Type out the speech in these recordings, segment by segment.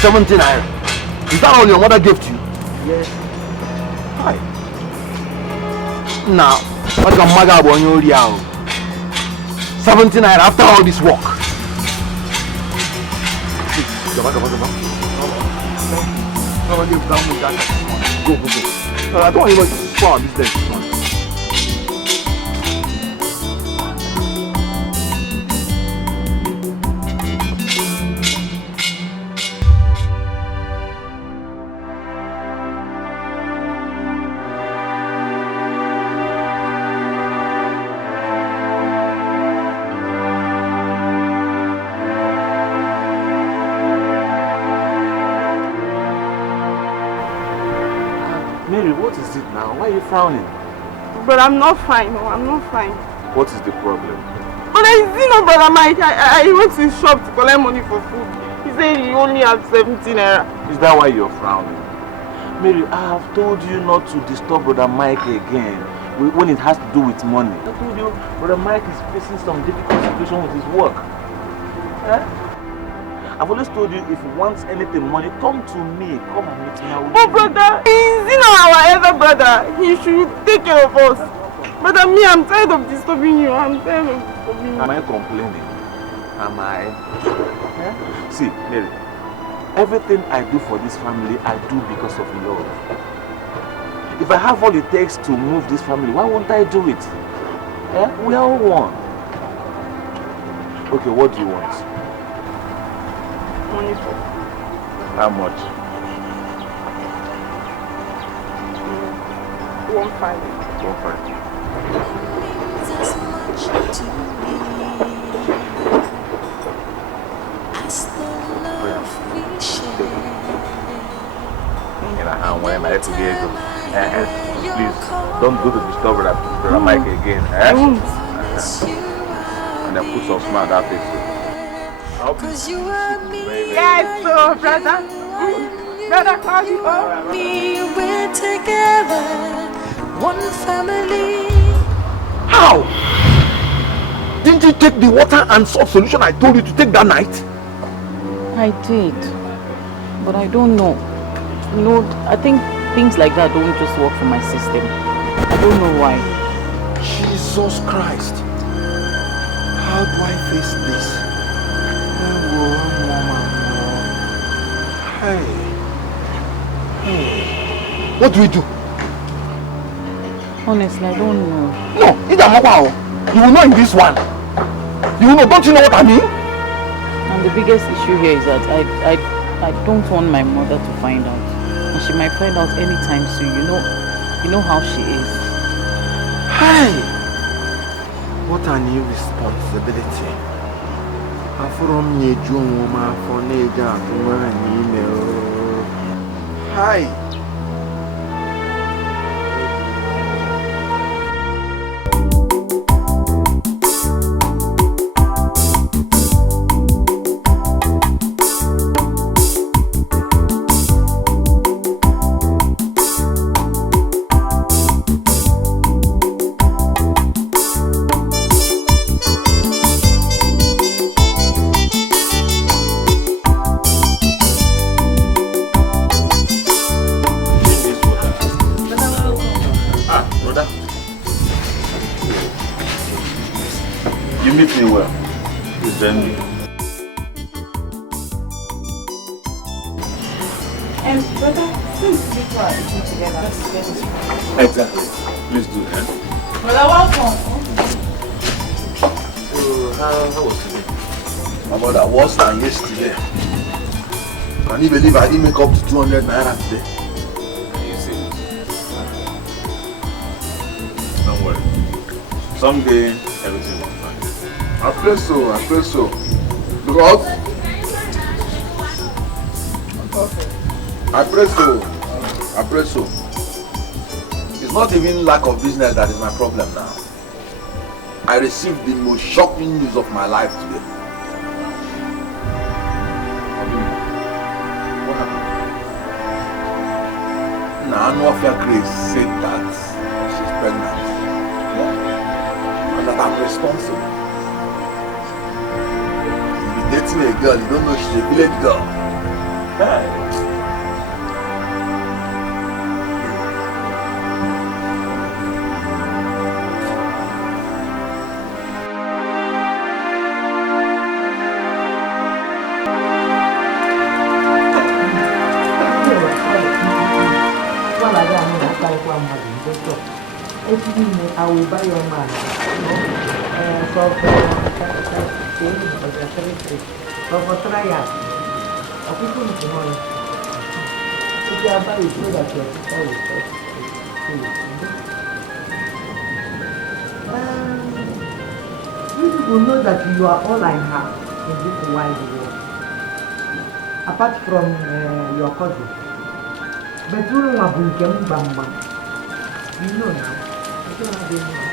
70 naira. Is that all your mother gave to you? Yes. Hi. Now, what your mother on your real? 70 naira after all this work. Come on. Go. No, I don't even spoil our business. What is it now? Why are you frowning? But I'm not fine. No, I'm not fine. What is the problem? But I see no brother Mike. I went to his shop to collect money for food. He said he only had 17 naira. Is that why you're frowning? Mary, I have told you not to disturb brother Mike again when it has to do with money. I told you brother Mike is facing some difficult situation with his work. Eh? I've always told you if he wants anything money, come to me. Come and meet me. Oh brother, he's our elder brother. He should take care of us. Brother, me, I'm tired of disturbing you. I'm tired of disturbing you. Am I complaining? Am I? Eh? See, Mary, everything I do for this family, I do because of love. If I have all it takes to move this family, why won't I do it? Eh? We are all one. Okay, what do you want? Money for. How much? 1.5. 1.5. Please, don't go to disturb brother Mike again. Eh? And then put some smile on that face. Yes, so brother. Brother, call you up. We're together, one family. How? Didn't you take the water and salt solution I told you to take that night? I did, but I don't know. You know, I think things like that don't just work for my system. I don't know why. Jesus Christ. How do I face this? Hey. What do we do? Honestly, I don't know. No, you will know in this one. You will know, don't you know what I mean? And the biggest issue here is that I don't want my mother to find out. And she might find out anytime soon. You know how she is. Hey! What an irresponsibility. Hi. Exactly. Please do that. Brother, welcome. So, how was today? My mother, worse than yesterday. Can you believe I didn't make up to 200 naira today? Are you serious? Don't worry. Someday, everything will be fine. I pray so. Because I pray so. It's not even lack of business that is my problem now. I received the most shocking news of my life today. What happened? Warfare Grace said that she's pregnant. And that I'm responsible. You'll be dating a girl, you don't know she's a village girl. one money, just stop. Every I will buy your man. For 3 years. Of people need to know. If you are married, so that your sister will first you people know that you are all I have in this wide world. Apart from your cousin. But you know what you know now. I don't have any more.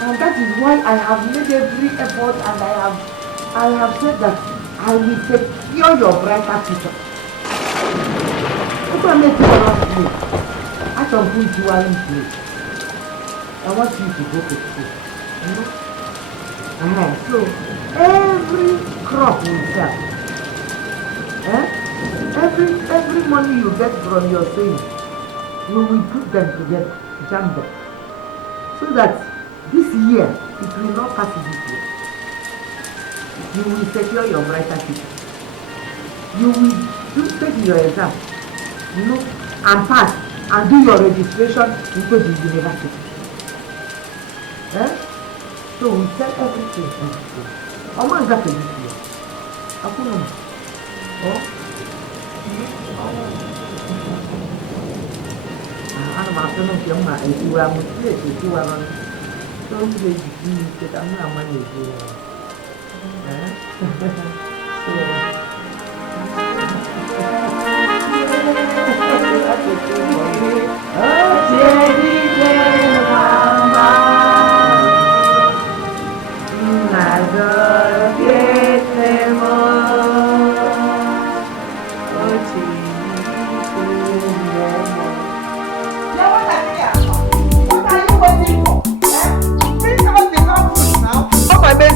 And that is why I have made every effort and I have said that I will secure your brighter future. If I make you last place, I shall put you all in place. I want you to go to school. You know? So every crop will sell. Every money you get from your savings, you will put them together, jam them. So that this year, it will not pass this year. You will secure your brighter future. You will take your exam, you know, and pass, and do your registration into the university. So we sell everything. How much is that this year? I'm after no camera, if you are mutilate, if you are on. Don't let you see that I'm not money.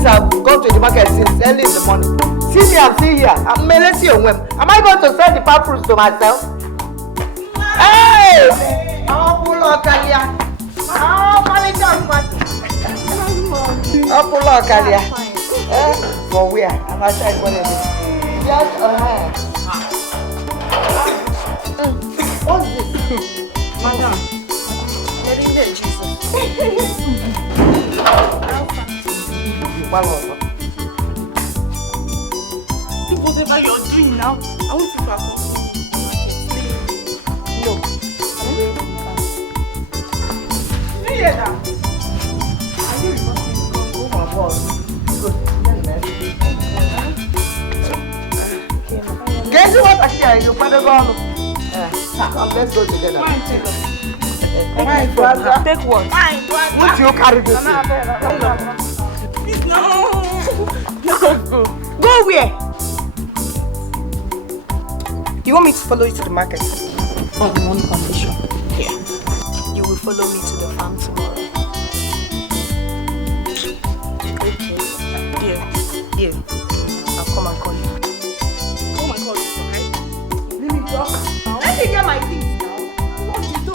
I've gone to the market since early in the morning. See me, I'm still here. I'm melting on them. Am I going to sell the palm fruits to myself? Hey! Oh, pull Kalia. Oh, pull Kalia. For where? I'm not sure what it is. Yes, what's this? Madam. Whatever you're doing now, I want you to accompany me. No. Do you hear that? I hear you must go my boss. Guess what I hear? Your father gone. Come, let's go together. Fine, take what? Fine, would you carry this? No. Go where? You want me to follow you to the market? On one condition. Yeah. You will follow me to the farm tomorrow. Okay. Yeah. I'll come and call you. Come and call you, okay? Let me talk. Let me get my things now. What you do?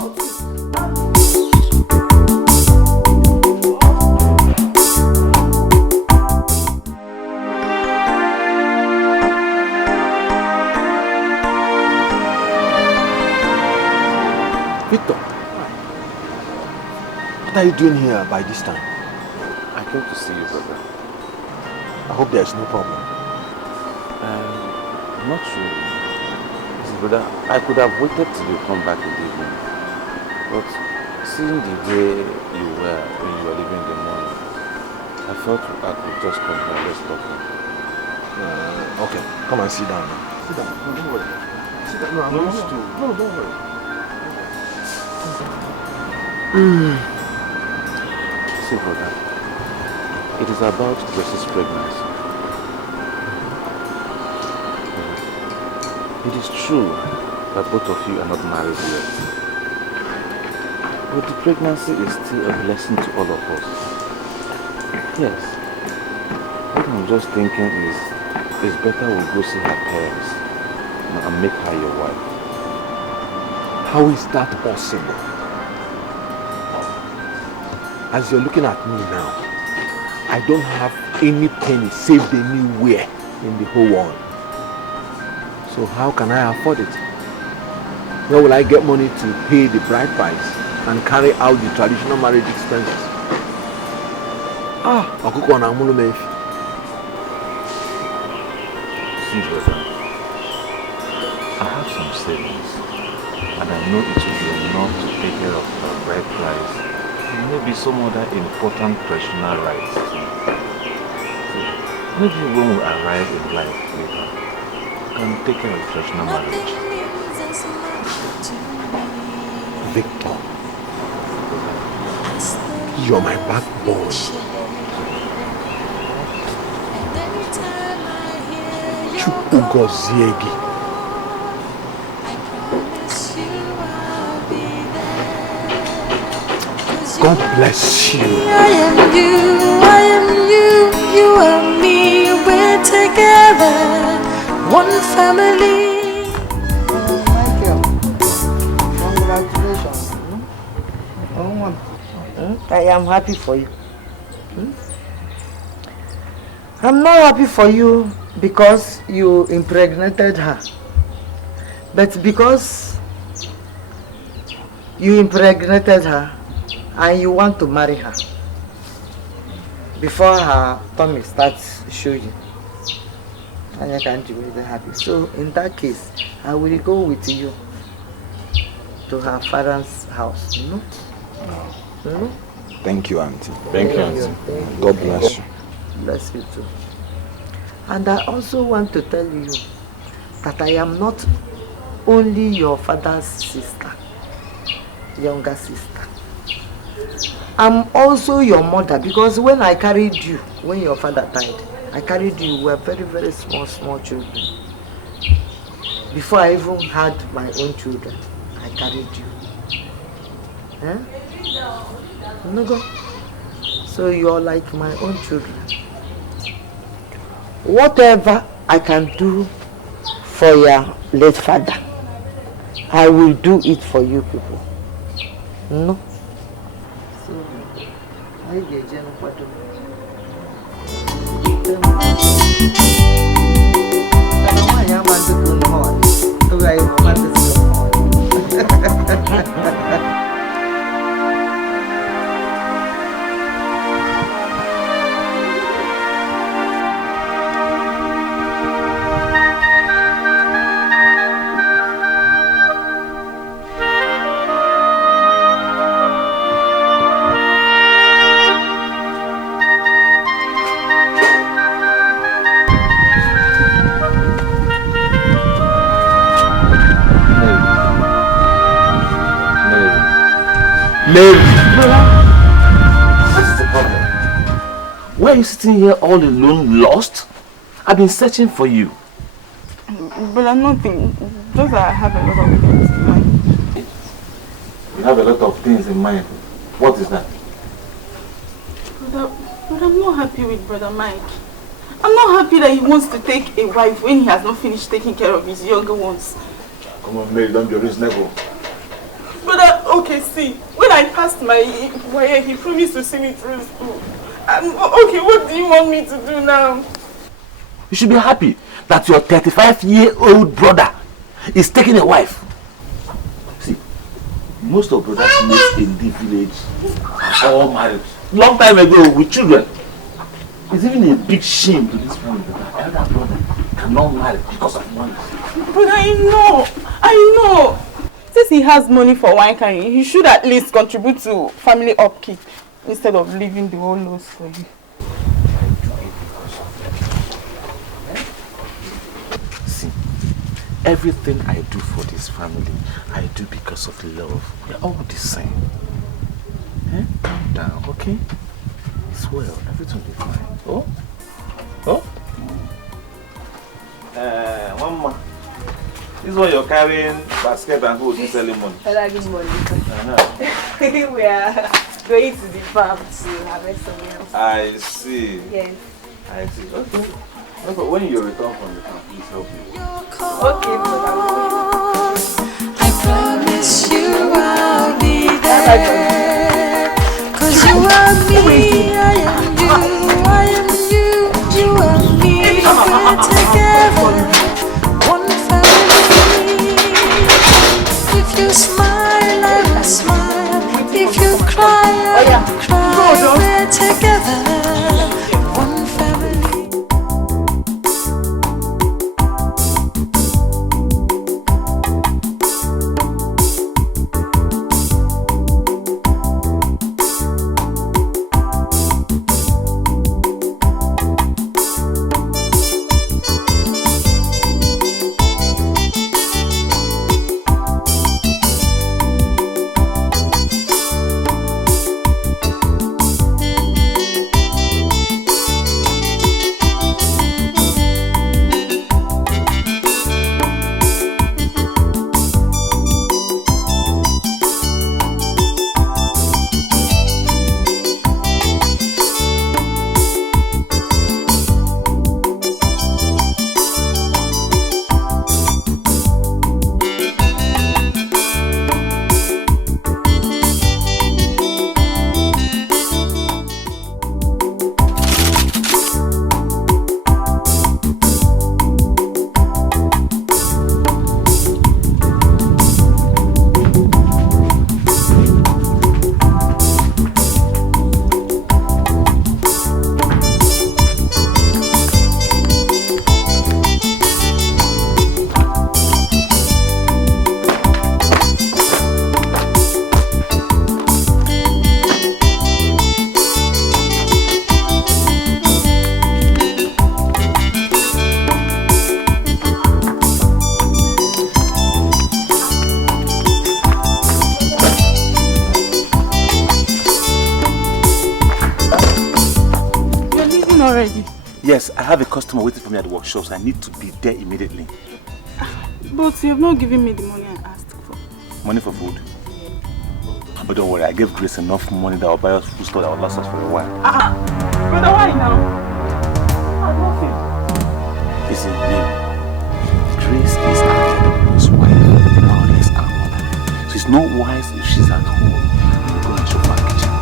Victor, what are you doing here by this time? I came to see you, brother. I hope there's no problem. I'm not sure. See, brother, I could have waited till you come back in the evening. But seeing the way you were when you were leaving in the morning, I felt I could just come here and let's talk. Okay, come and sit down now. Sit down. No, don't worry. Sit down. No, I'm used to. No, don't worry. See, brother, it is about Grace's pregnancy. It is true that both of you are not married yet. But the pregnancy is still a blessing to all of us. Yes. What I'm just thinking is, it's better we go see her parents and make her your wife. How is that possible? As you're looking at me now, I don't have any penny saved anywhere in the whole world. So how can I afford it? Where will I get money to pay the bride price and carry out the traditional marriage expenses? Ọkụkọ na amụlụ m efi. See, brother, I have some savings, and I know it will be enough to take care of the bride price and maybe some other important traditional rights too. Maybe when we arrive in life later, we can take care of traditional marriage. Victor, you're my backbone. Chukwu gozie gị. God bless you. I am you, you are me. We're together, one family. Michael, congratulations. I am happy for you. I'm not happy for you because you impregnated her, but because you impregnated her and you want to marry her before her tummy starts showing. And I can't be very happy. So in that case, I will go with you to her father's house. No? No? Thank you, Auntie. Thank you, Auntie. God bless you. Bless you too. And I also want to tell you that I am not only your father's sister, younger sister. I'm also your mother, because when I carried you, when your father died, I carried you, we were very, very small children. Before I even had my own children, I carried you. Eh? No go. So you're like my own children. Whatever I can do for your late father, I will do it for you people. No? So, I get you. Mary! What is the problem? Why are you sitting here all alone, lost? I've been searching for you. But I'm nothing. Just that I have a lot of things in mind. You have a lot of things in mind. What is that? But I'm not happy with Brother Mike. I'm not happy that he wants to take a wife when he has not finished taking care of his younger ones. Come on, Mary, don't be reasonable. But okay, see, when I passed my year, he promised to see me through school. Okay, what do you want me to do now? You should be happy that your 35-year-old brother is taking a wife. See, most of brothers live in the village are all married. Long time ago with children. It's even a big shame to this family that our elder brother cannot marry because of money. But I know. Since he has money for wine carrying, he should at least contribute to family upkeep instead of leaving the whole loss for you. See, everything I do for this family, I do because of love. We're all the same. Eh? Calm down, okay? It's well, everything will be fine. Oh? One more. This is what you're carrying, basket and who's selling money. Good morning. We are going to the farm to harvest some else. I see. Yes. I see. Okay. Okay, when you return from the farm, please help me. Okay, brother. I promise you I'll be there. 'Cause you are me, I am you, you are me. We're together, one family. If already? Yes, I have a customer waiting for me at the workshop, so I need to be there immediately. But you have not given me the money I asked for. Money for food? But don't worry, I gave Grace enough money that will buy us food store that will last us for a while. Brother, why now? Nothing. Listen, Grace is our boss wife, more or less our mother. So it's not wise if she's at home and go and shop her kitchen.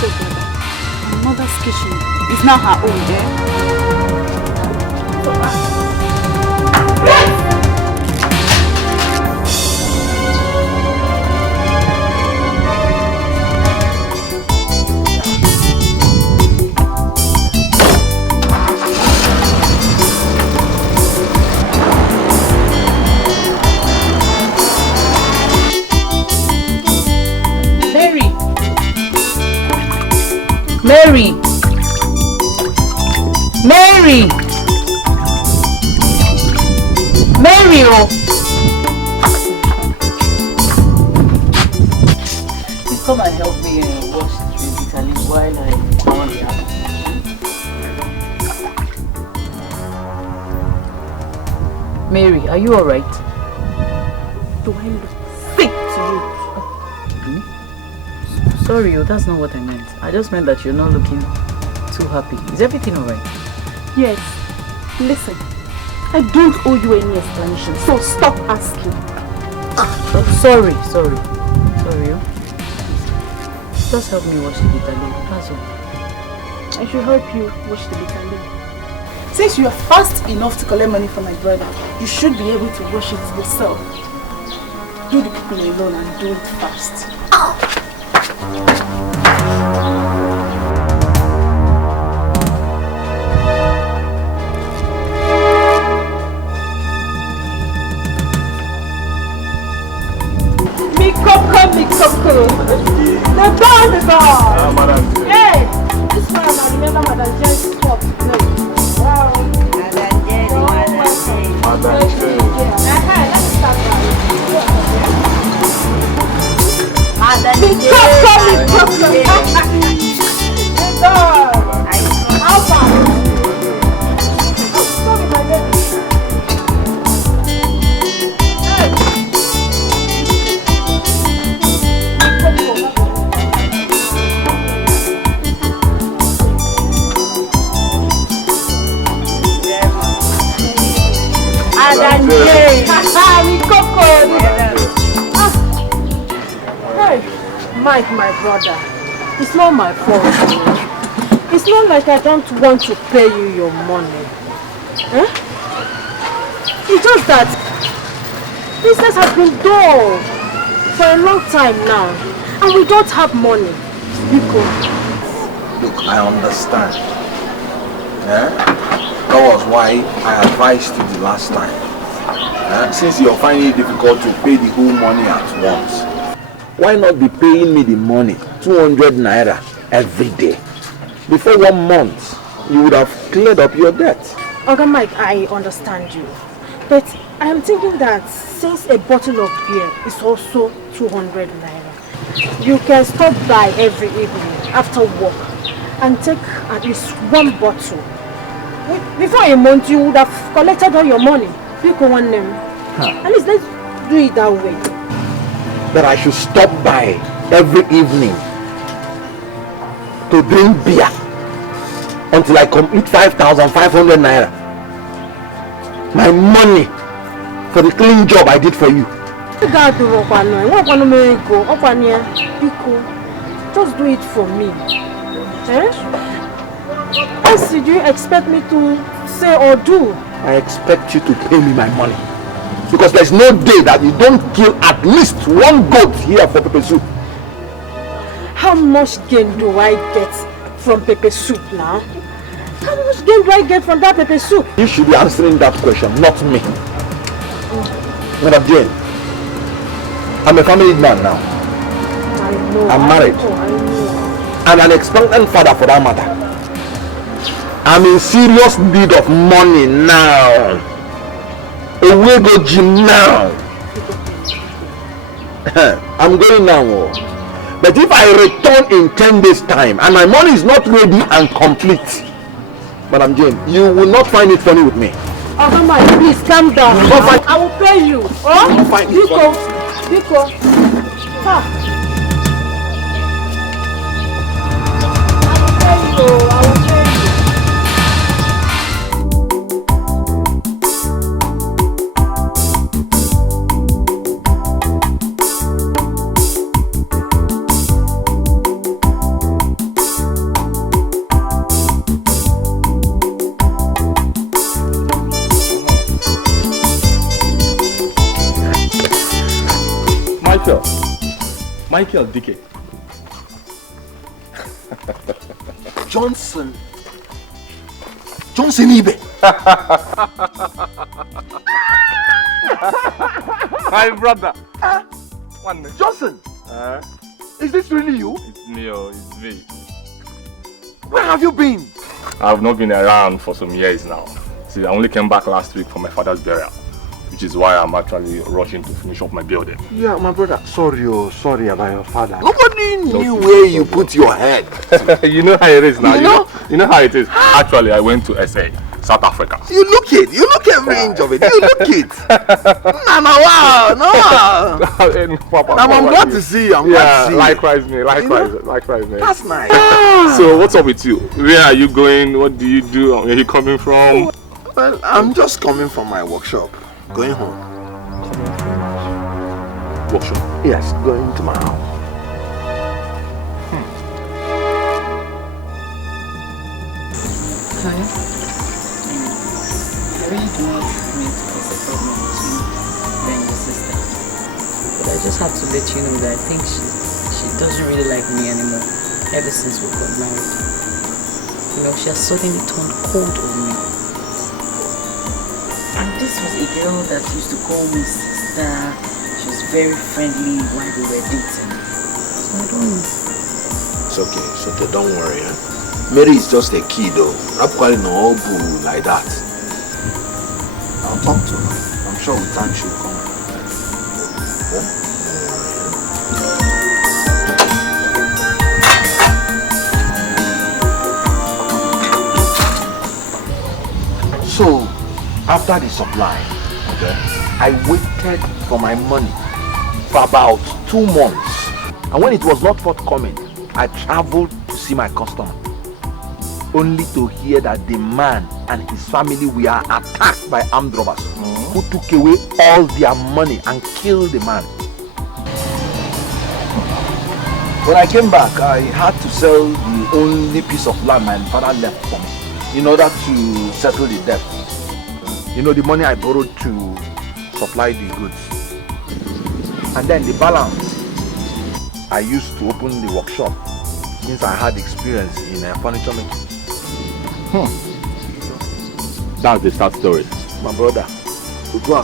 So brother, my mother's kitchen is now her own, Mary! Mary! Mary, oh! Please come and help me wash this Italy while I call you. Mary, are you alright? Do I look sick to you? Sorry, that's not what I meant. I just meant that you're not looking too happy. Is everything alright? Yes. Listen, I don't owe you any explanation, so stop asking. Sorry. Oh. Just help me wash the Italy, that's all. I should help you wash the Italy. Since you are fast enough to collect money from my brother, you should be able to wash it yourself. Do the cooking alone and do it fast. Mikoko. The band is on. Hey, this one I remember Madam Jen's spot. Wow. Madam Jen. Let's start now. How far? Mike, my brother, it's not my fault. It's not like I don't want to pay you your money. It's just that business has been dull for a long time now, and we don't have money. Look, I understand. That was why I advised you the last time. Since you're finding it difficult to pay the whole money at once, why not be paying me the money, 200 naira, every day? Before 1 month, you would have cleared up your debt. Okay, Mike, I understand you. But I am thinking that since a bottle of beer is also 200 naira, you can stop by every evening after work and take at least 1 bottle. Before a month, you would have collected all your money. You can want them. At least let's do it that way. That I should stop by every evening to drink beer until I complete 5,500 naira. My money for the clean job I did for you. Just do it for me. What else did you expect me to say or do? I expect you to pay me my money. Because there's no day that you don't kill at least 1 goat here for pepper soup. How much gain do I get from pepper soup now? How much gain do I get from that pepper soup? You should be answering that question, not me. Madam Jane, I'm a family man now. I know. I'm married. I know. And an expectant father for that matter. I'm in serious need of money now. Away go gym now. I'm going now. But if I return in 10 days time and my money is not ready and complete, Madam Jane, you will not find it funny with me. Oh, my, please calm down. I will pay you. Oh, Etiko. Ha. I will pay you. Michael Dickey. Johnson Ibe. My brother. Johnson. Is this really you? It's me, it's me. Where have you been? I've not been around for some years now. See, I only came back last week for my father's burial, which is why I'm actually rushing to finish up my building. Yeah, my brother. Sorry about your father. Nobody knew where you put your head. You know how it is now. You know how it is. Actually, I went to SA, South Africa. You look every inch of it. You look it. No. I'm glad to see you. I'm glad to see you. Likewise, me. That's nice. So, what's up with you? Where are you going? What do you do? Where are you coming from? Well, I'm just coming from my workshop. Going home. Workshop? Yes, going to my house. Hi. I really do not mean to cause a problem between you and your sister. But I just have to let you know that I think she doesn't really like me anymore ever since we got married. You know, she has suddenly turned cold on me. And this was a girl that used to call me sister. She was very friendly while we were dating. So I don't know. It's okay, don't worry. Mary is just a kid though. I'm calling her all boo like that. I'll talk to her. I'm sure with time she'll come. So, after the supply, I waited for my money for about 2 months. And when it was not forthcoming, I traveled to see my customer. Only to hear that the man and his family were attacked by armed robbers who took away all their money and killed the man. When I came back, I had to sell the only piece of land my father left for me in order to settle the debt. You know, the money I borrowed to supply the goods. And then the balance I used to open the workshop since I had experience in furniture making. That's the sad story. My brother, to do a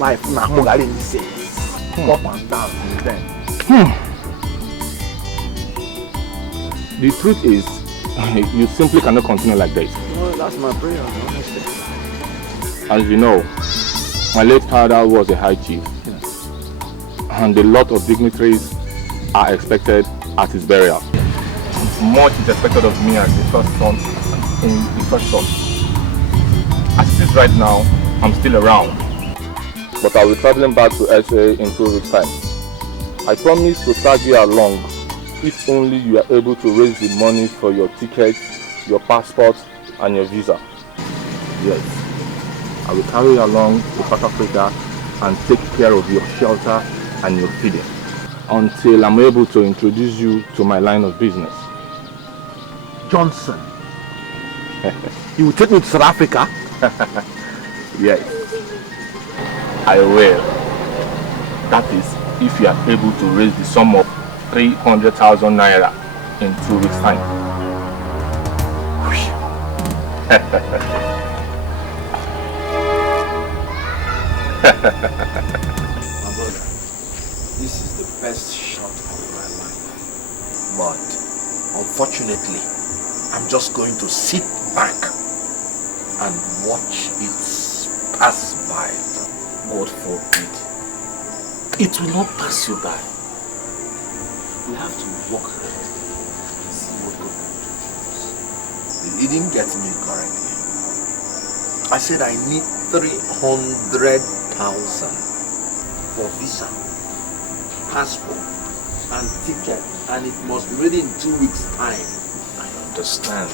life now up and down since then. The truth is, you simply cannot continue like this. Well, that's my prayer, honestly. As you know, my late father was a high chief, and a lot of dignitaries are expected at his burial. Much is expected of me as the first son in the first son. As it is right now, I'm still around, but I'll be traveling back to SA in 2 weeks' time. I promise to tag you along if only you are able to raise the money for your tickets, your passport, and your visa. Yes, I will carry you along to South Africa and take care of your shelter and your feeding until I'm able to introduce you to my line of business. Johnson, you will take me to South Africa? Yes, I will. That is, if you are able to raise the sum of 300,000 naira in 2 weeks' time. My brother, this is the best shot of my life. But unfortunately, I'm just going to sit back and watch it pass by. God forbid. It will not pass you by. We have to work hard and see what God will do. You didn't get me correctly. I said I need 300,000 for visa, passport, and ticket, and it must be ready in 2 weeks' time. I understand.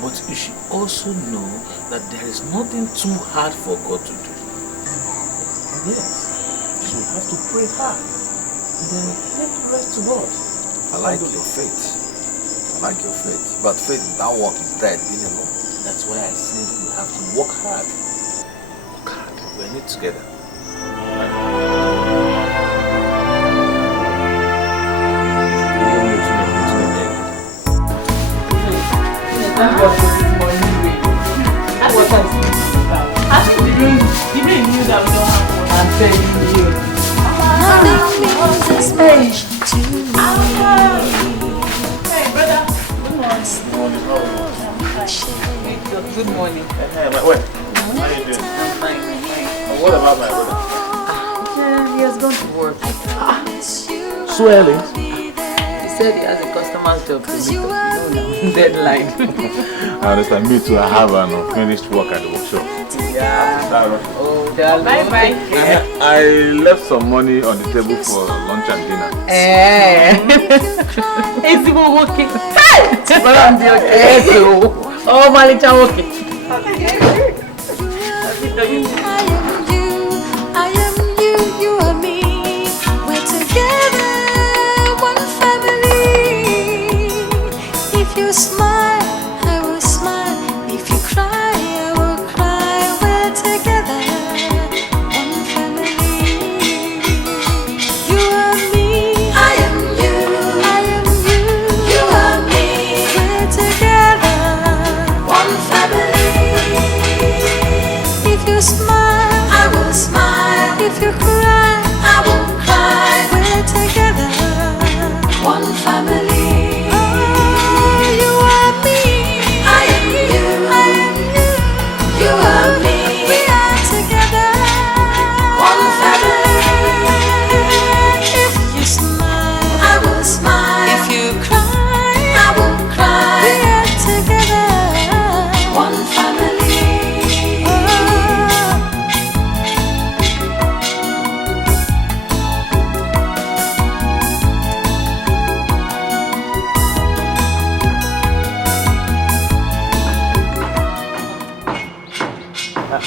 But you should also know that there is nothing too hard for God to do. Yes. So you have to pray hard. And then let the rest to God. I like your faith. But faith without work is dead, you know. That's why I said you have to work hard. Work hard. We're in it together. Thank God for this morning rain. That's what I'm saying. Actually, the rain knew that we don't have water. I'm telling you. Nothing means as much to me. Hey, brother. Good morning. Hey, my wife. How are you doing? I'm fine. What about my brother? Yeah, he has gone to work. So early? He said he has a customer's job to meet up. Deadline. I understand. Me too. I have an unfinished work at the workshop. Yeah. Oh, bye. I left some money on the table for lunch and dinner. Is he working? Hey! But I'm okay. Oh, Malicha working. I am you, you are me. We're together, one family. If you smile, I will smile. If you cry, I will cry. We're together, one family. You are me, I am you. I am you, you are me. We're together, one family. If you smile, I will smile. If you cry, I will cry. We're together, one family. Oh, you are me, I am you. I am you, you are me. We are together, one family. If you smile, I will smile. If you cry, I will cry. We are together, one family. Oh.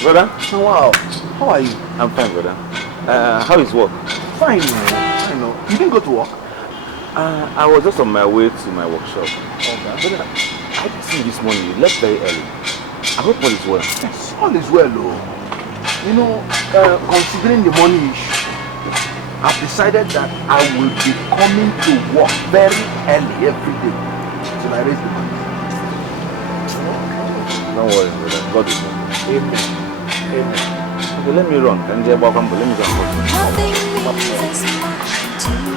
Brother? Wow. How are you? I'm fine, brother. How is work? Fine. I know. You didn't go to work? I was just on my way to my workshop. Okay. Brother, I did see you this morning. You left very early. I hope all is well. Yes, all is well, though. You know, considering the money issue, I've decided that I will be coming to work very early every day till I raise the money. Don't worry, brother. God is well. Amen. Okay, let me run. Let me go. Nothing means as much to me.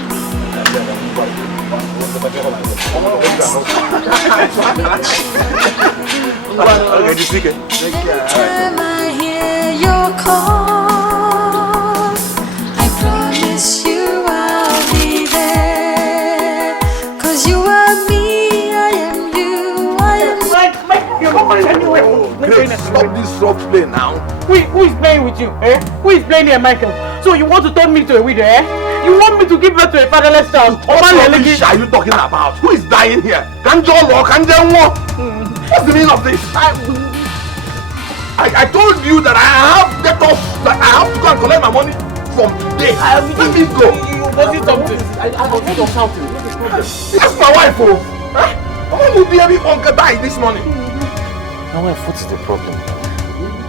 Time I hear your call, I promise you I'll be there. 'Cause you are me, I am you, I am Grace, stop this soft play now. Who is playing with you? Eh? Who is playing here, Michael? So you want to turn me to a widow, eh? You want me to give birth to a fatherless child? What rubbish are you talking about? Who is dying here? What's the meaning of this? I told you that I have to go and collect my money from today. Let me go. You wanted something. I heard you shouting. That's my wife, oh. How will be every uncle die this morning? My wife, what is the problem?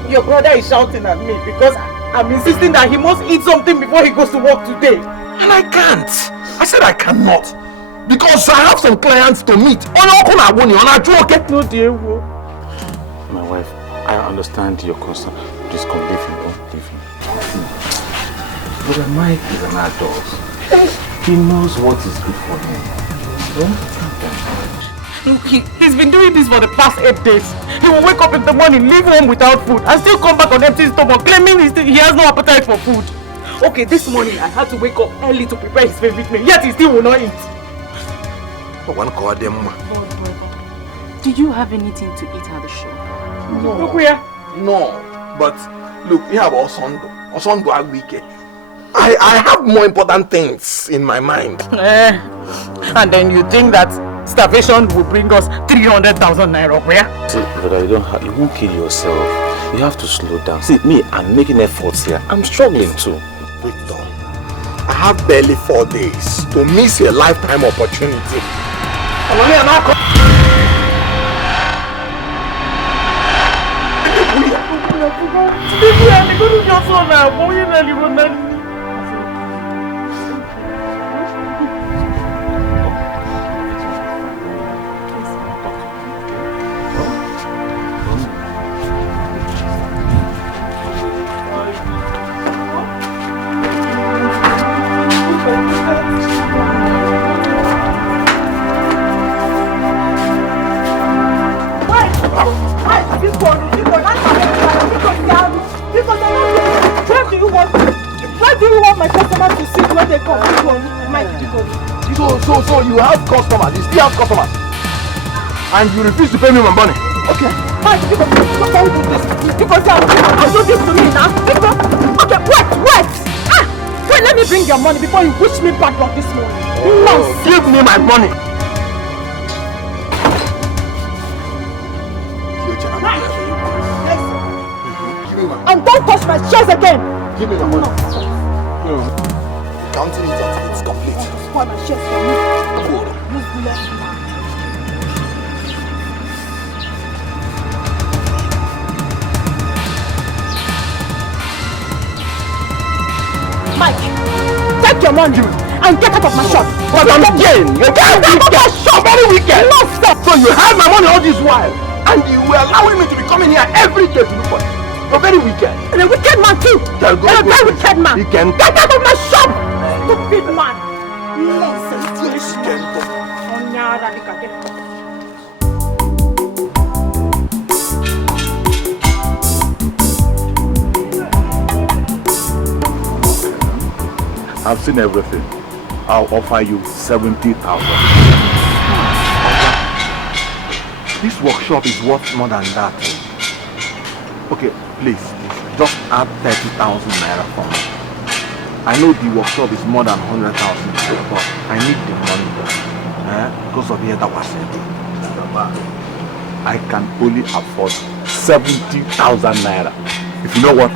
Your brother is shouting at me because I'm insisting that he must eat something before he goes to work today. And I can't. I said I cannot. Because I have some clients to meet. No, dear. My wife, I understand your concern. Please come, leave him. Don't leave him. Brother Mike is an adult. He knows what is good for him. Look, he's been doing this for the past 8 days. He will wake up in the morning, leave home without food, and still come back on empty stomach, claiming he has no appetite for food. Okay, this morning I had to wake up early to prepare his favorite meal, yet he still will not eat. One call them. Did you have anything to eat at the shop? No. Look where? No, but look, we have Osondo Agwike. I have more important things in my mind. And then you think that starvation will bring us 300,000 naira where? See, brother, you won't kill yourself. You have to slow down. See, me, I'm making efforts here. I'm struggling too. Wait, Tom. I have barely 4 days to miss a lifetime opportunity. Why do you want my customers to sit when they come? So you have customers, you still have customers, and you refuse to pay me my money. Okay. Mike, don't do this. Because you do this to me now. Okay, wait. Wait, let me bring your money before you wish me back like this morning. Oh, give me my money. And don't touch my shares again. Give me my money. Counting it until it's complete. Spoil my shares for me. Mike, take your money and get out of my shop. But I'm again. You can't get out of my shop every weekend. No, sir. So you have my money all this while, and you were allowing me to be coming here every day to look for it. You're very wicked. And a wicked man too. You're a very wicked man. You can get out of my shop. Stupid man. Listen, I've seen everything. I'll offer you 70,000. This workshop is worth more than that. Okay, please, just add 30,000 naira for me. I know the workshop is more than 100,000 naira, but I need the money because of the other was. I can only afford 70,000 naira. If you know what,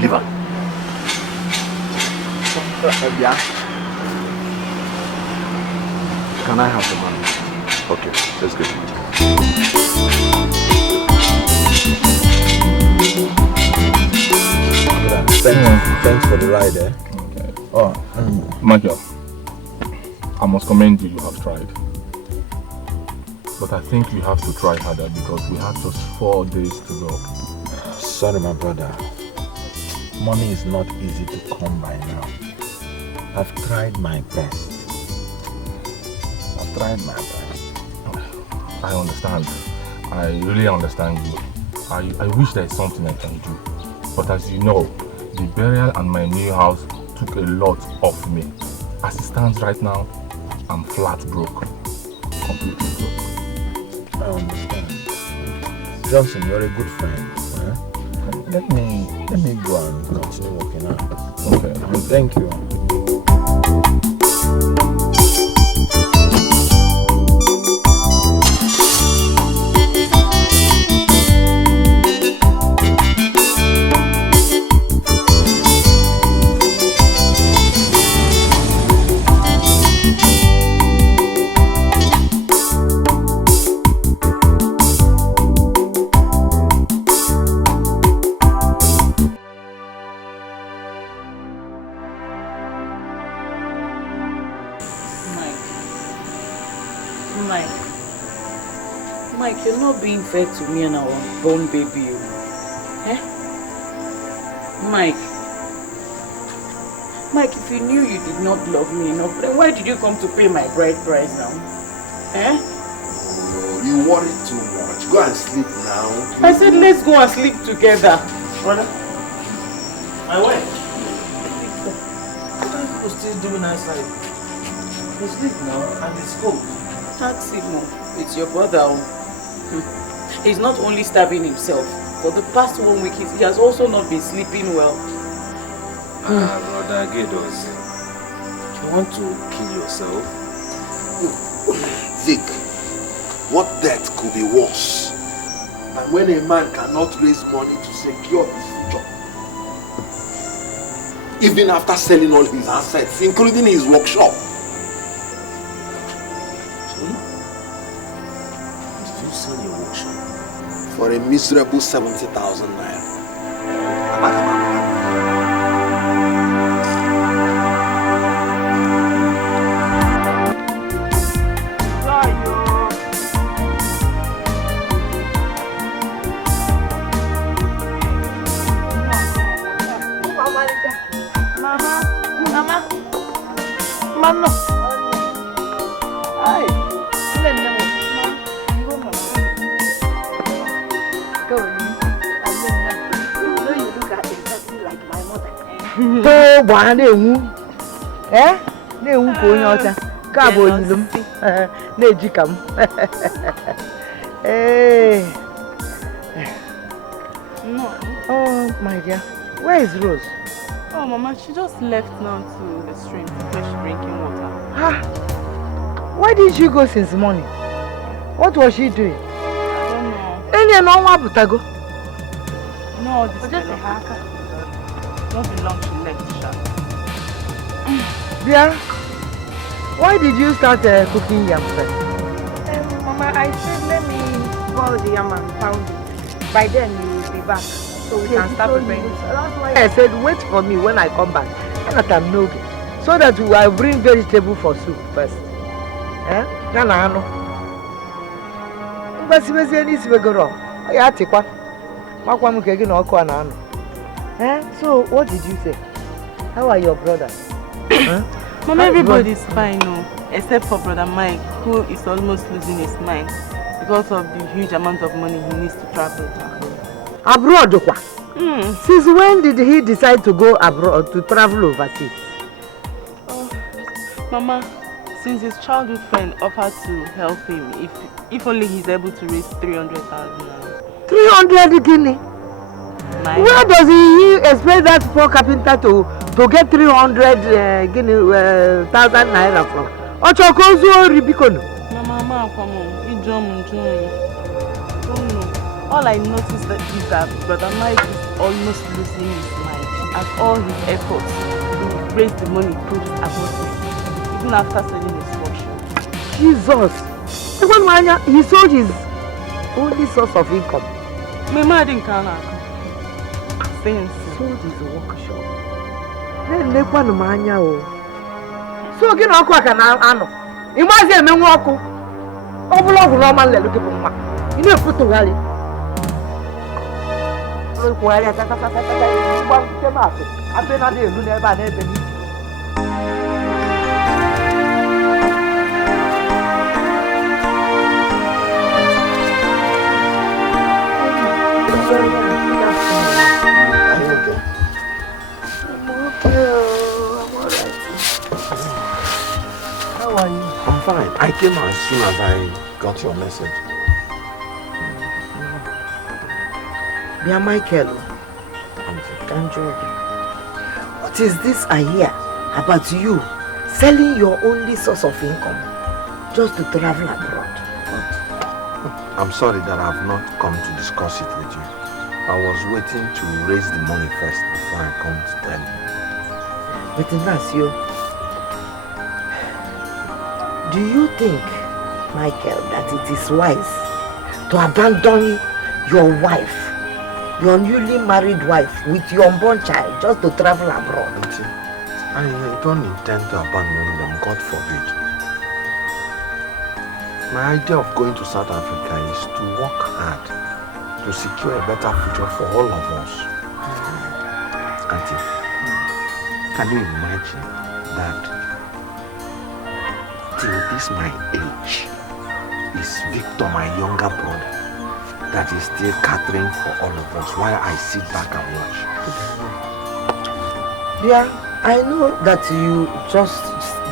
leave her. Yeah. Can I have the money? Okay, let's get it. Thanks for the ride, eh? Okay. Oh, Michael, I must commend you. You have tried, but I think you have to try harder because we have just 4 days to go. Sorry, my brother. Money is not easy to come by now. I've tried my best. I understand. I really understand you. I wish there is something I can do. But as you know, the burial and my new house took a lot off me. As it stands right now, I'm flat broke. Completely broke. I understand. Johnson, you're a good friend. Eh? Let me go and continue working out. Okay. Thank you. Mike, you're not being fair to me and our born baby. Eh? Mike, if you knew you did not love me enough, then why did you come to pay my bride price now? Eh? Oh, you worry too much. Go and sleep now. I said let's go and sleep together. Brother, my wife. people still doing outside? They sleep now and it's cold. That's it, Mom. It's your brother. He's not only starving himself. For the past 1 week, he has also not been sleeping well. Brother Gados, you want to kill yourself? Vic, what death could be worse than when a man cannot raise money to secure his future? Even after selling all his assets, including his workshop. For a miserable 70,000 naira. Mama. Oh, why na-enwu? Na-enwu ka onye ọcha. Ka bụ oyilu m. Na-eji ka m. No. Oh, my dear. Where is Rose? Oh, Mama, she just left now to the stream to fetch drinking water. Why did she go since morning? What was she doing? I don't know. Any no one butago? No, this is a hacker. Not be long she left, Sha. Dear, why did you start cooking yam first? Mama, I said let me boil the yam and pound it. By then you will be back, so we can start preparing. That's why I said wait for me when I come back. So that we will bring vegetable for soup first. Nana ano. Mbasi any sibegoro. Ya tikwa. Makwa mukegi na oko na ano. So what did you say? How are your brothers? Mama, everybody's fine, no, except for Brother Mike, who is almost losing his mind because of the huge amount of money he needs to travel to. Abroad, Since when did he decide to go abroad to travel overseas? Mama, since his childhood friend offered to help him, if only he's able to raise 300,000. 300 guinea? Where does he expect that poor carpenter to get 300 guinea thousand naira from? Ochokozo Ribikono. Mama, come on, all I noticed is that Brother Mike is almost losing his mind as all his efforts to raise the money proved abortive, even after selling his workshop. Jesus! He sold his only source of income. Mama didn't count. Sold his workshop. So again, I can ano. Imagine me wako. Overall, Roman le look at you know put to rally. How are you? I'm fine. I came as soon as I got your message. Dear Michael, what is this I hear about you selling your only source of income just to travel abroad? I'm sorry that I've not come to discuss it with you. I was waiting to raise the money first before I come to tell you. But Ignacio, do you think, Michael, that it is wise to abandon your wife, your newly married wife, with your unborn child just to travel abroad? I don't intend to abandon them, God forbid. My idea of going to South Africa is to work hard to secure a better future for all of us. Auntie, can you imagine that till this my age is Victor, my younger brother, that is still catering for all of us while I sit back and watch? Dear, I know that you just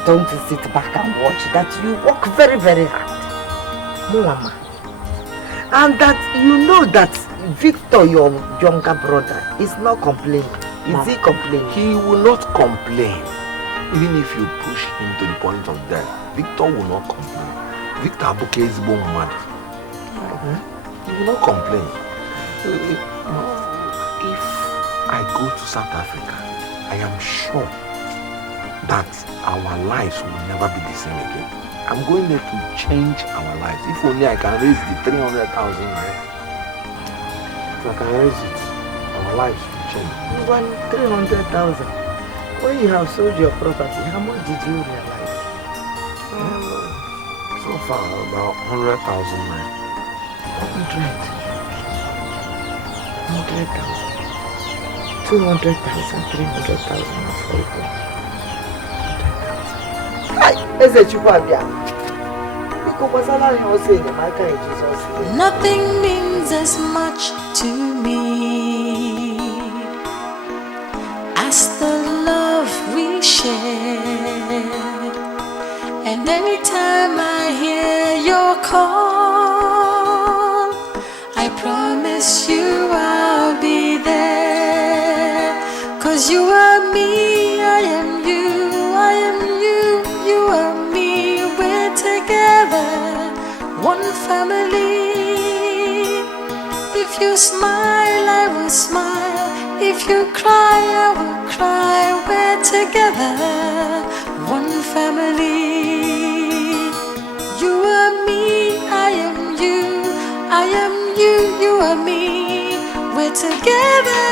don't sit back and watch, that you work very, very hard. Mama. And that you know that Victor, your younger brother, is not complaining. Is he complaining? He will not complain. Even if you push him to the point of death, Victor will not complain. Victor Abuke is born mad. He will not complain. If I go to South Africa, I am sure that our lives will never be the same again. I'm going there to change our lives. If only I can raise the 300,000 naira. If I can raise it, our lives will change. Even 300,000. When you have sold your property, how much did you realize? So far, about 100,000 naira. 100,000. 200,000, 300,000 Nothing means as much to me as the love we share. And anytime I hear your call, I promise you I'll be there. 'Cause you are me, I am you, I am you, you are me. We're together, one family. If you smile, I will smile. If you cry, I will cry. We're together, one family. You are me, I am you, I am you, you are me. We're together,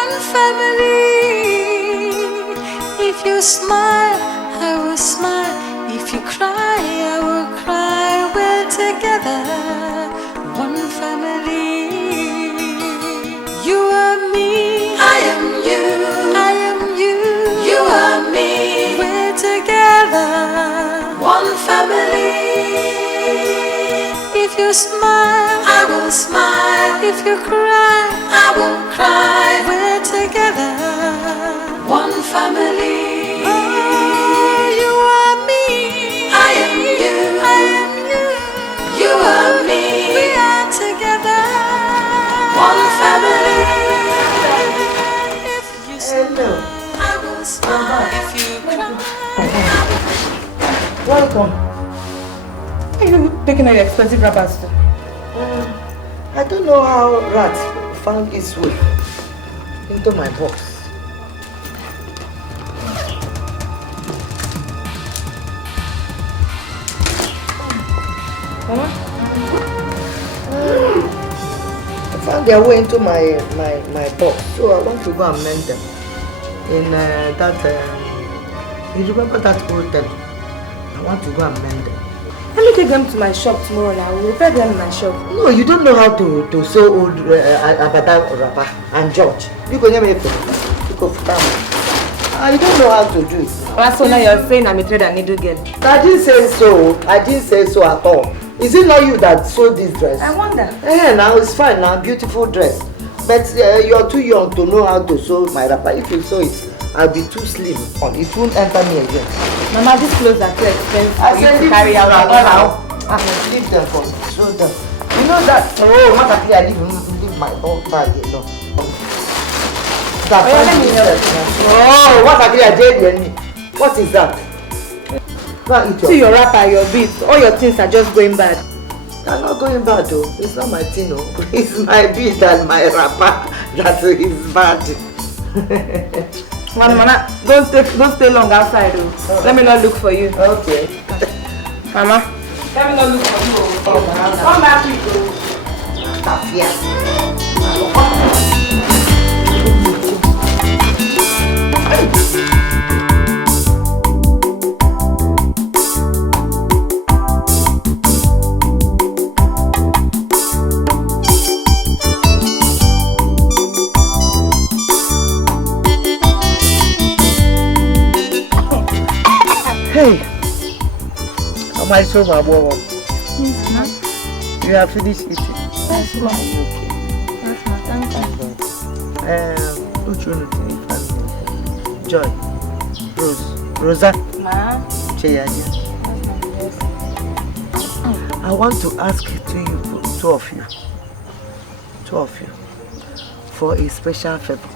one family. If you smile, I will smile. If you cry, I will cry. We're together, one family. You are me, I am you, I am you, you are me. We're together, one family. If you smile, I will smile. If you cry, I will cry. We're together, one family. Oh, you are me, I am you, I am you, you are me. We are together, one family. If you smile, I will smile. If you cry, Welcome. Where are you taking all your expensive wrappers to? I don't know how rat found its way into my box. Mama? I found their way into my box, so I want to go and mend them in you remember that hotel? I want to go and mend them. Let me take them to my shop tomorrow and I will repair them in my shop. No, you don't know how to sew old Abada wrapper and George. You go near me. You don't know how to do it. So now you're saying I'm a thread and needle girl. I didn't say so. I didn't say so at all. Is it not you that sewed this dress? I wonder. Now it's fine now, beautiful dress. But you're too young to know how to sew my wrapper. If you sew it, I'll be too slim on. It won't enter me again. Mama, these clothes are too expensive I for you said to carry out. Leave them for me. Show them. You know that. Oh, what I leave my old bag alone. What I did me. What is that? See your wrapper, your beads, all your things are just going bad. They're not going bad though. It's not my thing, no. It's my bead and my wrapper that is bad. Mama, don't stay long outside though. Let me not look for you. Okay. Mama, let me not look for you. Come back quick though. Hey, am I so my boy? Yes, ma. You have finished eating? Yes, ma. Yes, ma. Thank you. Which one do you think? Joy. Rose. Rosa. Ma? Cheyaja. I want to ask two of you, for a special favor.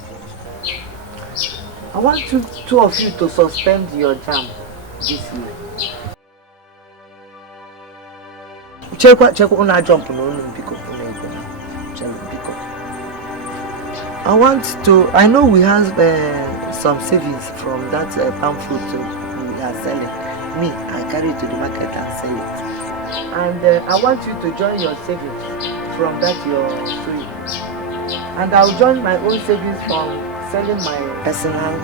I want two of you to suspend your jam this year. Check una jump no because I know we have some savings from that palm fruit we are selling. Me, I carry it to the market and sell it. And I want you to join your savings from that your sewing. And I'll join my own savings from selling my personal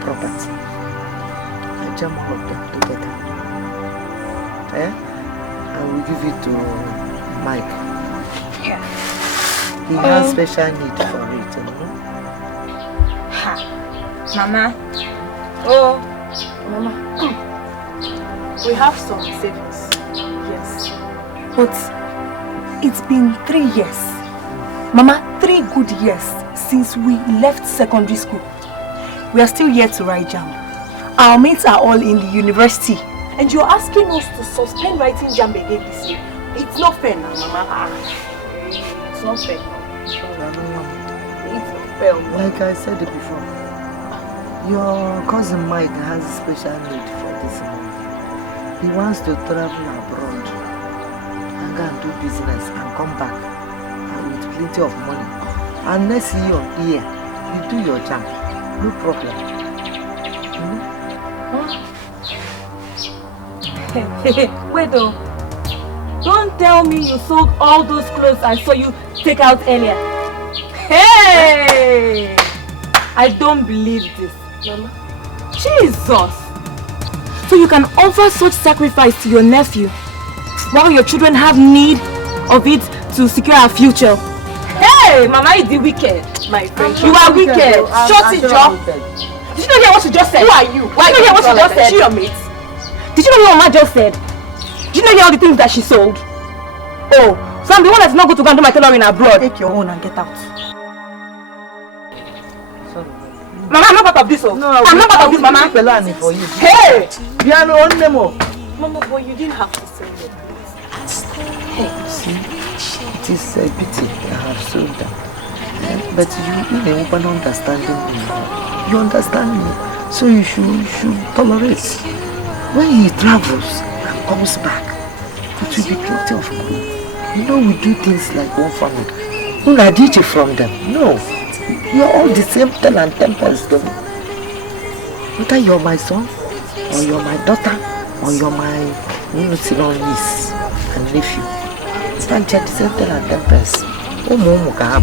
property. I jump all of them together. I will give it to Mike. Yeah. He has special need for it, you know? Ha. Mama. Oh, Mama. We have some savings. Yes. But it's been 3 years. Mama, 3 good years since we left secondary school. We are still yet to write JAMB. Our mates are all in the university. And you're asking us to suspend writing JAMB again this year. It's not fair now, Mama. It's not fair. It's not fair. Like I said it before, your cousin Mike has special need for this money. He wants to travel abroad and go and do business and come back with plenty of money. And next year, you do your job. No problem. Wait though. Don't tell me you sold all those clothes I saw you take out earlier. Hey! I don't believe this, Mama. Jesus! So you can offer such sacrifice to your nephew while your children have need of it to secure our future. Hey! Mama, you the wicked, my friend. You are wicked. Shut it, Joe. Did you not hear what she just said? Who are you? Why did you not hear what she just said? She your mate? Did you not hear what Mama just said? Did you not hear all the things that she sold? Oh, so I'm the one that's not going to go and do my tailoring abroad. Take your own and get out. Sorry. Mama, I'm not part of this. Oh. No, I'm not part of this, Mama. For you. Hey! Piano on Nemo. Mama, boy, you didn't have to say that. Hey, see, it is a pity I have sold that. But you don't understand me. You understand me, so you should tolerate. When he travels and comes back, it will be plenty of money. You know we do things like one family. Who are you from them? No. You're all the same 10 and 10 pence to me. Whether you're my son, or you're my daughter, or you're my niece and nephew. You can't check the same 10 and 10 pence. Oh, Momo Kahab.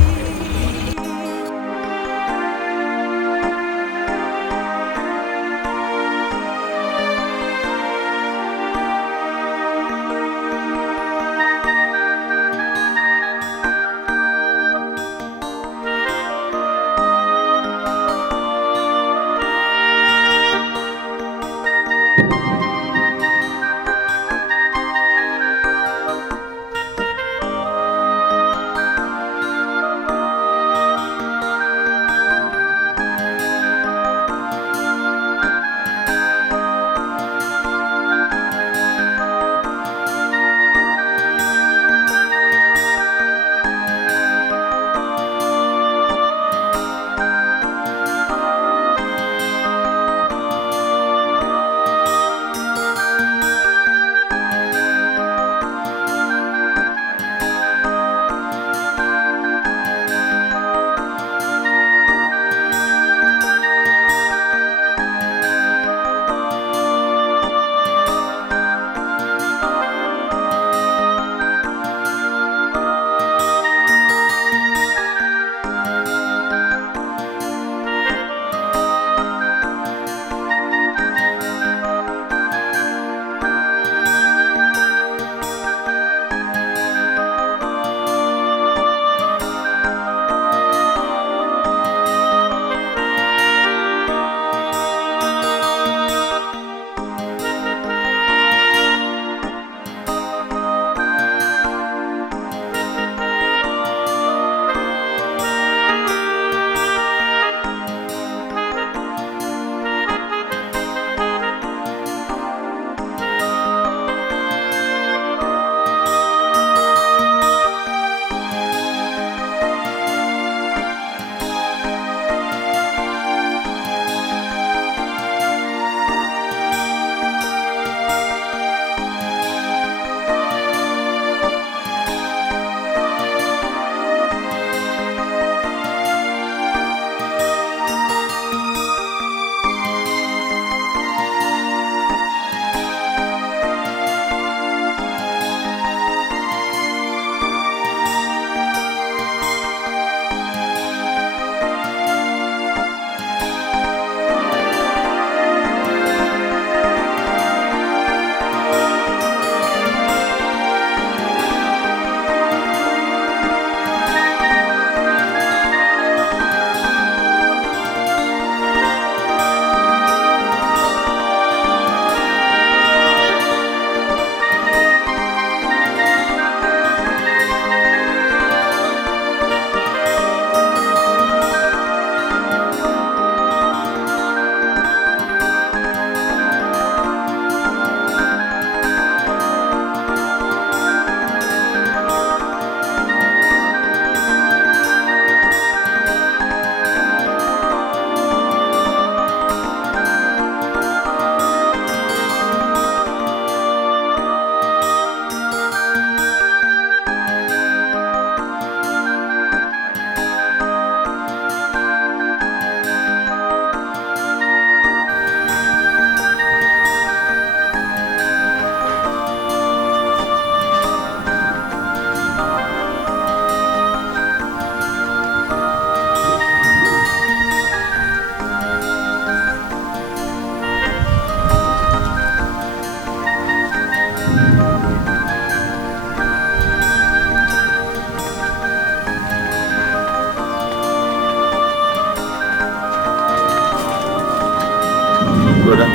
brother.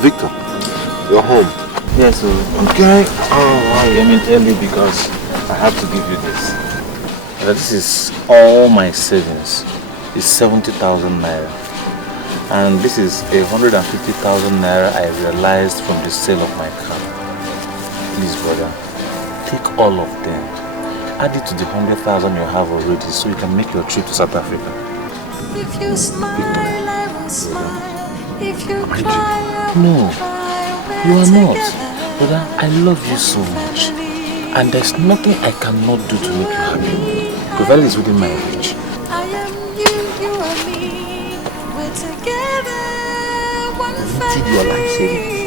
Victor, you're home. Yes, so Okay. I came in early because I have to give you this. This is all my savings. It's 70,000 naira. And this is 150,000 naira I realized from the sale of my car. Please, brother, take all of them. Add it to the 100,000 you have already so you can make your trip to South Africa. If you smile, I will smile. If you cry, I will No, cry. you We're are not. together. Brother, I love you so much. And there's nothing I cannot do to make you happy, provided it's within my reach. I am you, you are me. We're together. One Did your life family.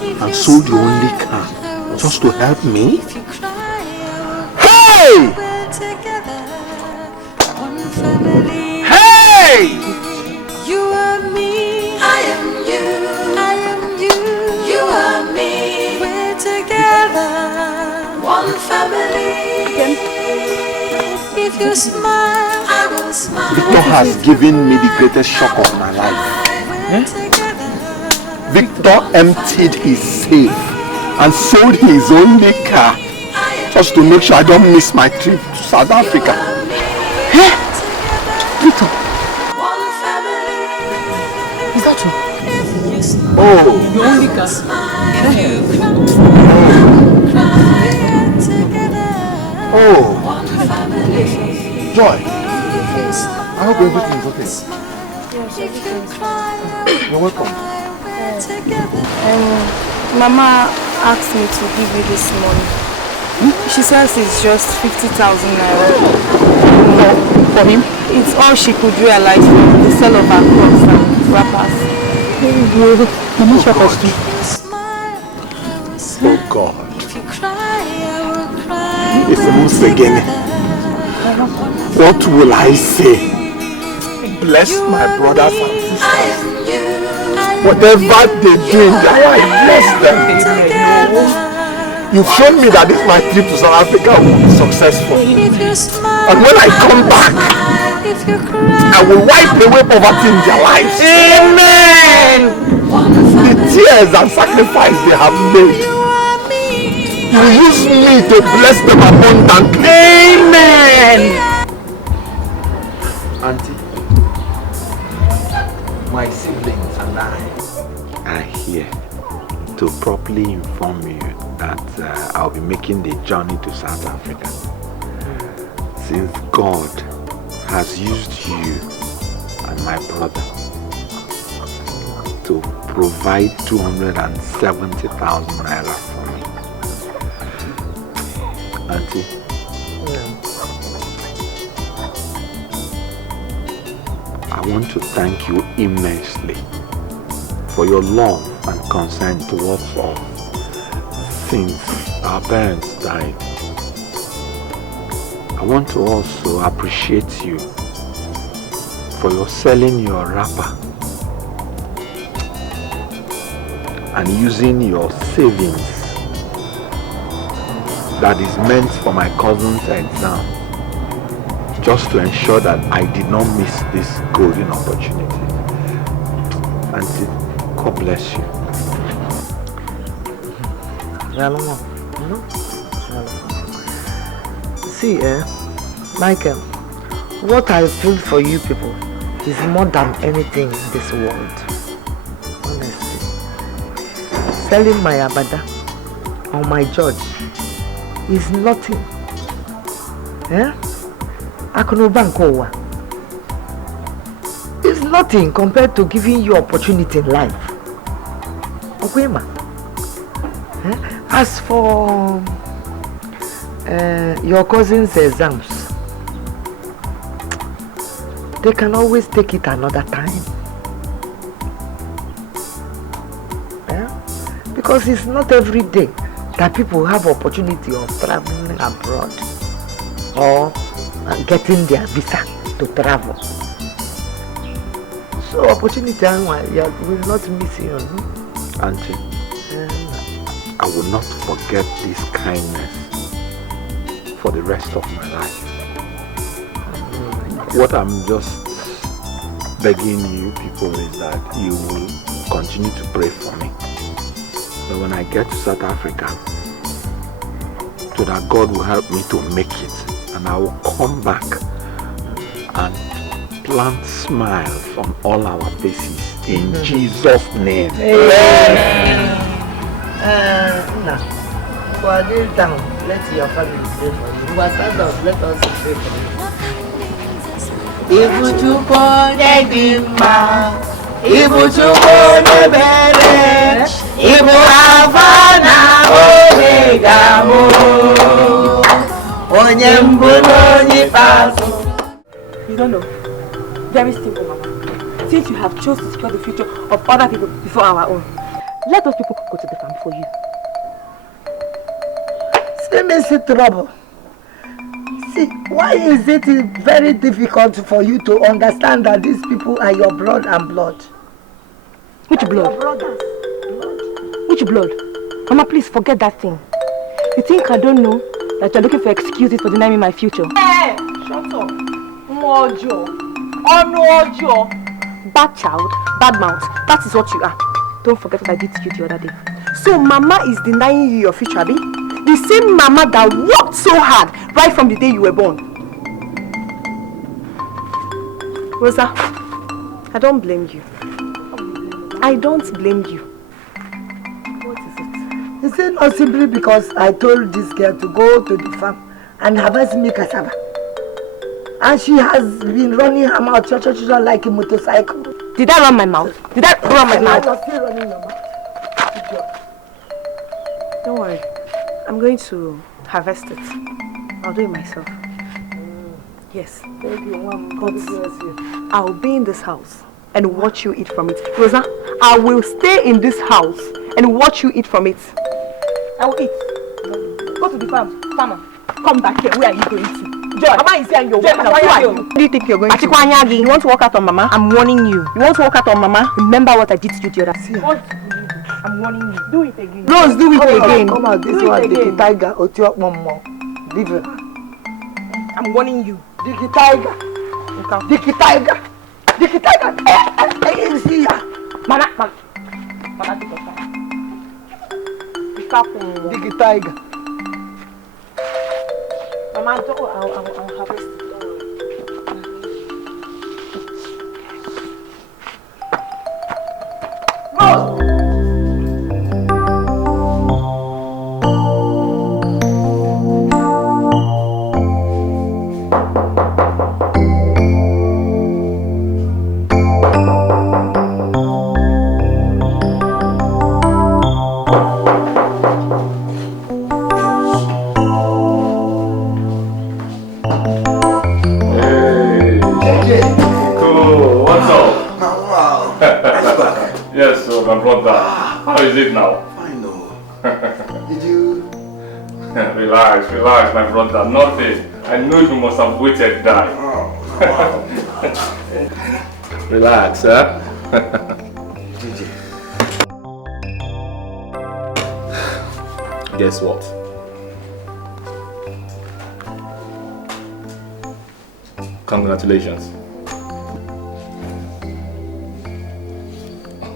If And you sold your smile, only I car will just to help me? If you cry, I will Hey! We're together. One family. Hey! You are me. I am you. I am you. You are me. We're together. One family. If you smile, I will smile. Victor has given me the greatest shock of my life. We're together. Victor emptied his safe and sold his only car just to make sure I don't miss my trip to South Africa. Hey! Victor, One family. is that true? Oh, Your only car? oh, Joy, I hope everything is okay. You're welcome. Mama asked me to give you this money. She says it's just 50,000 naira. For him? It's all she could realize from the sale of her clothes and wrappers. Mama shop us too. Oh God. It's the most beginning. What will I say? Bless my brothers and sisters. Whatever they do in their life, bless them. You've shown me that this my trip to South Africa will be successful. And when I come back, I will wipe away poverty in their lives. Amen. The tears and sacrifice they have made, you will use me to bless them abundantly. Amen. Auntie, my siblings and I are here to properly inform you that I'll be making the journey to South Africa. Since God has used you and my brother to provide 270,000 naira for me. Auntie, I want to thank you immensely for your love and concern towards us since our parents died. I want to also appreciate you for your selling your wrapper and using your savings that is meant for my cousin's exam just to ensure that I did not miss this golden opportunity. Auntie, God bless you. See, Michael, what I feel for you people is more than anything in this world. Honestly. Selling my abada or my judge is nothing. It's nothing compared to giving you opportunity in life. Okay, ma? As for your cousin's exams, they can always take it another time. Because it's not every day that people have opportunity of traveling abroad or getting their visa to travel. So opportunity will not miss you. Auntie, I will not forget this kindness for the rest of my life. What I'm just begging you people is that you will continue to pray for me. But when I get to South Africa, so that God will help me to make it, and I will come back and plant smiles on all our faces in Jesus' name. Amen. Now, for this down, let your family pray for you. You are stand up, let us pray for you. Ibuchukwu dị mma, Ibuchukwu ebere, Ibu Alpha na Omega mo, onye mbụ na onye ikpeazụ. You don't know. Very simple, Mama. Since you have chosen to secure the future of other people before our own, let those people go to the farm for you. See me see trouble. See, why is it very difficult for you to understand that these people are your blood and blood? Which blood? Your brothers. Which blood? Mama, please forget that thing. You think I don't know that you're looking for excuses for denying me my future? Hey, shut up. Mojo. Onojo. Bad child, bad mouth. That is what you are. Don't forget what I did to you the other day. So Mama is denying you your future, Abby? The same Mama that worked so hard right from the day you were born. Rosa, I don't blame you. I don't blame you. What is it? Is it not simply because I told this girl to go to the farm and harvest me cassava? And she has been running her mouth like a motorcycle. Did I run my mouth? Did I run my mouth? I was still running your mouth. Don't worry. I'm going to harvest it. I'll do it myself. Yes. Thank you, Mom. But I'll be in this house and watch you eat from it. Rosa, I will stay in this house and watch you eat from it. I will eat. Go to the farm. Farmer, come back here. Where are you going to? Joy, Mama is here and you're walking out. Who are you? Where do you think you're going to? You want to walk out on Mama? I'm warning you. You want to walk out on Mama? Remember what I did to you the other day. I'm warning you. Do it again. Rose, do it again. Come on, this one, the tiger, Otiok Momo. Leave her. I'm warning you. Diki tiger. Diki tiger. Diki tiger. Hey, see ya. Mama, take your time. Diki tiger. Mama, I'll harvest it. Rose! My brother, how is it now? Fine, no. Did you? Relax, my brother. Nothing. I know you must have waited that. Oh, wow. Relax, huh? Gigi. Guess what? Congratulations.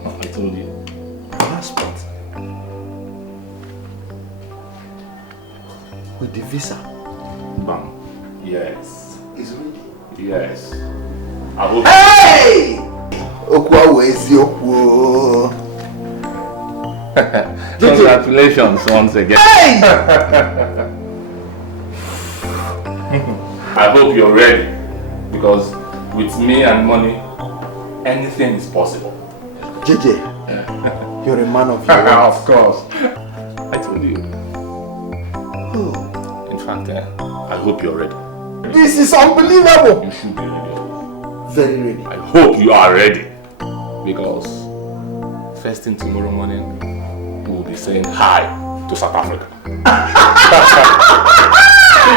I told you. Passport. With the visa. Bam. Yes. It's ready. Yes. I hope. Hey! Okwa eziokwu. Congratulations once again. Hey! I hope you're ready, because with me and money, anything is possible. JJ, you're a man of your word. Of course. I told you. Oh. In fact, I hope you're ready. This is unbelievable. You should be ready. Very ready. I hope you are ready, because first thing tomorrow morning, we will be saying hi to South Africa.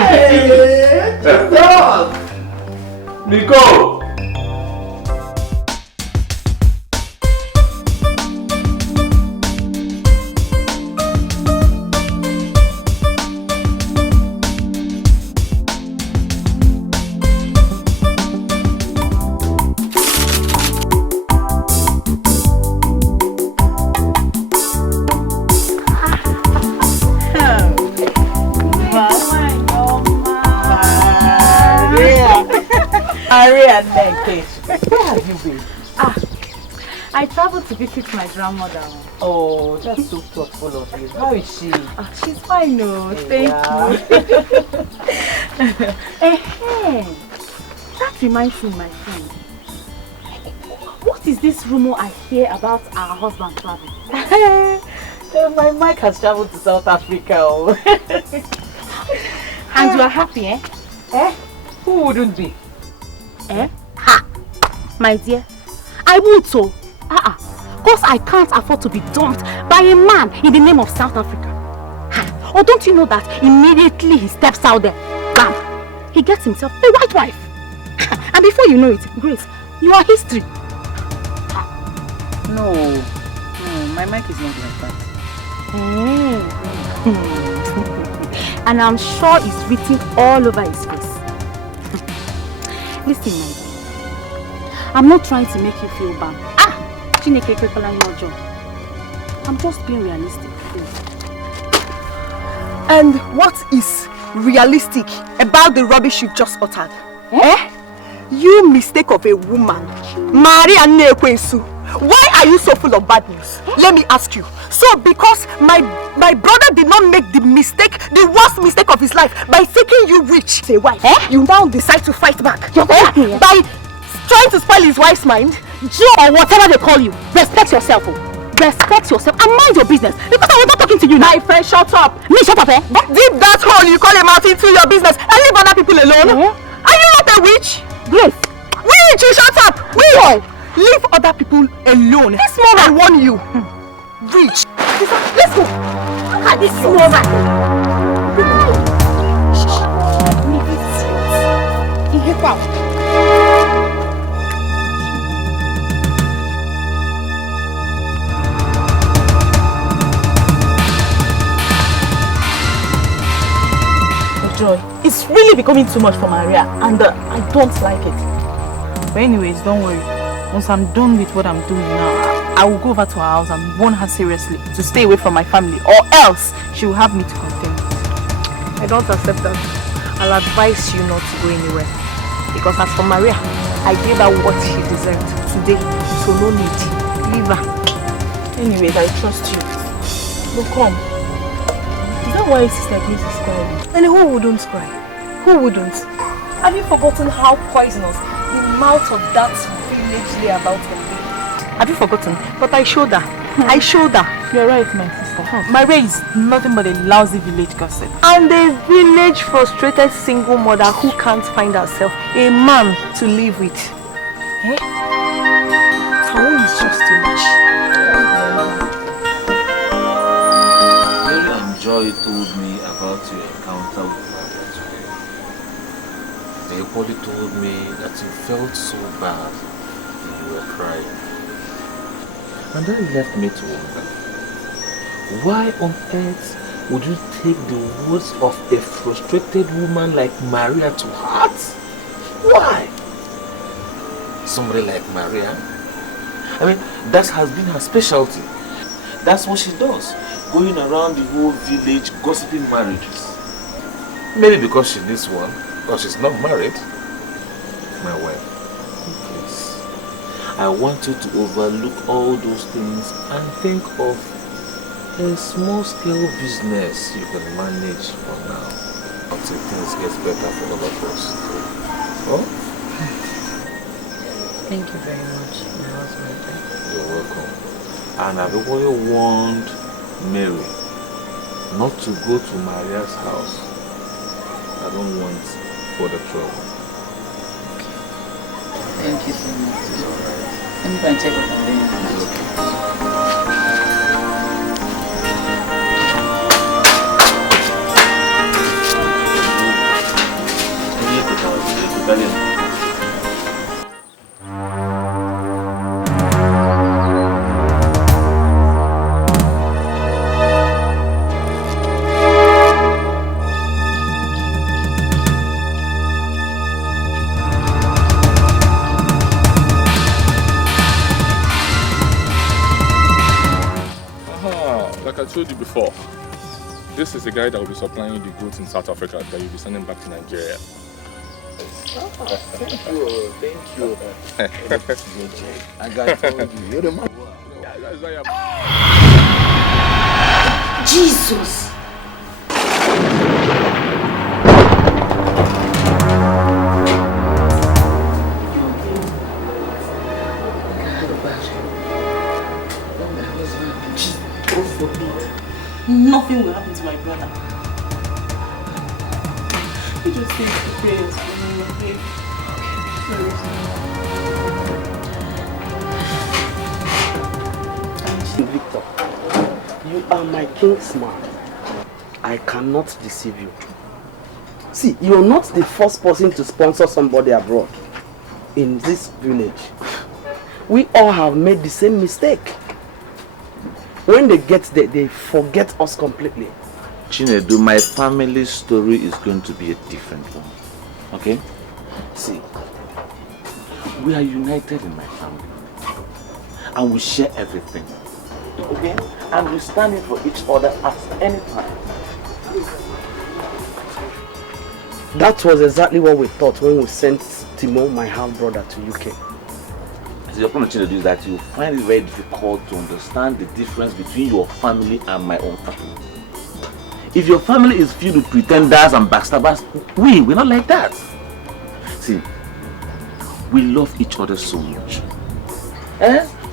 Hey! Stop! Nico! Maria and then Kate. Where have you been? I traveled to visit my grandmother. Oh, that's so thoughtful of you. How is she? She's fine, no. Thank you. That reminds me, my friend. What is this rumor I hear about our husband traveling? My Mike has traveled to South Africa. And you are happy, eh? Who wouldn't be? Ha! My dear, I would so. Because I can't afford to be dumped by a man in the name of South Africa. Or don't you know that immediately he steps out there, bam, he gets himself a white wife. And before you know it, Grace, you are history. No, my Mike is not like that. And I'm sure it's written all over his face. Listen, my dear, I'm not trying to make you feel bad. I'm just being realistic. And what is realistic about the rubbish you've just uttered? You mistake of a woman, Maria Nekwensu. Why are you so full of bad news? Let me ask you. So because my brother did not make the worst mistake of his life by seeking you rich, say wife, you now decide to fight back by trying to spoil his wife's mind? Joe, or whatever they call you, respect yourself. Respect yourself and mind your business. Because I was not talking to you now. My friend, shut up. Me, shut up, Dip that hole you call him out into your business and leave other people alone. Are you not a witch? Grace. Witch, you shut up. Leave other people alone. This man, I warn you. Witch. Let's go. Look at this woman. Joy, it's really becoming too much for Maria and I don't like it. But anyways, don't worry. Once I'm done with what I'm doing now, I will go over to her house and warn her seriously to stay away from my family, or else she will have me to contend. I don't accept that. I'll advise you not to go anywhere. Because as for Maria, I gave her what she deserved today, so no need. Leave her. Anyways, I trust you. No, come. Is that why Sister Grace is crying? And who wouldn't cry? Who wouldn't? Have you forgotten how poisonous the mouth of that village lay about her? Have you forgotten? But I showed her. I showed her. You're right, my sister. Maria is nothing but a lousy village gossip. And a village frustrated single mother who can't find herself a man to live with. Her own is just too much. Joy told me about your encounter with Maria today. Everybody told me that you felt so bad and you were crying. And that left me to wonder, why on earth would you take the words of a frustrated woman like Maria to heart? Why? Somebody like Maria? I mean, that has been her specialty. That's what she does. Going around the whole village gossiping marriages. Maybe because she needs one, because she's not married. My wife, please. I want you to overlook all those things and think of a small-scale business you can manage for now until things get better for all of us. Oh? Thank you very much, my husband. You're welcome. And I've already warned Mary not to go to Maria's house. I don't want further trouble. Okay. Thank you so much. It's alright. Let me go and check what I'm doing. It's okay. Like I told you before, this is the guy that will be supplying the goods in South Africa that you'll be sending back to Nigeria. Thank you. I got told you. You're the man. Jesus! Nothing will happen to my brother. He just needs to pray for me, okay? Victor, you are my kinsman. I cannot deceive you. See, you're not the first person to sponsor somebody abroad in this village. We all have made the same mistake. When they get there, they forget us completely. Chinedu, my family story is going to be a different one. Okay? See, we are united in my family. And we share everything. Okay? And we stand in for each other at any time. That was exactly what we thought when we sent Timo, my half-brother, to UK. So your problem, Chinedu, is that you find it very difficult to understand the difference between your family and my own family. If your family is filled with pretenders and backstabbers, we're not like that. See, we love each other so much.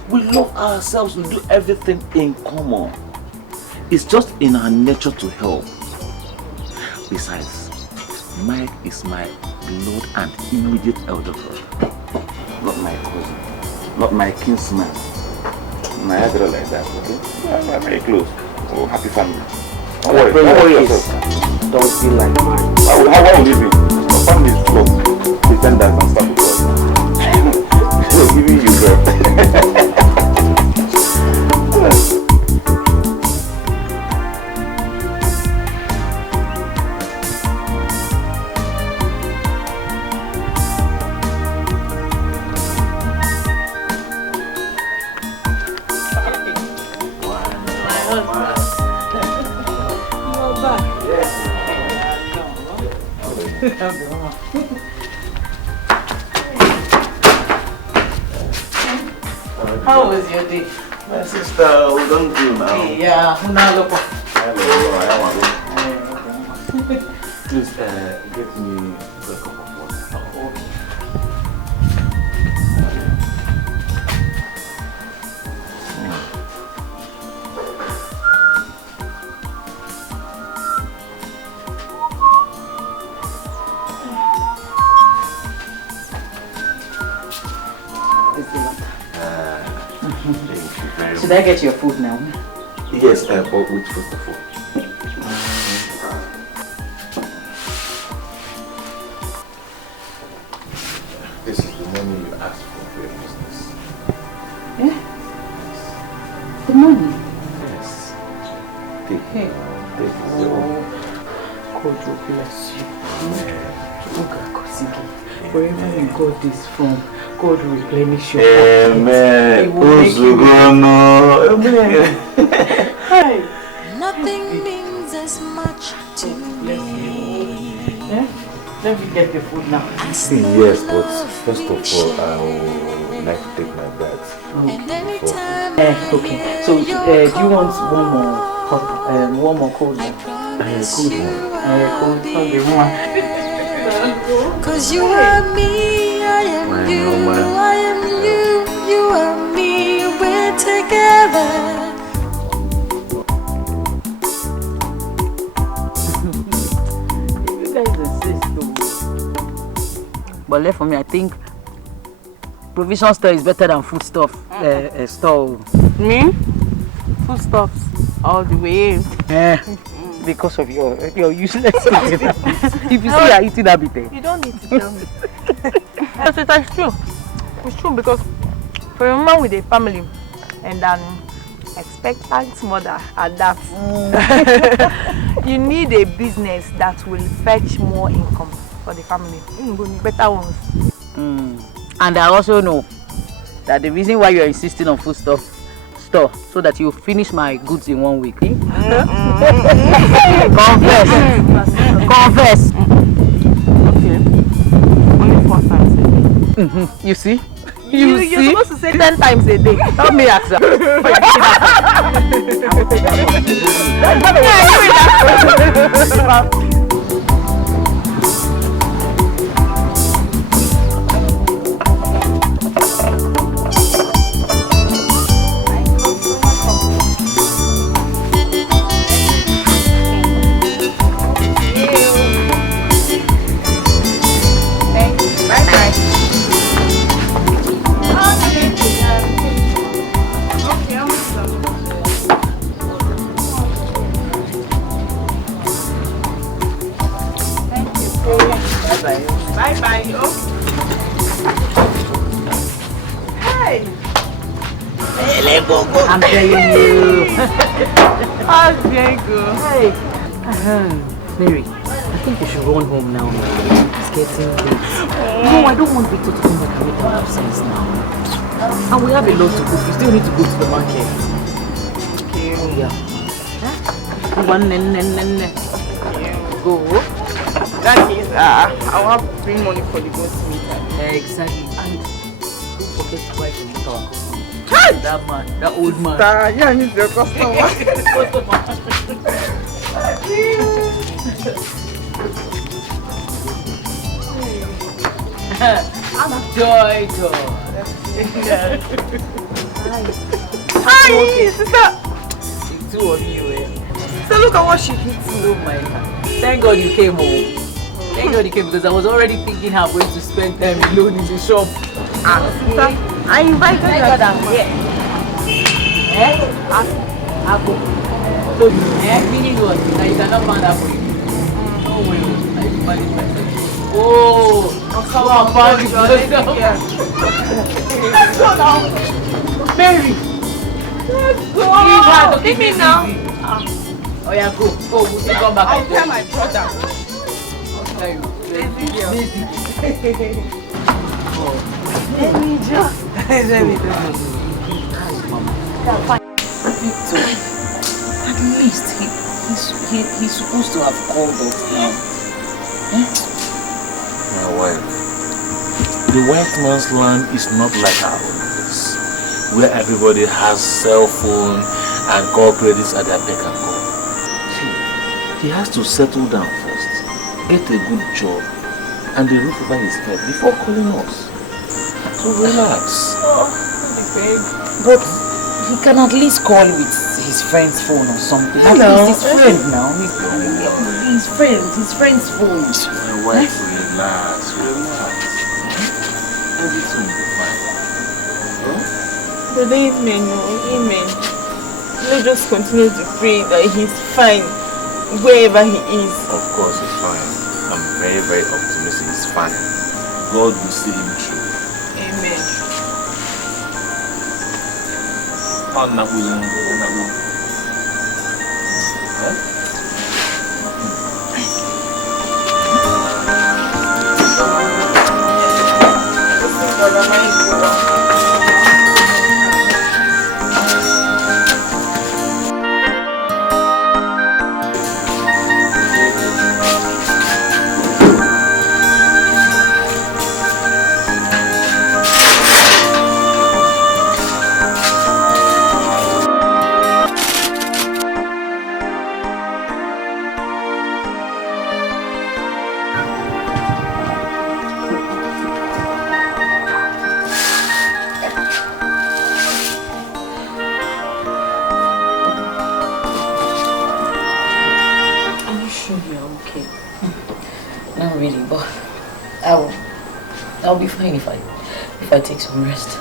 We love ourselves, we do everything in common. It's just in our nature to help. Besides, Mike is my blood and immediate elder brother. Not my cousin, not my kinsman. My elder like that, okay? We're very close. Oh, happy family. Don't worry yourself. Don't be like mine. How will you be? Your family is full of pretenders and stuff. So giving you girl. How was your day? My sister, we don't do now. Yeah, Please get me a cup of water. Should I get your food now? Yes, but with first of all. This is the money you asked for your business. Yeah? The money? Yes. Take it. Take it. God will bless you. Wherever you got this from, God will replenish your pocket. Amen. Hi. Nothing means as much to me. Let me get the food now. Yes, but first of all, I would like to take my bath. Okay. So, do you want one more cold one? Good one. Cold one. Cause you are me, I am you, I am you, you are me, we're together. You guys insist though. But left for me, I think provision store is better than food stuff store. Me? Foodstuffs all the way. Because of your useless eating habits. If you see her eating habit, You don't need to tell me. Yes, it's true. It's true because for a woman with a family and an expectant mother at that, you need a business that will fetch more income for the family. Better ones. And I also know that the reason why you're insisting on food store so that you finish my goods in 1 week. Confess. Okay. Only You see? You're supposed to say 10 times a day. Help me ask her. Bye-bye. Hey! I'm telling you. How's Diego? Hey. Mary, I think we should run home now. It's getting late. No, I don't want Victor to come back and make a lot of sense now. And we have a lot to cook. We still need to go to the market. Okay. Oh, yeah. One, go. That means I'll have to bring money for the goat meat. Exactly. And don't forget to buy from the store. That man, that old man. Yeah, he's your customer. Joy. Hi, sister. The two of you, So look at what she did. Oh my God. Thank God you came home. Thank God you came because I was already thinking how I'm going to spend time alone in the shop. Sister, I invited her. Thank God I'm here. Apple. So, meaning what? Now you cannot find that for you. No way. I manage myself. Oh, come on, manage yourself. Let's go now. Mary. Let's go. Leave me now. Oh yeah, go. We'll come back. I'll tell my brother. I'll tell you. Lazy girl. Victor, at least he's supposed to have called us now. My wife, the white man's land is not like our own place, where everybody has cell phone and call credits at their beck and call. See, he has to settle down first, get a good job, and the roof over his head before calling us. So relax. But he can at least call with his friend's phone or something. At least his friend now. His friend's phone. My wife, relax. Everything will be fine. But amen. Let's just continue to pray that he's fine wherever he is. Of course he's fine. I'm very, very optimistic he's fine. God will see him through. Amen. I'll be fine if I take some rest.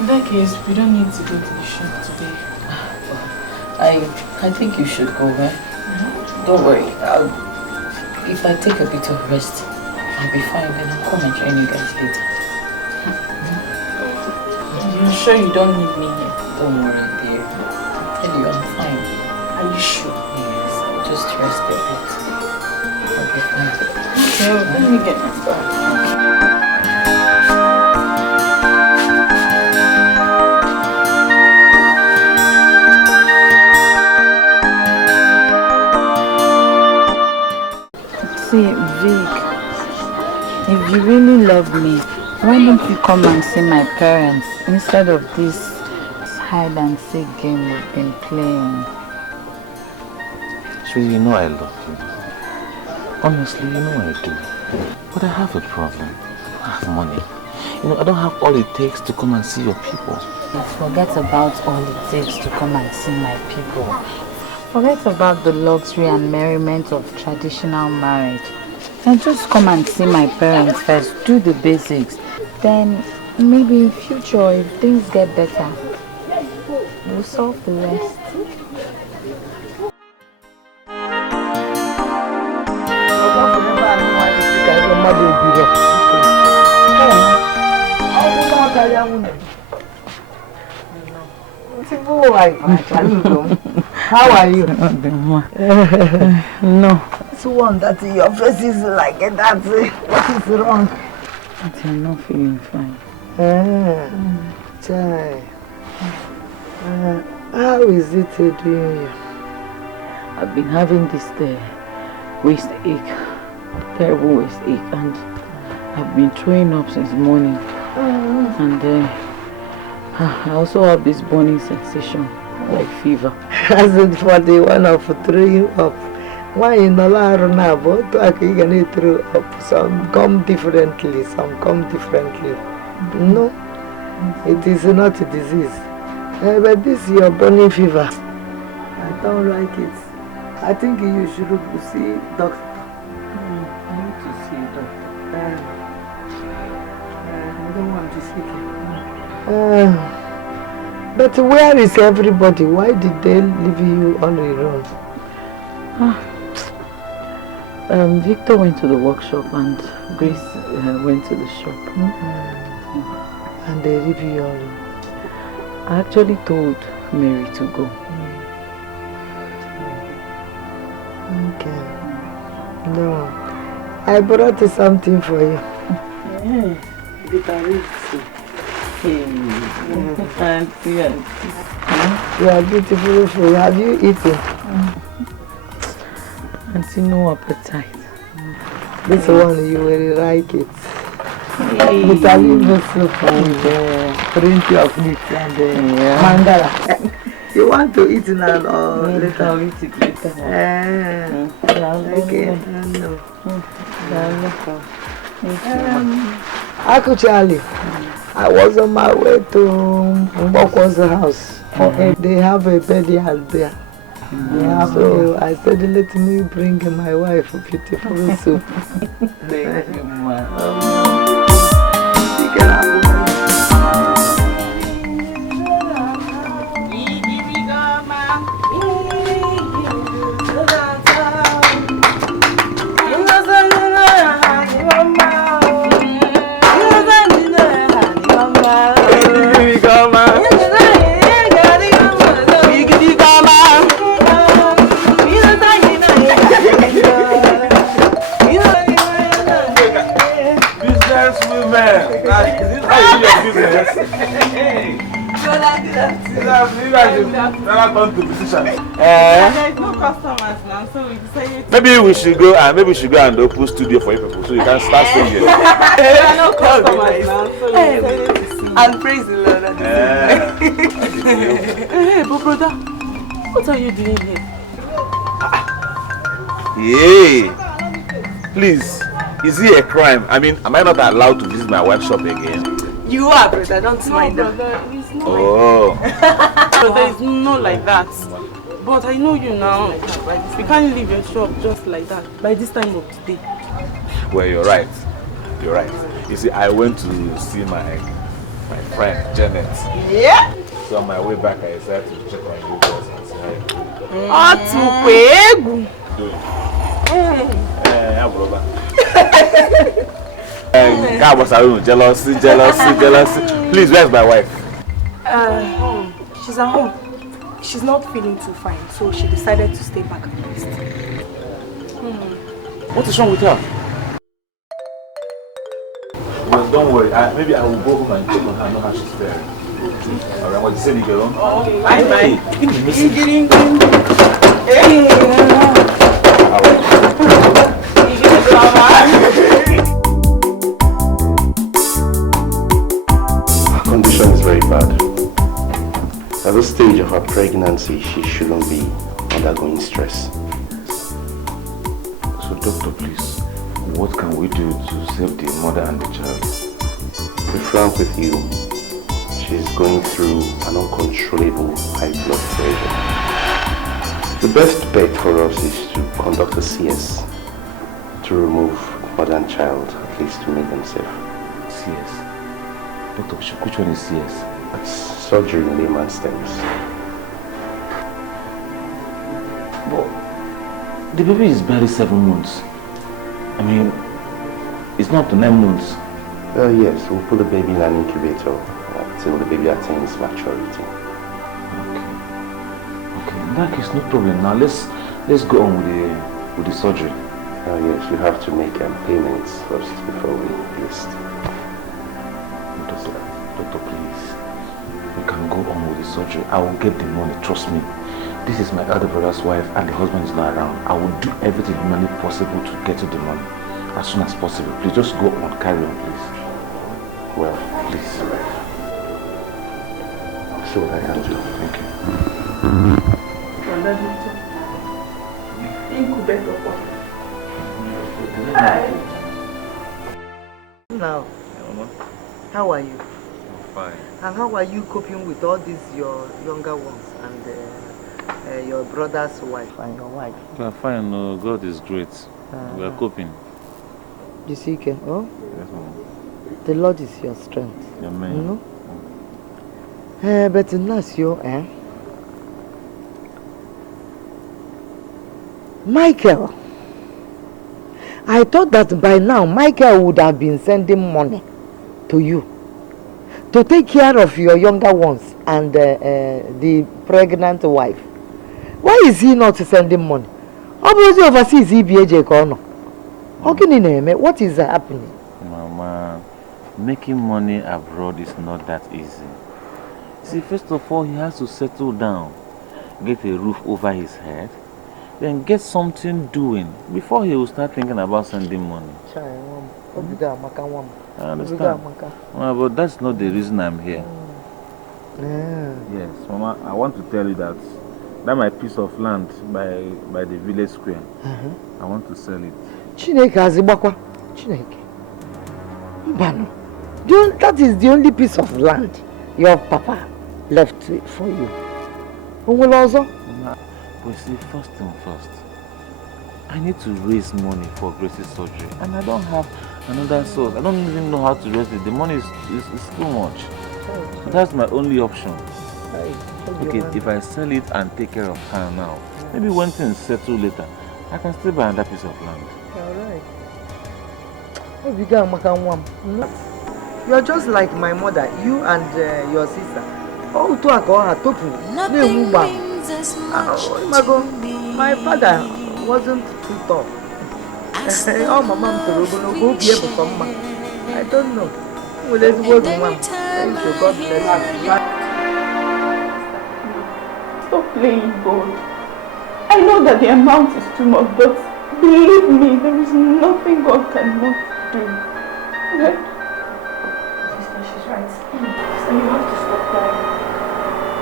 In that case, we don't need to go to the shop today. I think you should go, right? Don't worry. If I take a bit of rest, I'll be fine. Then I'll come and join you guys later. You're sure you don't need me here? Don't worry, dear. I'll tell you, I'm fine. Are you sure? Yes, I'll just rest a bit. I'll be fine. Okay, well, let me get my bag. See, Vic, If you really love me, why don't you come and see my parents instead of this hide and seek game we've been playing? Sweetie, you know I love you. Honestly, you know I do. But I have a problem. I have money. You know, I don't have all it takes to come and see your people. Forget about all it takes to come and see my people. Forget about the luxury and merriment of traditional marriage. And just come and see my parents first. Do the basics. Then maybe in future, if things get better, we'll solve the rest. How are you? No. It's one that your face is like that. What is wrong? I'm not feeling fine. How is it doing you? I've been having this waist ache, terrible waist ache, and I've been throwing up since morning. And I also have this burning sensation, like fever. As it for the one of throwing up. Why in the now? But I can throw up. Some come differently, some come differently. No, it is not a disease. But this is your burning fever. I don't like it. I think you should see doctor. I need to see a doctor. I don't want to see you. But where is everybody? Why did they leave you on your own? Victor went to the workshop and Grace went to the shop. And they leave you all alone? I actually told Mary to go. Okay. No. I brought something for you. Auntie. You are beautiful food. Have you eaten? Auntie, no appetite. This one, you will like it. Bitter leaf soup with plenty of meat and mandala. You want to eat now or later? I'll eat it later. Okay. Actually, I was on my way to Mboko's house. They have a bed there. So I said, let me bring my wife beautiful soup. Thank you, ma. You can have it. Maybe we should go and open studio for you people so you can start singing. There are no customers now, so you decided to sing. And praise the Lord at the same time. Hey, but brother, what are you doing here? Yay! Please, is it a crime? I mean, am I not allowed to visit my wife's shop again? You are, brother, don't mind that. Oh. Brother, it's not like that. But I know you now. You can't leave your shop just like that by this time of the day. Well, you're right. You're right. You see, I went to see my friend Janet. Yeah? So on my way back, I decided to check on you guys and say hi. Jealousy. Please, where's my wife? She's at home. She's not feeling too fine, so she decided to stay back and rest. What is wrong with her? Well, don't worry. Maybe I will go home and check on her, know how she's faring. Okay. Alright, what you say, girl? Okay. Bye. pregnancy, she shouldn't be undergoing stress. So doctor, please, what can we do to save the mother and the child? To be frank with you, she's going through an uncontrollable high blood pressure. The best bet for us is to conduct a CS to remove mother and child, at least to make them safe. CS? Doctor, which one is CS? That's surgery in layman's terms. But the baby is barely 7 months. I mean, it's not up to 9 months. Yes, we'll put the baby in an incubator till the baby attains maturity. Okay, in that case, no problem. Now let's go on with the surgery. Yes, we have to make payments first before we list. Doctor, please. We can go on with the surgery. I will get the money, trust me. This is my elder brother's wife and the husband is not around. I will do everything humanly possible to get you the money as soon as possible. Please just go on, carry on, please. Well, please. I'll see what I can do. Thank you. Now, how are you? Fine. And how are you coping with all these your younger ones and your brother's wife and your wife? We are fine. No, God is great. We are coping. Deciet, oh? Yes, ma'am. The Lord is your strength. Amen. You know? But Ignacio, Michael, I thought that by now Michael would have been sending money to you to take care of your younger ones and the pregnant wife. Why is he not sending money? Obviously overseas EBAJ Kono. What is happening? Mama, making money abroad is not that easy. See, first of all, he has to settle down, get a roof over his head, then get something doing before he will start thinking about sending money. I understand. Mama, but that's not the reason I'm here. Yes, Mama, I want to tell you that my piece of land by the village square, I want to sell it. Chineke Azibakwa. Chineke. Mbano. That is the only piece of land your papa left for you. But see, first thing first, I need to raise money for Grace's surgery, and I don't have another source. I don't even know how to raise it. The money is too much. So that's my only option. Okay, if I sell it and take care of her now, maybe when things settle later, I can still buy another piece of land. Alright. You're just like my mother, you and your sister. Nothing means as much to me. My father wasn't too tough. Oh, my mom I don't know. Well, let's go to mom. Thank you. God bless you. Stop playing God. I know that the amount is too much, but believe me, there is nothing God cannot do. Okay? Sister, she's right. Sister, you have to stop crying.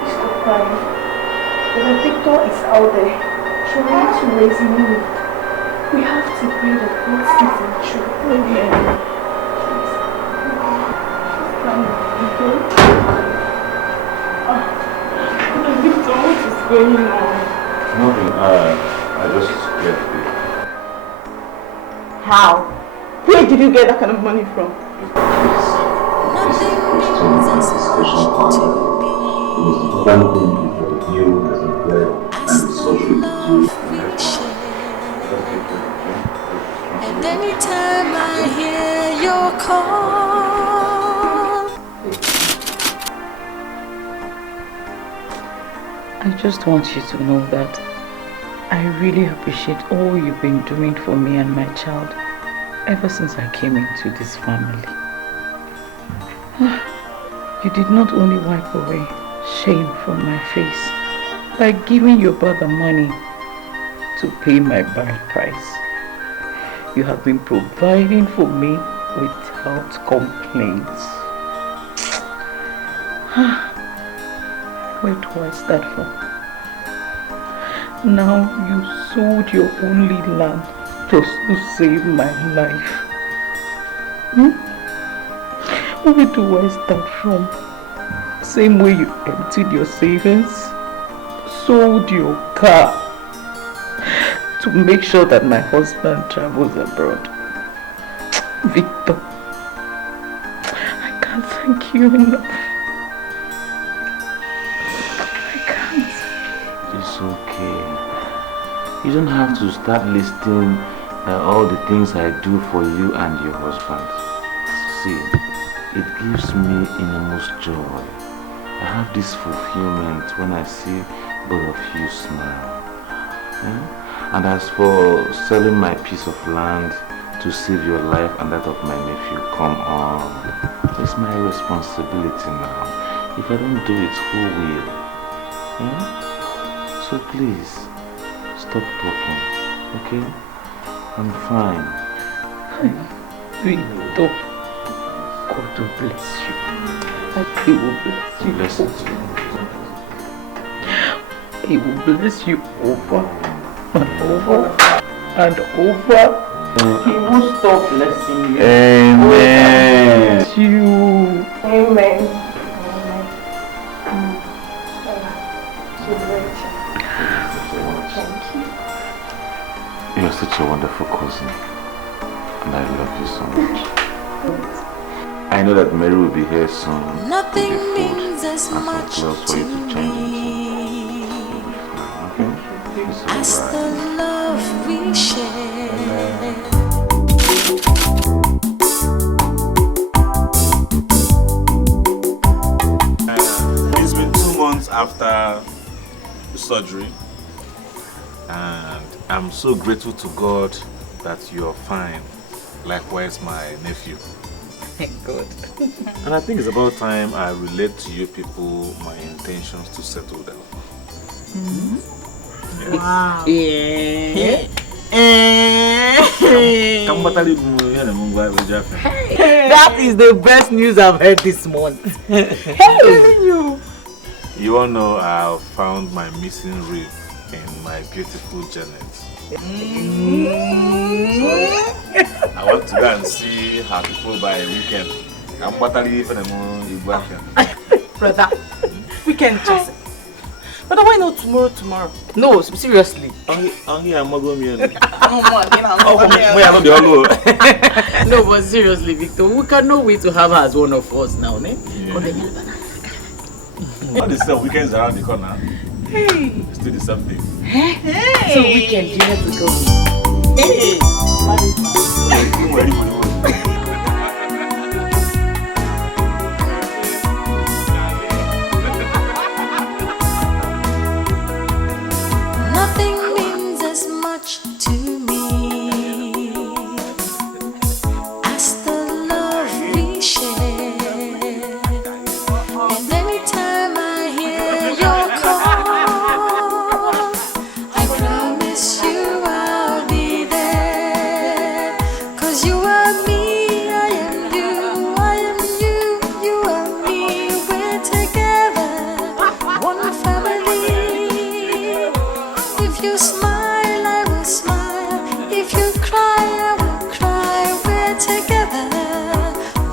Please stop crying. Brother Victor is out there trying to raise money. We have to pray that God sees him through. Please. She's crying. Okay? Brother Victor, what is going on? Nothing. I just left it. How? Where did you get that kind of money from? Nothing means as much to me. It was important thing for you as a player and the social And anytime I hear your call, I just want you to know that I really appreciate all you've been doing for me and my child ever since I came into this family. You did not only wipe away shame from my face by giving your brother money to pay my bride price. You have been providing for me without complaints. Where do I start from? Now you sold your only land just to save my life. Where do I start from? Same way you emptied your savings, sold your car to make sure that my husband travels abroad. Victor, I can't thank you enough. I can't. It's okay. You don't have to start listing all the things I do for you and your husband. See, it gives me enormous joy. I have this fulfillment when I see both of you smile. And as for selling my piece of land to save your life and that of my nephew, come on. It's my responsibility now. If I don't do it, who will? So please, stop talking, okay? I'm fine. Victor, God will bless you. He will bless you. Bless you. He will bless you over and over and over. He will stop blessing you. Amen. Bless you. Amen. Thank you. You're such a wonderful cousin. And I love you so much. I know that Mary will be here soon. Nothing with the food means as and some much clothes for to you to change into. Okay? as the love we share. It's been 2 months after the surgery, and I'm so grateful to God that you're fine. Likewise, my nephew. Thank God. And I think it's about time I relate to you people my intentions to settle down. Wow. Yeah. That is the best news I've heard this month. You all know I found my missing rib in my beautiful Janet. I want to go and see her people by weekend. I'm totally even a Brother, weekend just. But why not tomorrow? No, seriously. I'm not going No, but seriously, Victor, we cannot wait to have her as one of us now, ne? All the same weekends around the corner. Hey. It's still the same thing. Hey. So weekend, you have to go. Hey. Nothing means as much to me as the love we share. And anytime I hear your call, I promise you I'll be there. 'Cause you are me, I am you, I am you, you are me. We're together, one family. If you smile, I will smile. If you cry, I will cry. We're together,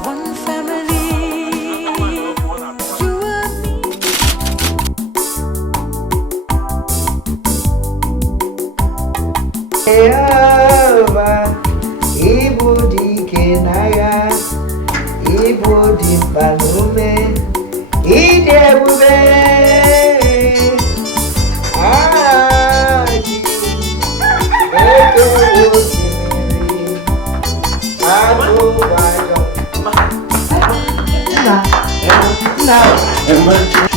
one family. You and me. Ibu di kenaya, Ibu di palume, Ide bube.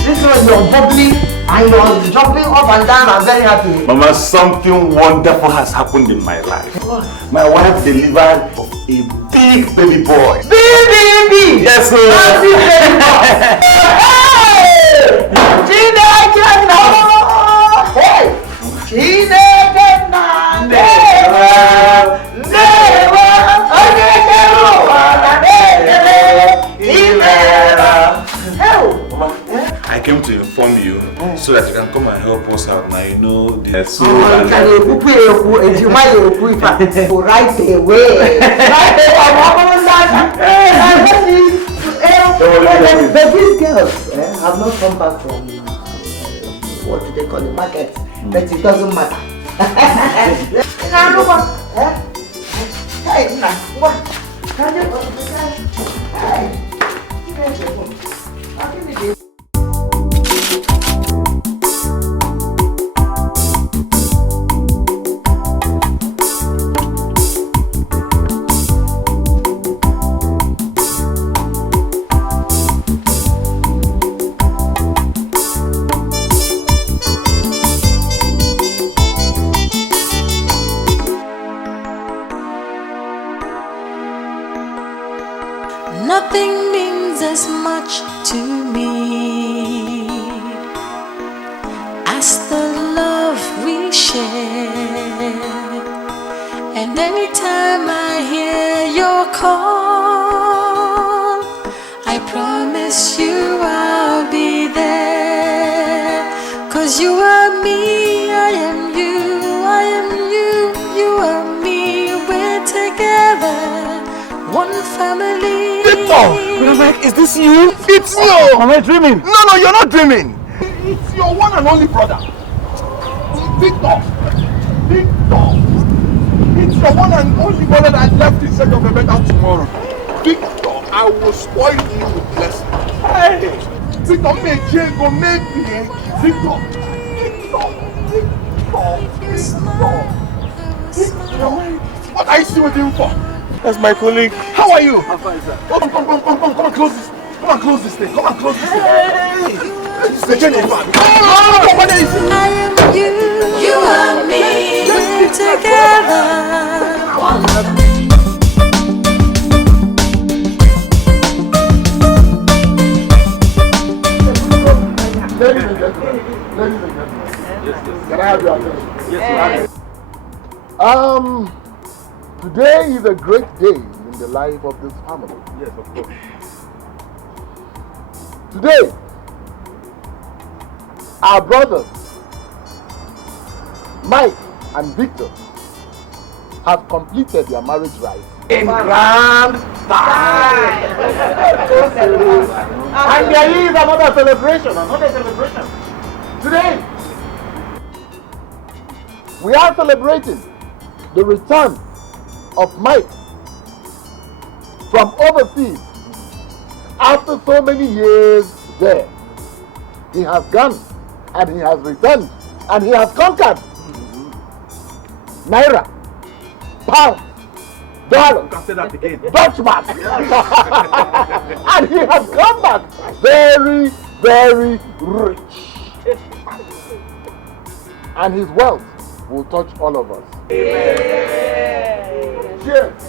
This one you're bubbling and you're jumping up and down. I'm very happy. Mama, something wonderful has happened in my life. My wife delivered a big baby boy. Big baby! Yes, sir. Massive baby boy! Hey! I came to inform you so that you can come and help us out now. You know the soul and right away. But these girls have not come back from what do they call the market? But it doesn't matter. Hey, what? Can you Nothing means as much to me as the love we share. And anytime I hear your call, I promise you I'll be there. 'Cause you are me, I am you, I am you, you are me. We're together, one family. Mike, is this you? It's you! Am I dreaming? No, you're not dreaming! It's your one and only brother. Victor! It's your one and only brother that left in search of a better tomorrow. Victor, I will spoil you with blessings. Hey! Victor, go make me. Victor! What are you still waiting for? That's my colleague. How are you? I'm fine, sir. Come and close this. Come and close this thing. Come and close this thing. Hey! It's the Jennifer. I am you, you are me, we're together. Ladies and gentlemen. Can I have your attention? Yes, sir. Today is a great day in the life of this family. Yes, of course. Today, our brothers, Mike and Victor, have completed their marriage rites in grand style. And there is another celebration. Today, we are celebrating the return of Mike from overseas. After so many years there, he has gone and he has returned and he has conquered Naira, pound, dollar, Dutch mark. And he has come back very, very rich. And his wealth will touch all of us. Cheers.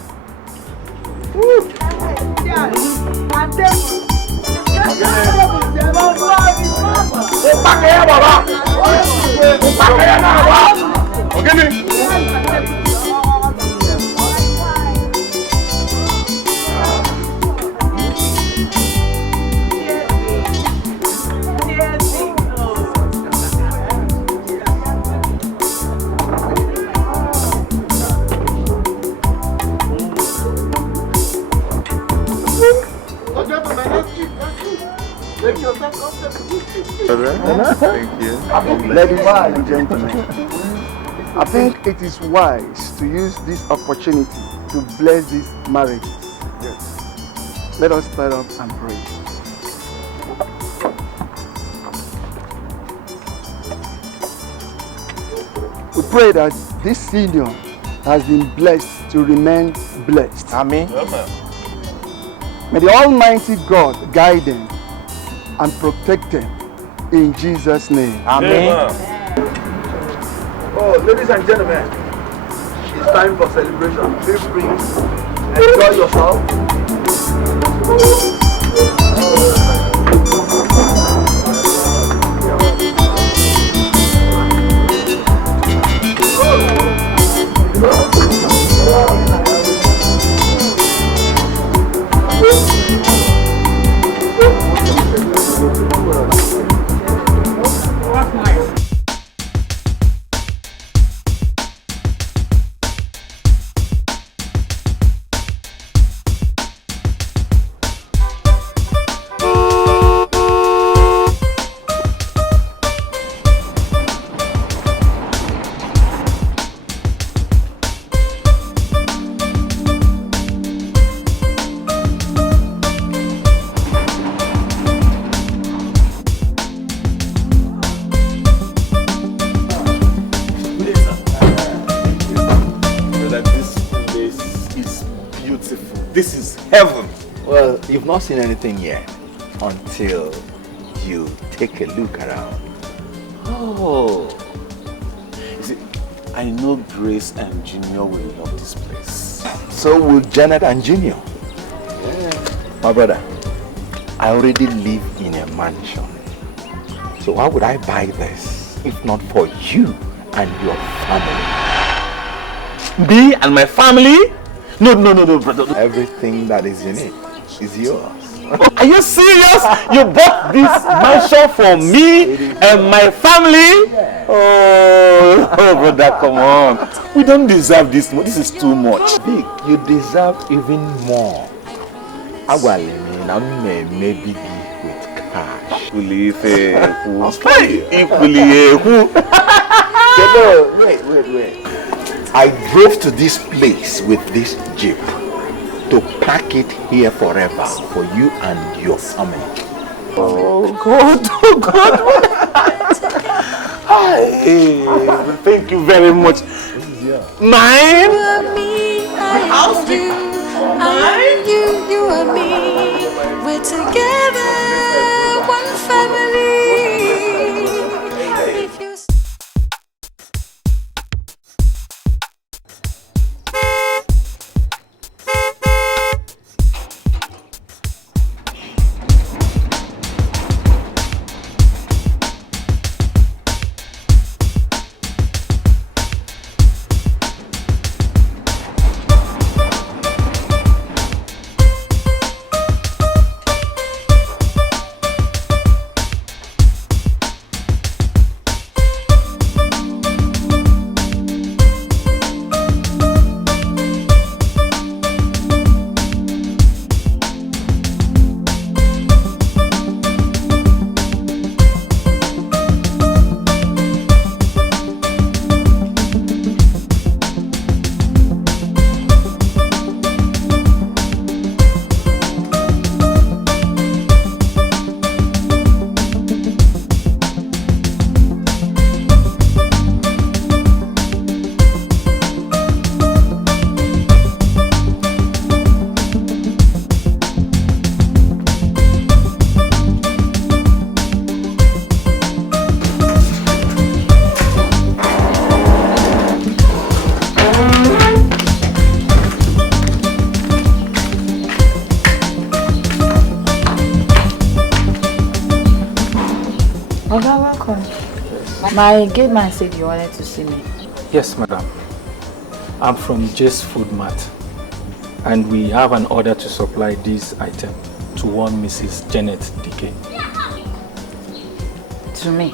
Make yourself comfortable. Thank you. Ladies and gentlemen, I think it is wise to use this opportunity to bless these marriages. Yes. Let us stand up and pray. We pray that this union has been blessed to remain blessed. Amen. May the Almighty God guide them and protect them in Jesus' name. Amen. Oh, ladies and gentlemen, it's time for celebration. Feel free. Enjoy yourself. This is heaven. Well, you've not seen anything yet until you take a look around. Oh. You see, I know Grace and Junior will love this place. So will Janet and Junior. My brother, I already live in a mansion. So why would I buy this if not for you and your family? Me and my family? No, brother. Everything that is in it is yours. Are you serious? You bought this mansion for me and my family? Oh, brother, come on. We don't deserve this much. This is too much. Big, you deserve even more. Maybe with cash. Wait. I drove to this place with this jeep to pack it here forever for you and your family. Oh God. Thank you very much. Mine? House you, I'm you and me. We're together, one family. If you My gate man said you wanted to see me. Yes, madam. I'm from J's Food Mart, and we have an order to supply this item to one Mrs. Janet DK. To me?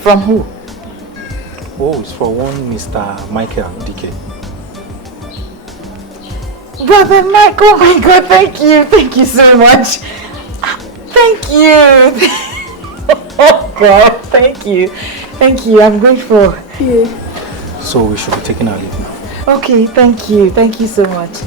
From who? Oh, it's for one Mr. Michael DK. Brother Mike, oh my God, thank you. Thank you so much. Thank you. Oh God, thank you. Thank you, I'm grateful. Yeah. So we should be taking our leave now. Okay, thank you. Thank you so much.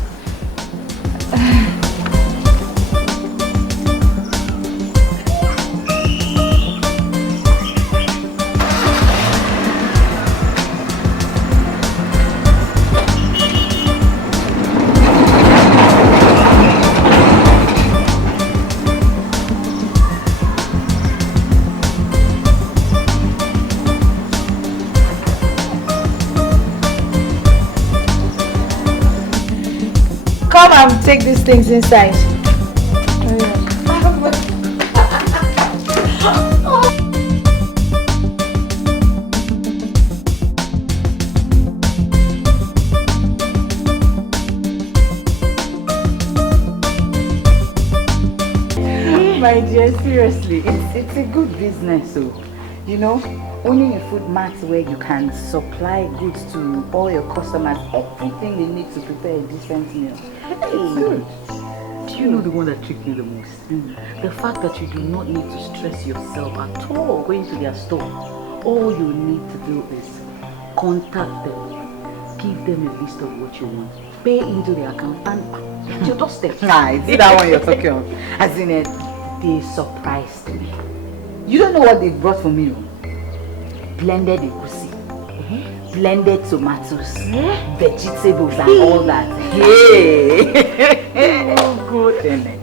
Come and take these things inside. My dear, seriously, it's a good business, so you know, owning a food mart where you can supply goods to all your customers, everything they need to prepare a decent meal. Hey. Do you know the one that tricked me the most? The fact that you do not need to stress yourself at all going to their store. All you need to do is contact them, give them a list of what you want, pay into their account, and at your doorstep. Nah, is it that one you're talking of? As in it, they surprised me. You don't know what they brought for me? Blended egusi, blended tomatoes, vegetables and all that. Hey! Oh, goodness.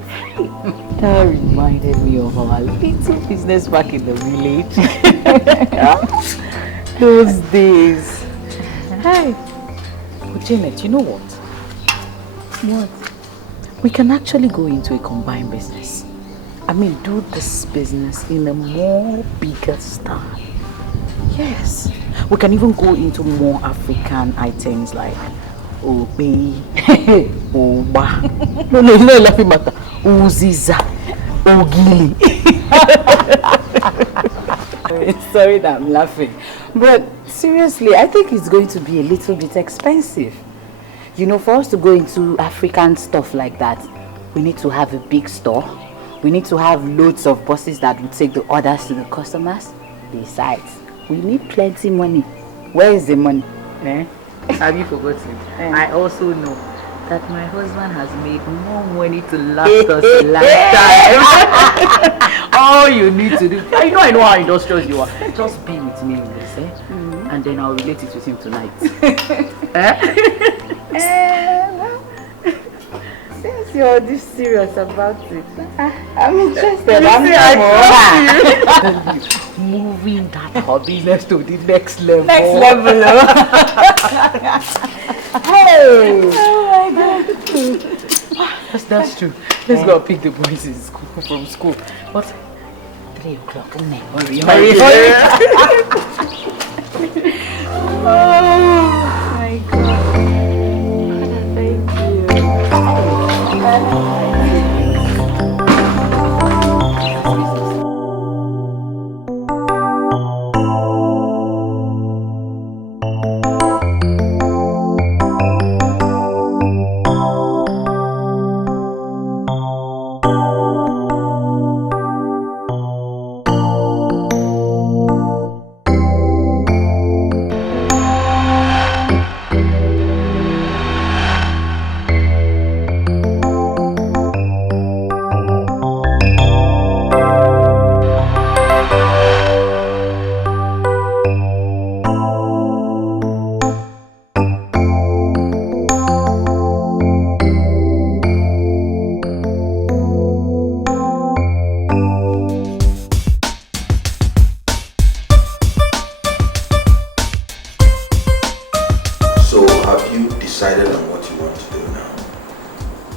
That reminded me of our little business back in the village. Those days. Hi. But Janet, you know what? What? We can actually go into a combined business. I mean, do this business in a more bigger style. Yes. We can even go into more African items like Obe, Oba. No, it's not a laughing matter. Uziza, Ogili. Sorry that I'm laughing. But seriously, I think it's going to be a little bit expensive. You know, for us to go into African stuff like that, we need to have a big store. We need to have loads of buses that will take the orders to the customers. Besides, we need plenty money. Where is the money? Eh? Have you forgotten? I also know that my husband has made more money to last us a lifetime. All you need to do, I know how industrious you are. Just be with me in this, eh? And then I'll relate it with him tonight. Since you're this serious about it, I'm interested. Moving that hobby to the next level. Next level. Hey! Oh my God. That's true. Let's go pick the boys in school, from school. What? 3 o'clock. Hurry. Oh my God. Thank you.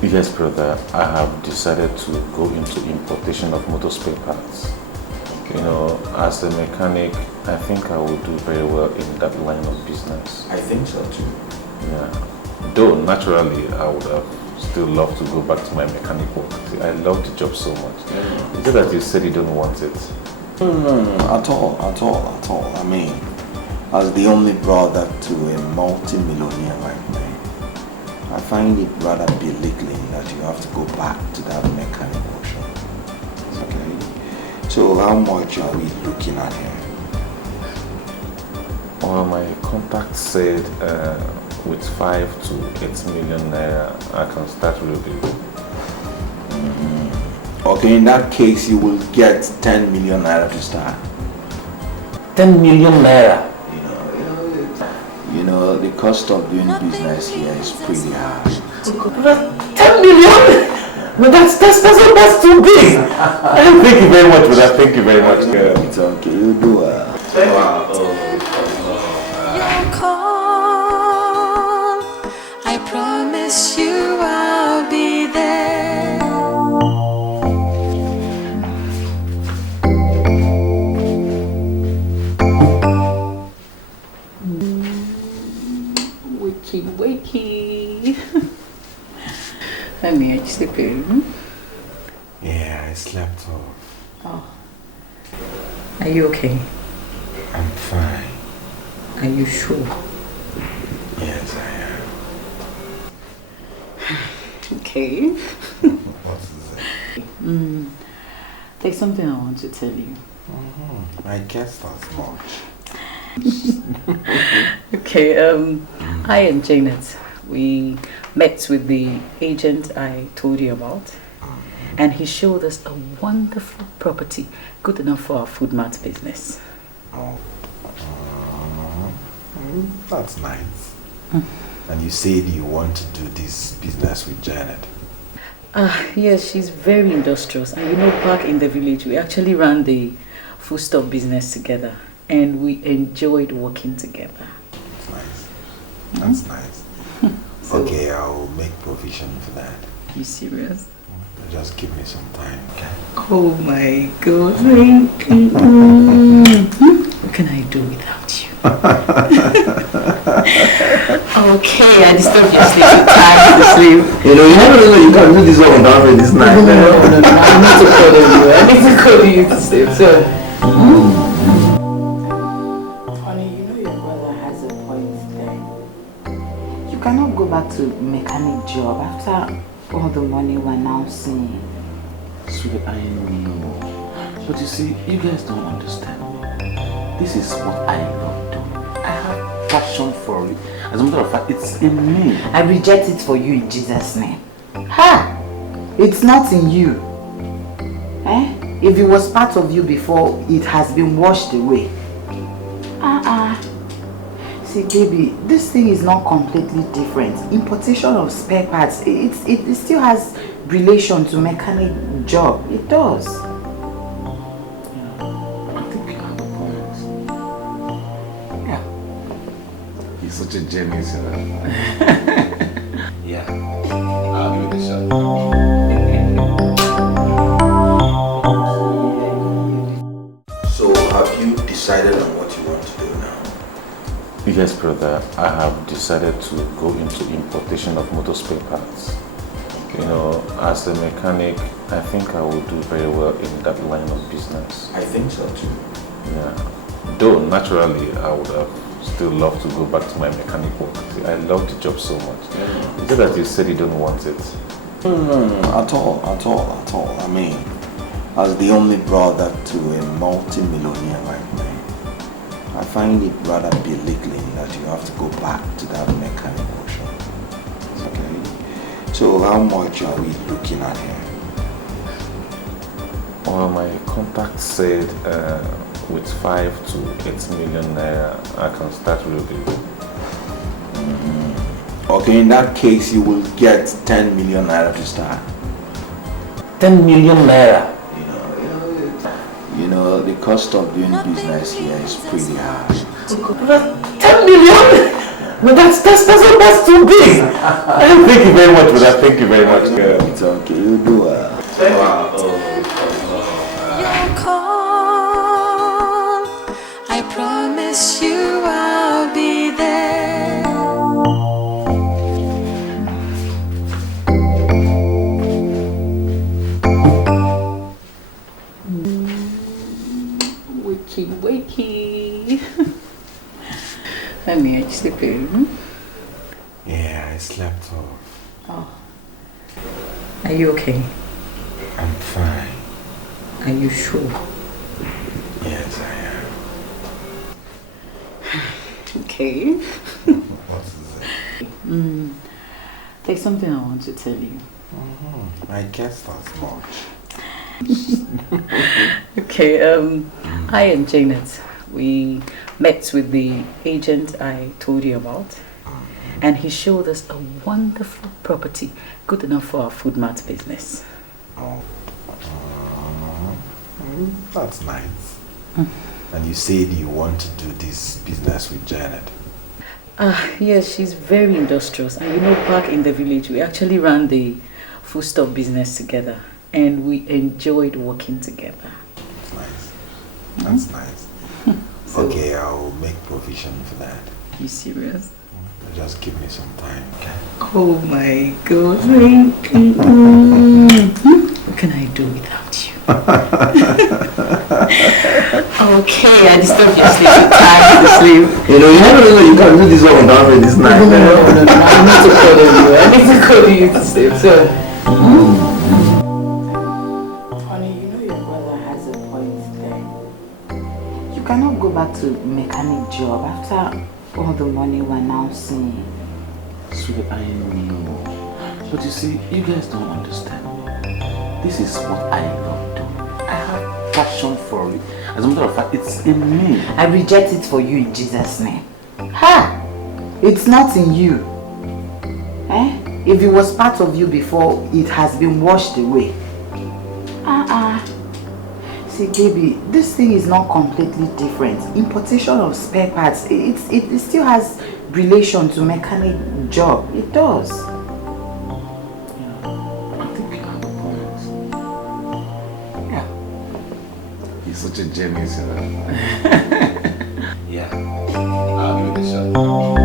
Yes, brother, I have decided to go into importation of motor spare parts. You know, as a mechanic, I think I will do very well in that line of business. I think so too. Yeah. Though, naturally, I would have still loved to go back to my mechanic work. See, I love the job so much. Is it that you said you don't want it? No, at all. I mean, as the only brother to a multi-millionaire like me, I find it rather belittling that you have to go back to that mechanic workshop. Okay. So how much are we looking at here? Well, my contact said with 5 to 8 million naira, I can start real big. Okay, in that case, you will get 10 million naira to start. 10 million naira? You know, the cost of doing business here is pretty high. 10 million? But that's too big. Thank you very much for that. Thank you very much. It's okay, you do well. Your call, I promise you I'll be there. Wakey. Honey, are you sleeping? Yeah, I slept off. Oh. Are you okay? I'm fine. Are you sure? Yes, I am. Okay. What is it? There's something I want to tell you. I guess that's much. Okay, I and Janet, we met with the agent I told you about, and he showed us a wonderful property, good enough for our food mart business. That's nice. And you said you want to do this business with Janet. Yes, she's very industrious. And you know, back in the village, we actually ran the foodstuff business together. And we enjoyed working together. That's nice. That's nice. So, okay, I'll make provision for that. You serious? Just give me some time, okay? Oh my God, thank you. What can I do without you? Okay, I disturbed your sleep. You're tired to sleep. You know, you can't do this all down with this night. No, I need to call you. I need to call you to sleep. So. Honey, you know your brother has a point there. You cannot go back to mechanic job after all the money we're now seeing. Sweet, I know. But you see, you guys don't understand me. This is what I love doing. I have passion for it. As a matter of fact, it's in me. I reject it for you in Jesus' name. Ha! It's not in you. Eh? If it was part of you before, it has been washed away. See, baby, this thing is not completely different. Importation of spare parts, it still has relation to mechanic job. It does. I think you have a point. Yeah. He's such a genius, you know. Yeah. I'll give it a shot. So, have you decided on what you want to do now? Yes, brother. I have decided to go into importation of motor spare parts. You know, as a mechanic, I think I will do very well in that line of business. I think so too. Yeah. Though, naturally, I would have still loved to go back to my mechanic work. See, I love the job so much. Is it that you said you don't want it? No, at all. I mean, as the only brother to a multi-millionaire like me, I find it rather belittling that you have to go back to that mechanic workshop. Okay. So how much are we looking at here? Well, my contact said with 5 to 8 million naira, I can start real big. Okay, in that case, you will get 10 million naira to start. 10 million naira? You know, the cost of doing business here is pretty high. 10 million? But that's too big. Thank you very much for that. Thank you very much. It's okay, you do well. Your call, I promise you I'll be there. Wakey. Honey, are you sleeping? Yeah, I slept off. Oh. Are you okay? I'm fine. Are you sure? Yes, I am. Okay. What is it? There's something I want to tell you. I guess that's much. Okay, I and Janet, we met with the agent I told you about, and he showed us a wonderful property, good enough for our food mart business. Oh, that's nice. And you said you want to do this business with Janet. Yes, she's very industrious, and you know, back in the village, we actually ran the foodstuff business together. And we enjoyed working together. That's nice. So, okay, I'll make provision for that. You serious? Just give me some time, okay? Oh my God, thank you. What can I do without you? Okay, I disturbed your sleep. You're tired to sleep. You know, you can't do this all down with this night. No, I need to call you. I need to call you to sleep. So. You cannot go back to mechanic job after all the money we're now seeing. Sweet, I know. But you see, you guys don't understand me. This is what I love doing. I have passion for it. As a matter of fact, it's in me. I reject it for you in Jesus' name. Ha! It's not in you. If it was part of you before, it has been washed away. See, baby, this thing is not completely different. Importation of spare parts, it still has relation to mechanic job. It does. He's such a genius, you know. Yeah. I'll give it a shot.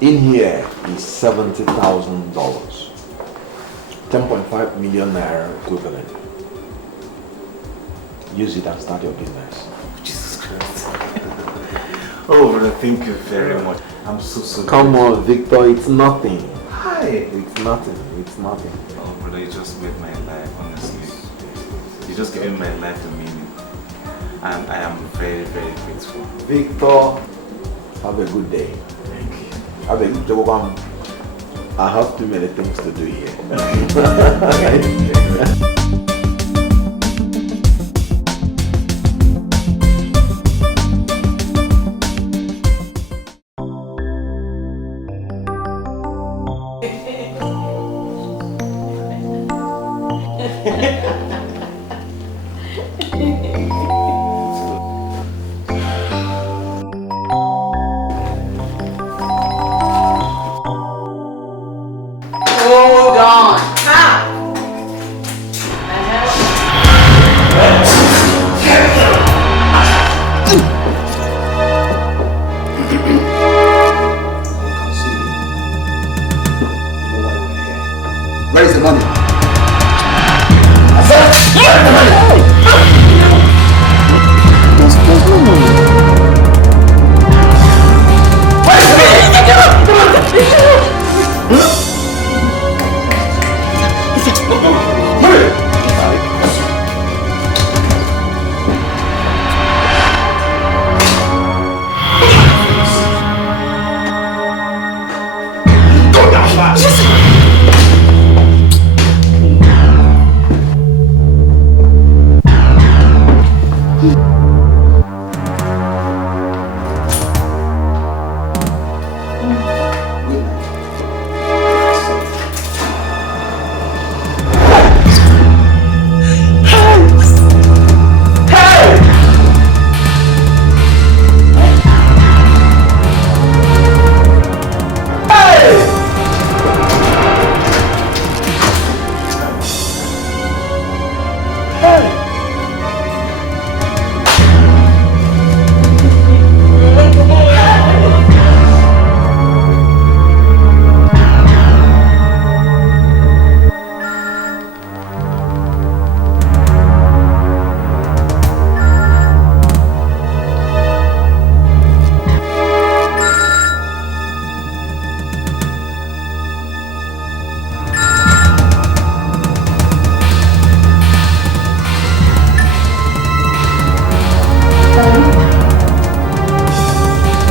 In here is $70,000. 10.5 million naira equivalent. Use it and start your business. Jesus Christ. Oh, brother, thank you very much. I'm so Come on, Victor, it's nothing. Hi. It's nothing. It's nothing. Oh, brother, you just made my life, honestly. You just gave my life a meaning. And I am very, very grateful. Victor, have a good day. Thank you. Have a good day. I have too many things to do here. Where is the money? There's no money. Where is the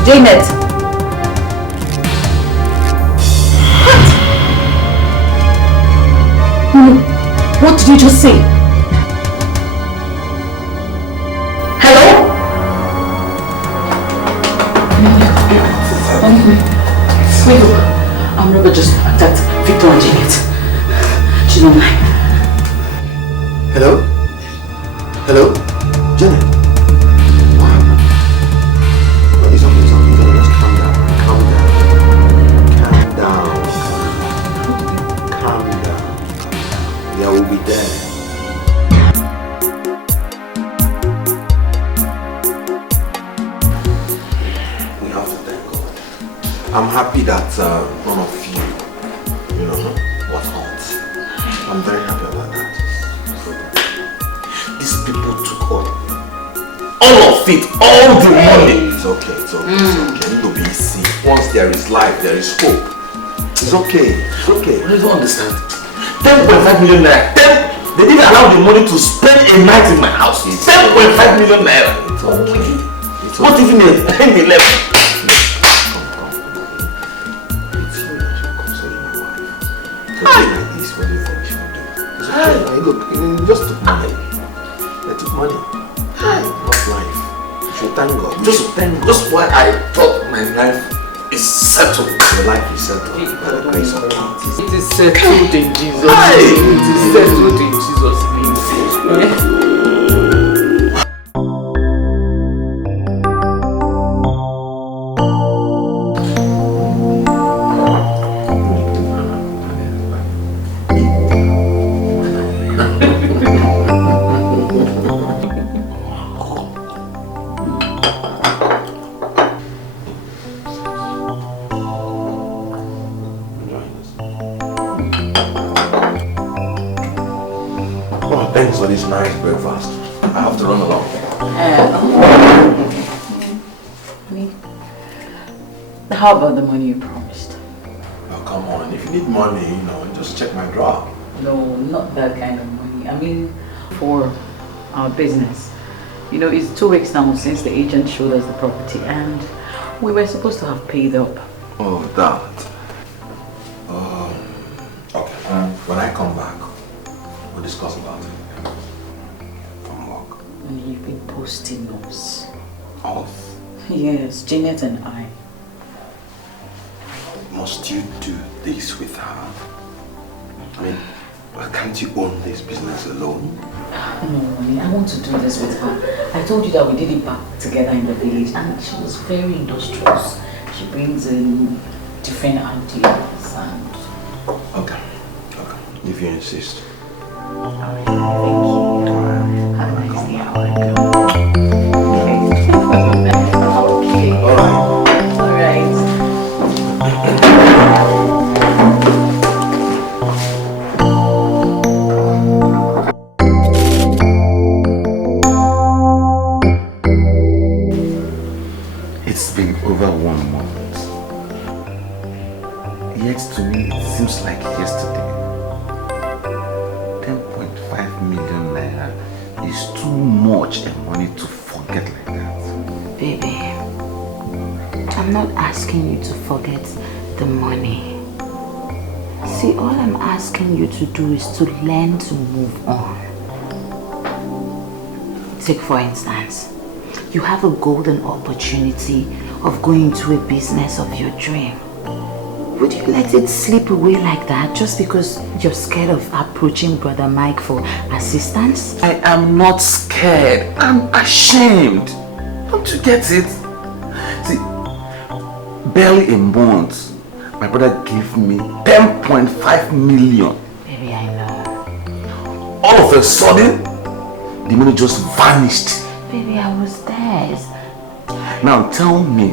Janet! What did you just say? Hello? Wait, I'm never just attacked Victor and Janet. She's not mine. Hello? Hello? Janet? It's okay, it's okay. Just calm down. Calm down. They will be there. We have to thank God. I'm happy that none of you, was hurt. I'm very happy about that. These people took all all of it, all the money. It's okay, it's okay, it's okay. Need to be easy. Once there is life, there is hope. It's okay, it's okay. I don't understand. 10.5 million naira. They didn't allow the money to spend a night in my house. 10.5 million naira. It's okay. It's okay. Not even a penny left. It's you that should console my wife. It's okay like this. What do you think she will do? It's okay. Look, you just took money. They took money. Not life. You should thank God. Just why I thought my life is settled. Your life is settled. By the grace of God. It is settled in Jesus' name. It is settled in Jesus' name. Thanks for this nice breakfast. I have to run along. Honey, how about the money you promised? Oh, come on. If you need money, just check my drawer. No, not that kind of money. I mean, for our business. It's 2 weeks now since the agent showed us the property and we were supposed to have paid up. Oh, that. Okay. When I come back, we'll discuss about it. And you've been posting us. Us? Yes, Janet and I. Must you do this with her? I mean, can't you own this business alone? No, honey, I want to do this with her. I told you that we did it back together in the village and she was very industrious. She brings in different ideas and... Okay. If you insist. Alright, thank you. Have a nice day. Okay. Alright. It's been over 1 month. Yet to me it seems like yesterday. 10.5 million naira is too much money to forget like that. Baby, I'm not asking you to forget the money. See, all I'm asking you to do is to learn to move on. Take for instance, you have a golden opportunity of going into a business of your dream. Would you let it slip away like that just because you're scared of approaching Brother Mike for assistance? I am not scared. I'm ashamed. Don't you get it? See, barely a month, my brother gave me 10.5 million. Baby, I know. All of a sudden, the money just vanished. Baby, I was there. Now tell me,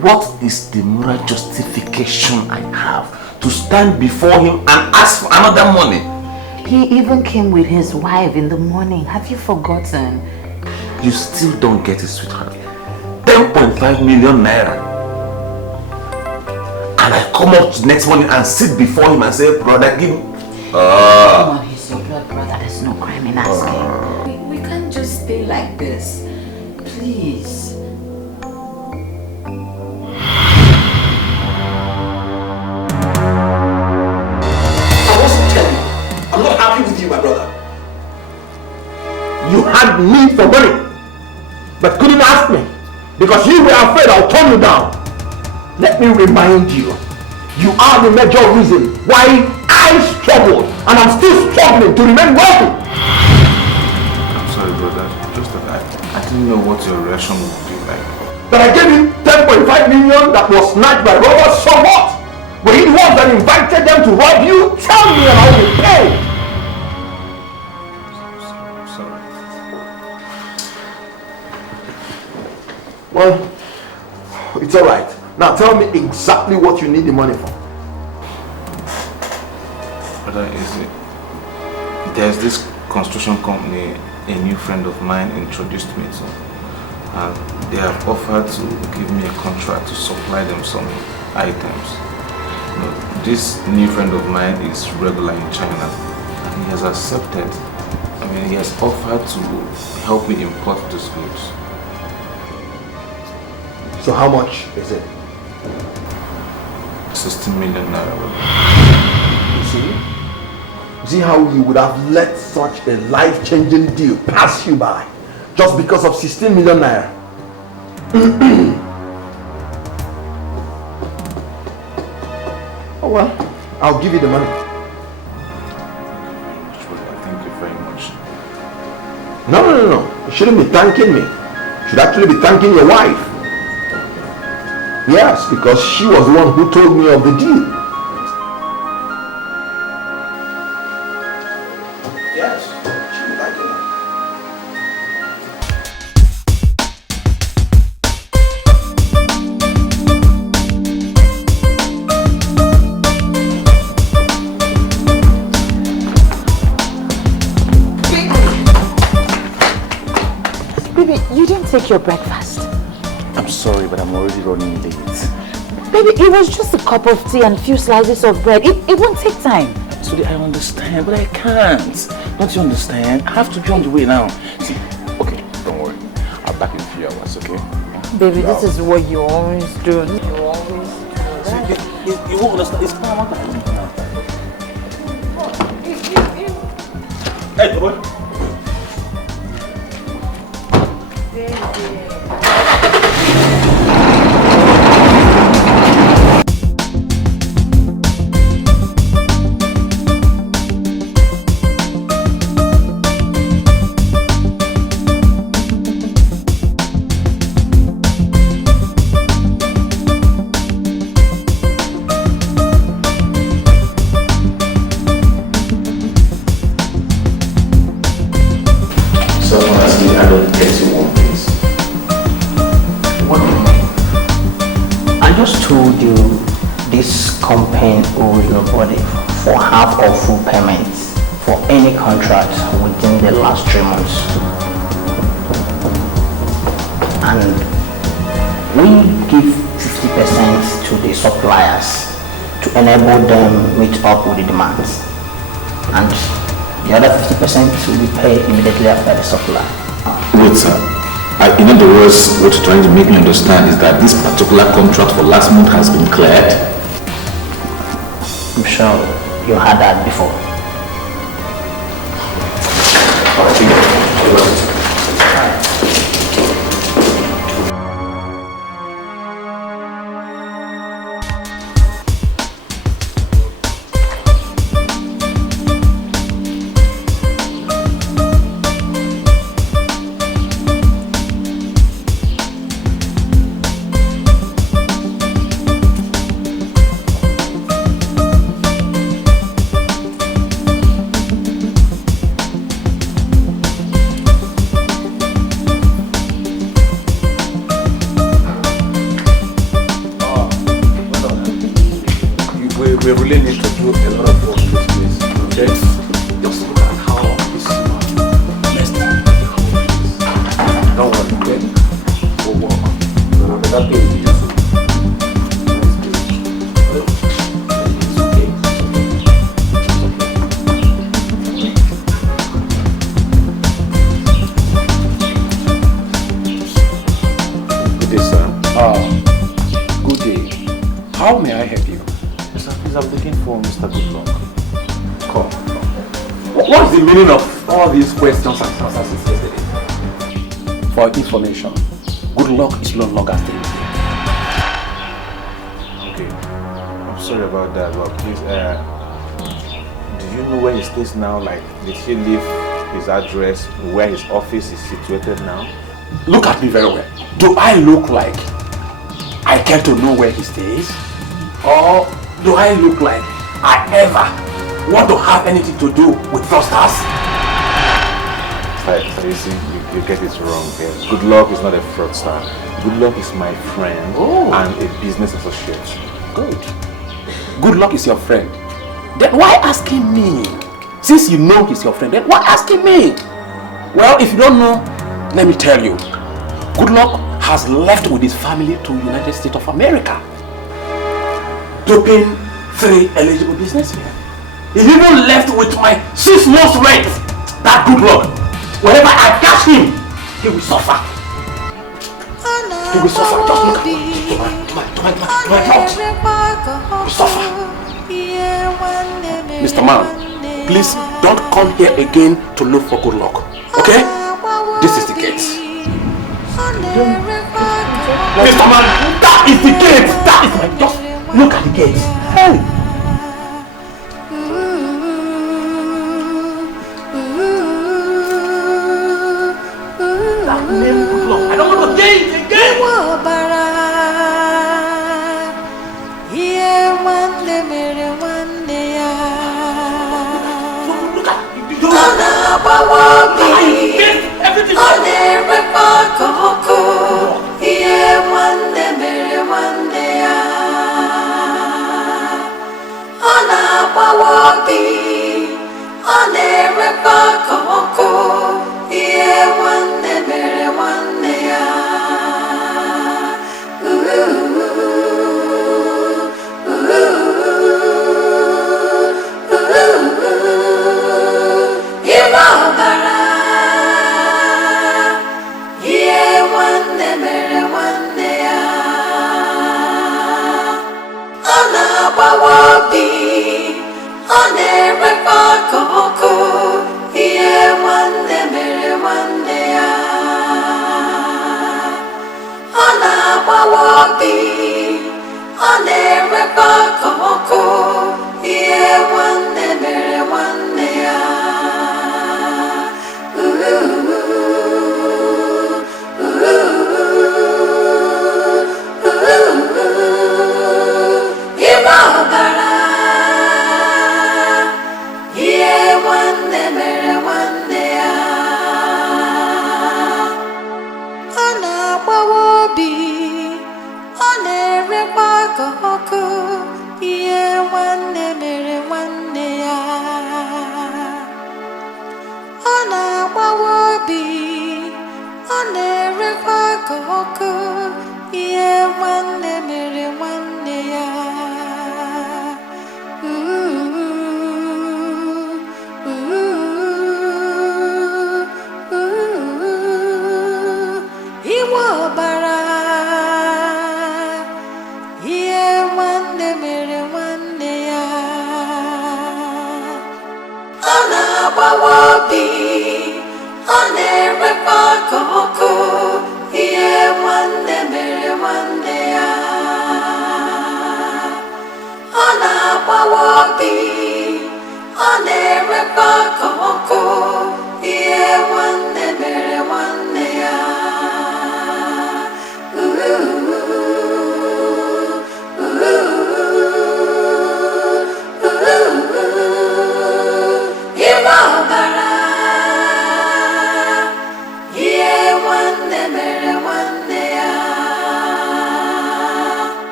what is the moral justification I have to stand before him and ask for another money? He even came with his wife in the morning. Have you forgotten? You still don't get it, sweetheart. 10.5 million naira. And I come up the next morning and sit before him and say, brother, give me. Come on, he's your blood brother. There's no crime in asking. We can't just stay like this. Please. I'm not happy with you, my brother. You had me for money, but couldn't ask me because you were afraid I'll turn you down. Let me remind you, you are the major reason why I struggled and I'm still struggling to remain wealthy. I'm sorry, brother. Just that I didn't know what your reaction would be like. That I gave you 10.5 million that was snatched by robbers, so what? Were you the ones that invited them to rob you? Tell me and I'll be paid. Sorry. Well, it's alright. Now tell me exactly what you need the money for. Brother, there's this construction company a new friend of mine introduced me to. And they have offered to give me a contract to supply them some items. You know, this new friend of mine is regular in China, and he has accepted. I mean, he has offered to help me import those goods. So how much is it? 16 million naira. You see? See how you would have let such a life-changing deal pass you by just because of 16 million naira. Oh well, I'll give you the money. Thank you very much. No. You shouldn't be thanking me. You should actually be thanking your wife. Yes, because she was the one who told me of the deal. Yes, she would like it. Baby, you didn't take your breakfast. I'm sorry, but I'm already running late. Baby, it was just a cup of tea and a few slices of bread. It won't take time. Sorry, I understand, but I can't. Don't you understand? I have to be on the way now. See, okay, don't worry. I'll back in a few hours, okay? Baby, this is what you always do. You always do. Right? You won't understand. It's not what Hey, boy. for half or full payments for any contract within the last 3 months. And we give 50% to the suppliers to enable them meet up with the demands. And the other 50% will be paid immediately after the supply. Wait, sir. In other words, what you're trying to make me understand is that this particular contract for last month has been cleared? I'm sure you had that before. For information, good luck is no longer staying. Okay, I'm sorry about that, but please, do you know where he stays now? Like, did he leave his address, where his office is situated now? Look at me very well. Do I look like I care to know where he stays? Or do I look like I ever want to have anything to do with fraudsters? So you see, you get it wrong there. Good luck is not a fraudster. Good luck is my friend and a business associate. Good. Good luck is your friend. Then why asking me? Since you know he's your friend, then why asking me? Well, if you don't know, let me tell you. Goodluck has left with his family to United States of America, doping 3 eligible businessmen. He even left with my 6 months rent. That Goodluck, whenever I catch him, he will suffer. He will suffer. Just look at my thoughts. He will suffer. Mr. Man, please don't come here again to look for Goodluck. Okay? This is the gate. Mr. Man, that is the gate. That is my. Just look at the gate. Hey. That name Goodluck. I don't want to get it again.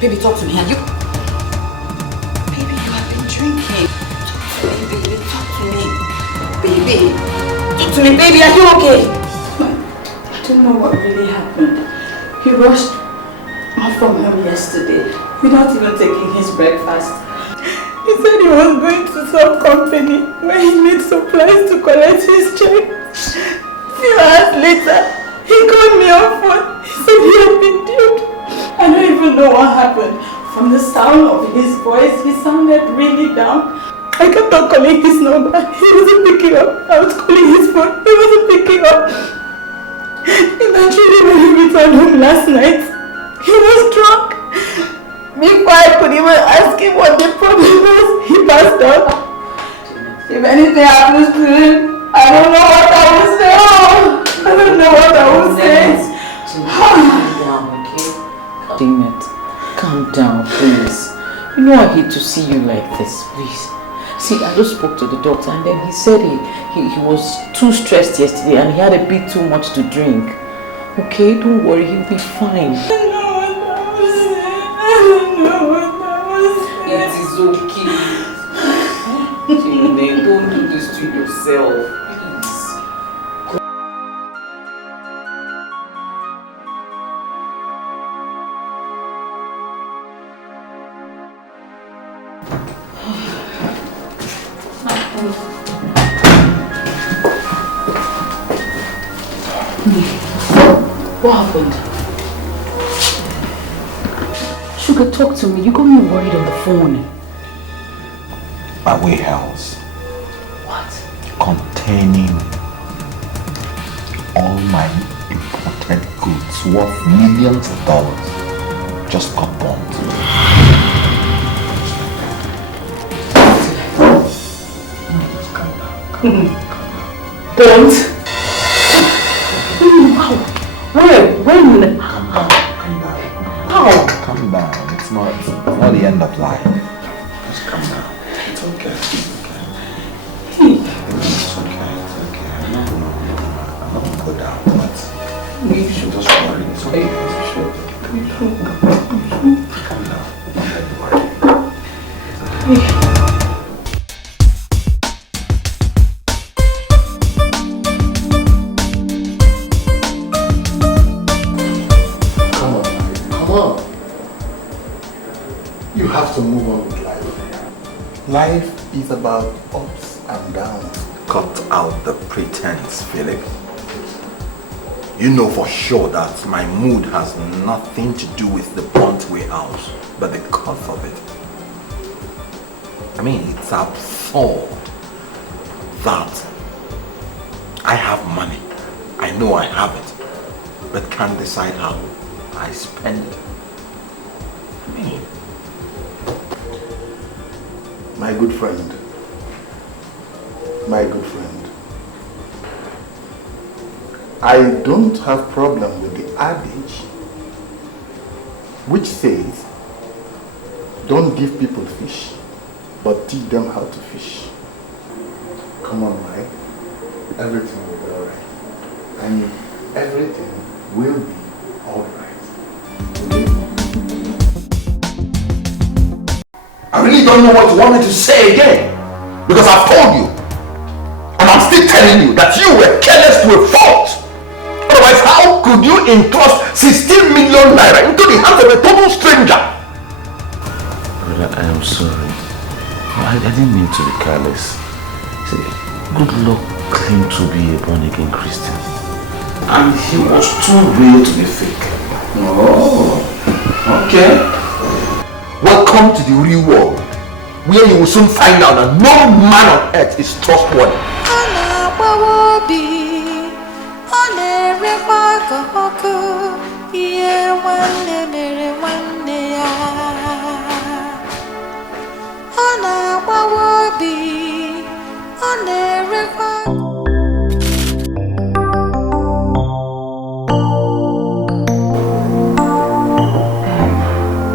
Baby, talk to me. Are you... Baby, you have been drinking. Talk to me, baby. Talk to me. Baby. Talk to me, baby. Are you okay? I don't know what really happened. He rushed off from home yesterday without even taking his breakfast. He said he was going to some company where he needs supplies to collect his check. A few hours later, he called me on phone. He said he had been duped. I don't even know what happened. From the sound of his voice, he sounded really down. I kept on calling his number. He wasn't picking up. I was calling his phone. He wasn't picking up. Eventually, when he returned home last night, he was drunk. Before I could even ask him what the problem was, he passed out. If anything happens to him, I don't know what I will say. Oh, I don't know what I will say. Calm down, okay? Deciet, calm down, please. You know I hate to see you like this, please. See, I just spoke to the doctor and then he said he was too stressed yesterday and he had a bit too much to drink. Okay, don't worry, he'll be fine. It is okay. Chine, don't do this to yourself, please. What happened? Sugar, talk to me. You got me worried on the phone. My warehouse. What? Containing all my imported goods worth millions of dollars just got bombed. Don't. Where? When? How? Calm down. It's not the end of life. Just calm down. It's okay. It's okay. No. I'm not gonna go down, but you should just worry. It's okay. Calm down. Don't worry. It's okay. You have to move on with life. Life is about ups and downs. Cut out the pretense, Philip. You know for sure that my mood has nothing to do with the burnt warehouse, but the cause of it. I mean, it's absurd that I have money. I know I have it, but can't decide how I spend it. I mean, my good friend, I don't have problem with the adage which says, don't give people fish, but teach them how to fish. Come on, Mike. Everything will be alright. I mean, everything will be alright. I really don't know what you want me to say again, because I've told you, and I'm still telling you that you were careless to a fault. Otherwise, how could you entrust 16 million naira into the hands of a total stranger? Brother, I am sorry. I didn't mean to be careless. See, good luck claimed to be a born-again Christian, and he was too real to be fake. Oh, okay. Welcome to the real world, where you will soon find out that no man on earth is trustworthy.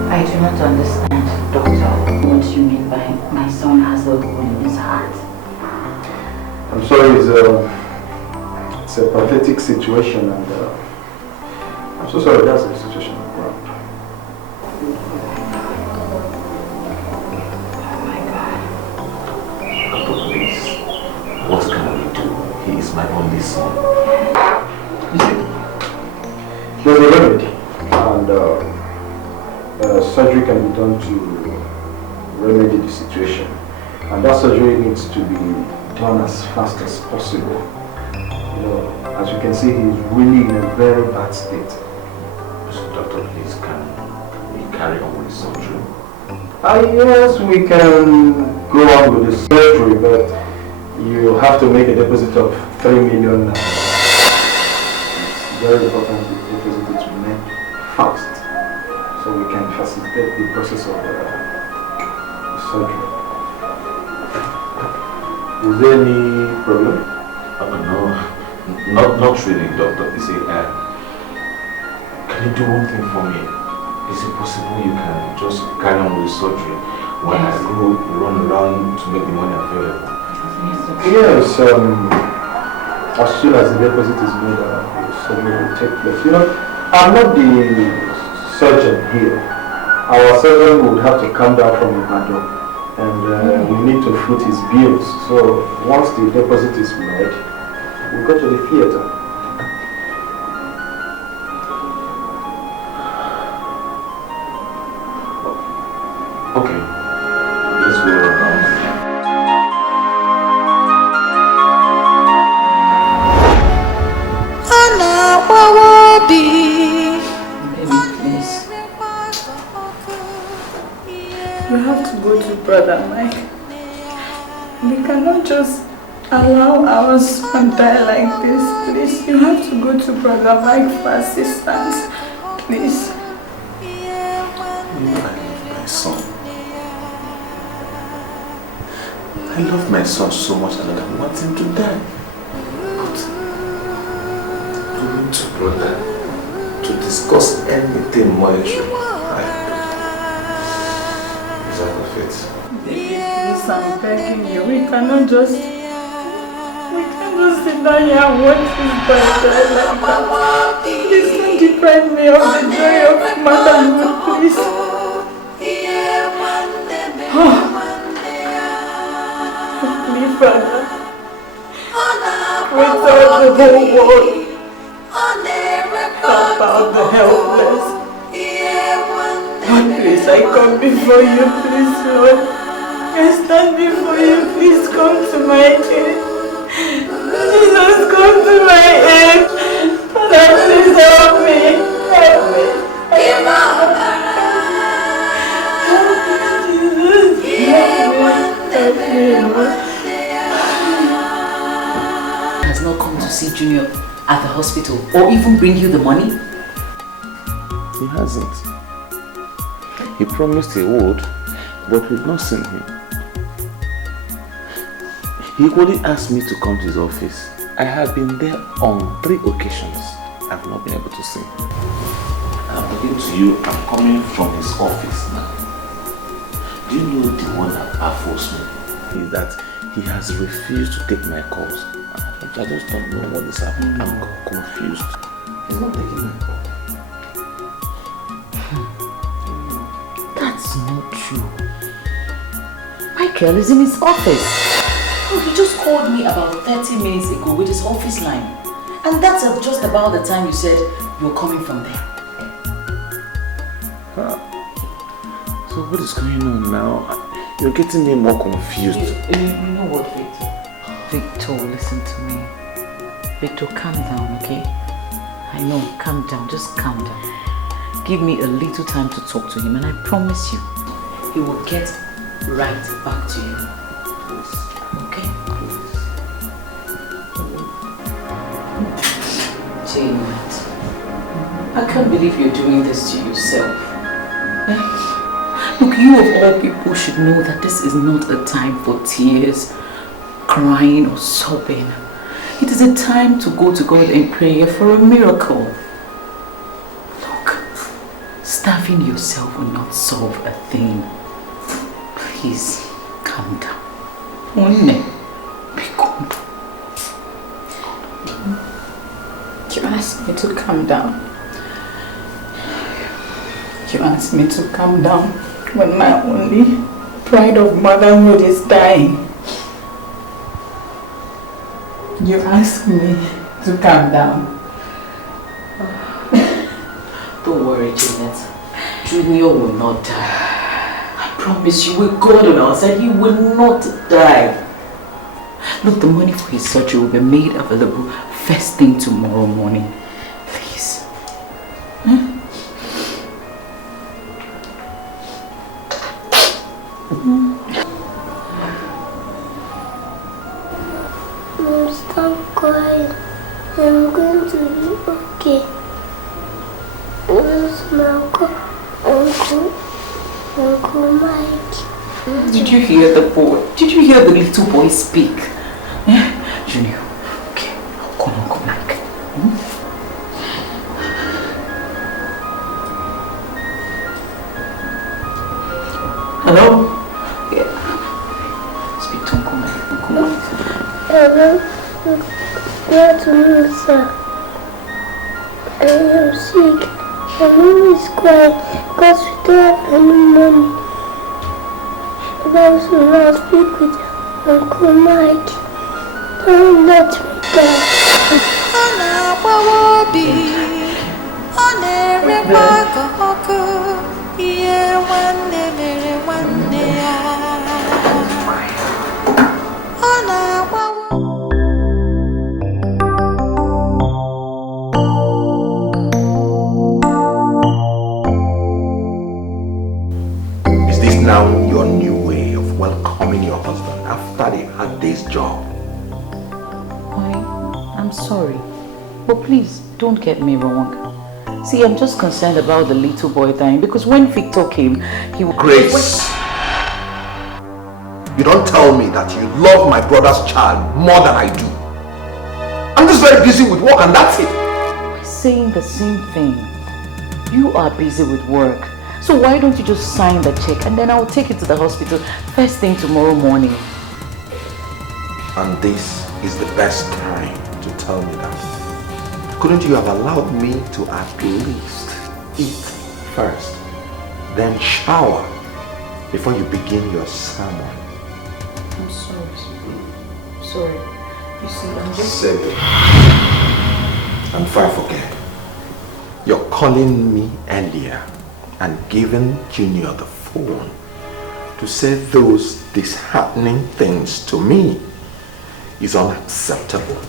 I do not understand, Doctor, what you mean by my son has a hole in his heart. I'm sorry, it's a pathetic situation, and I'm so sorry that's the situation around. Please, what can we do? He is my only son. There's a remedy, and surgery can be done to remedy the situation, and that surgery needs to be done as fast as possible. You know, as you can see, he's really in a very bad state. So, Doctor, please, can we carry on with surgery? Yes, we can go on with the surgery, but you have to make a deposit of 3 million. It's very important the deposit is made fast, so we can facilitate the process of the surgery. Is there any problem? No, not really, doctor. You see, can you do one thing for me? Is it possible you can just carry on with the surgery when I go run around to make the money available? Yes, as soon as the deposit is made, the surgery will take place. You know, I'm not the surgeon here. Our surgeon would have to come down from Ibadan, and we need to foot his bills. So once the deposit is made, we go to the theater. Okay, let's go around. Baby, please. You have to go to Brother Mike. We cannot just allow our son die like this, please. You have to go to Brother Mike for assistance, please. You know I love my son. I love my son so much and I want him to die. But going to brother to discuss anything monetary, is that of it? Please, I'm begging you. We cannot just sit down here and watch this boy die like that. Please don't deprive me of the joy of motherhood, please. Please, Father. Creator of the whole world. Help out the helpless. Lord, please, I come before you, please, Lord. I stand before you, please come to my aid. Jesus, come to my aid. Father, please help me. Help me. Has not come to see Junior at the hospital or even bring you the money? He hasn't. He promised he would, but we've not seen him. He only asked me to come to his office. I have been there on 3 occasions. I've not been able to see him. I'm talking to you, I'm coming from his office now. Do you know the one that baffles me? Is that he has refused to take my calls. I just don't know what is happening. I'm confused. He's not taking my call. That's not true. Michael is in his office. Oh, he just called me about 30 minutes ago with his office line. And that's just about the time you said you're coming from there. So what is going on now? You're getting me more confused. You know what, Victor? Victor, listen to me. Victor, calm down, okay? I know, calm down, just calm down. Give me a little time to talk to him and I promise you, he will get right back to you. Okay? Janet, I can't believe you're doing this to yourself. Look, you of all people should know that this is not a time for tears, crying or sobbing. It is a time to go to God in prayer for a miracle. Look, starving yourself will not solve a thing. Please, calm down. Be calm. You asked me to calm down. You asked me to calm down when my only pride of motherhood is dying. You asked me to calm down. Don't worry, Janet. Junior will not die. I promise you, with God on our side, he will not die. Look, the money for his surgery will be made available first thing tomorrow morning. Please. Stop crying. I'm going to be okay. This is my Uncle Mike. Did you hear the boy? Did you hear the little boy speak? Junior, okay, I'll call Uncle Mike. Hello? Yeah. Speak to Uncle Mike. Uncle Mike. Hello? Good afternoon, sir. I am sick. My mom is crying because we don't have any money. But we now speak with Uncle Mike. Don't let me die. Is this now your new way of welcoming your husband after they had this job? I'm sorry, but please don't get me wrong. See, I'm just concerned about the little boy dying because when Victor came, he was... Grace! You don't tell me that you love my brother's child more than I do. I'm just very busy with work and that's it. We're saying the same thing. You are busy with work. So why don't you just sign the check and then I'll take it to the hospital first thing tomorrow morning. And this is the best time to tell me that. Couldn't you have allowed me to at least eat first, then shower before you begin your sermon? I'm sorry. Sorry. You see, I'm just... Save it. And before I forget, you're calling me earlier and giving Junior the phone to say those disheartening things to me is unacceptable.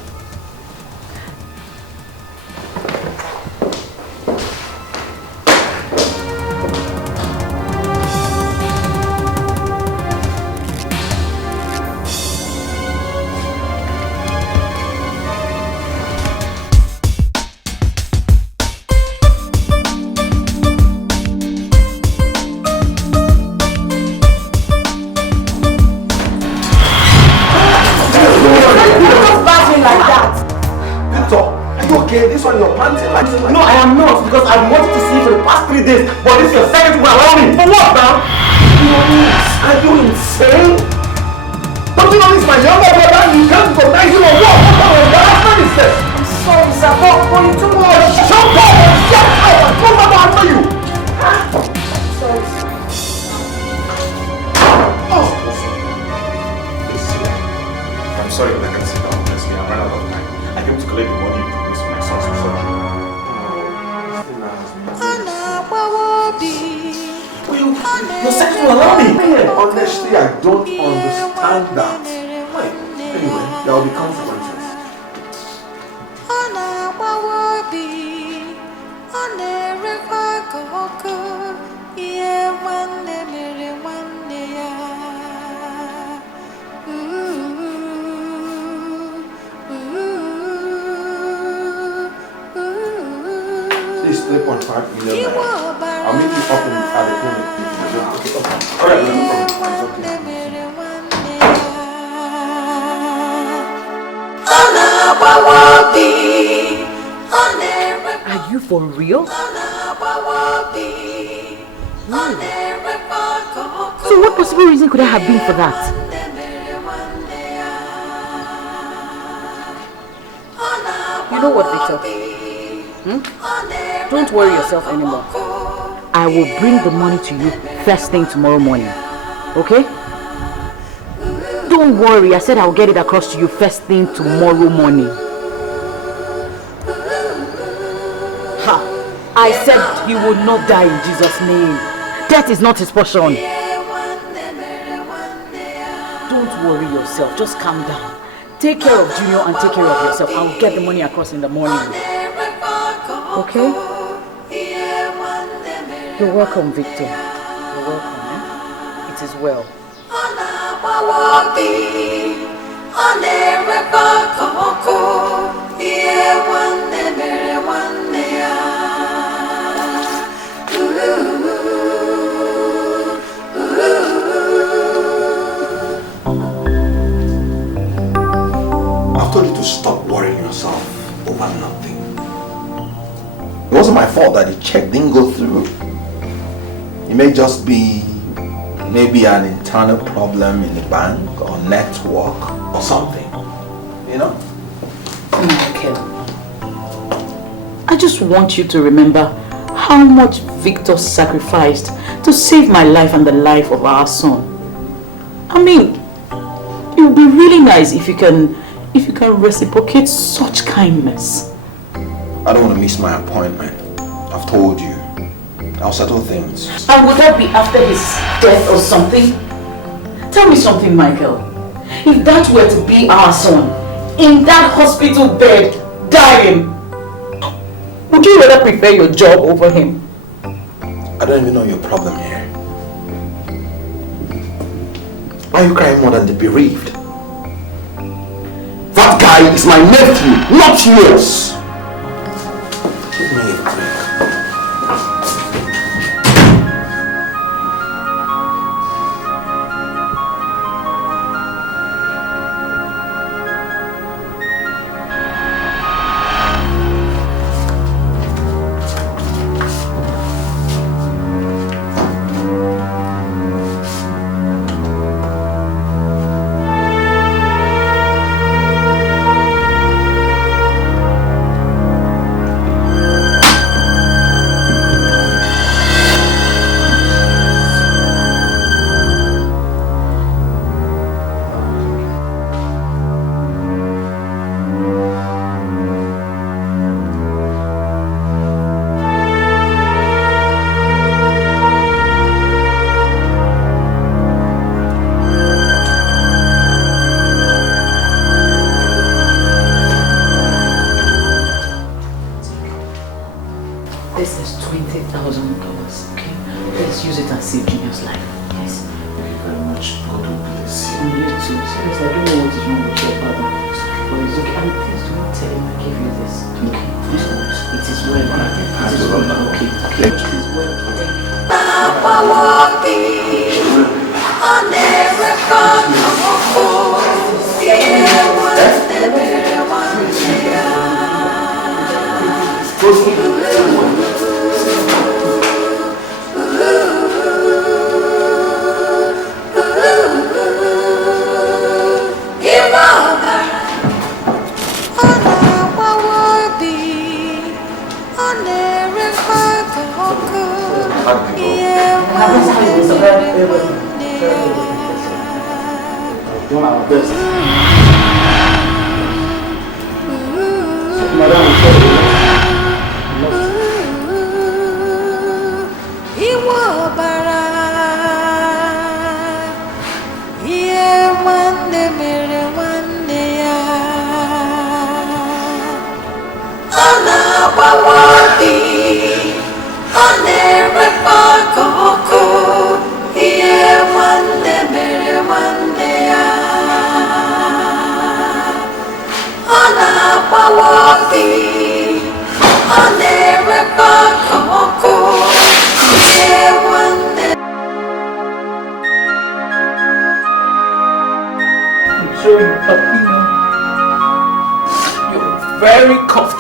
No, I am not because I've wanted to see you for the past 3 days. But this is your second to allow me. For what now? Are you insane? Don't you know this is my younger brother and you can't recognize him or what? What kind of embarrassment is this? I'm sorry, sir, but you too much. Shut up and shut up and come back after you. Sorry, sir. Oh. I'm sorry, but I can sit down. Honestly, I'm running out of time. I came to collect the money you promised for my son's surgery. You're second to allow me. Honestly, I don't understand that. Anyway, there will be consequences. Please, 3.5 million. I'll meet you up at the clinic. Alright, no problem. Are you for real? So what possible reason could I have been for that? You know what, Victor? Don't worry yourself anymore. I will bring the money to you first thing tomorrow morning. Okay? Don't worry, I said I'll get it across to you first thing tomorrow morning. Ha! I said he will not die in Jesus' name. Death is not his portion. Don't worry yourself, just calm down. Take care of Junior and take care of yourself. I'll get the money across in the morning. Okay? You're welcome, Victor. You're welcome, eh? It is well. I've told you to stop worrying yourself over nothing. It wasn't my fault that the check didn't go through. It may just be maybe an internal problem in the bank or network or something, you know? Michael, I just want you to remember how much Victor sacrificed to save my life and the life of our son. I mean, it would be really nice if you can reciprocate such kindness. I don't want to miss my appointment. I've told you. I'll settle things. And would that be after his death or something? Tell me something, Michael. If that were to be our son, in that hospital bed, dying, would you rather prefer your job over him? I don't even know your problem here. Why are you crying more than the bereaved? That guy is my nephew, not yours. Give me a break.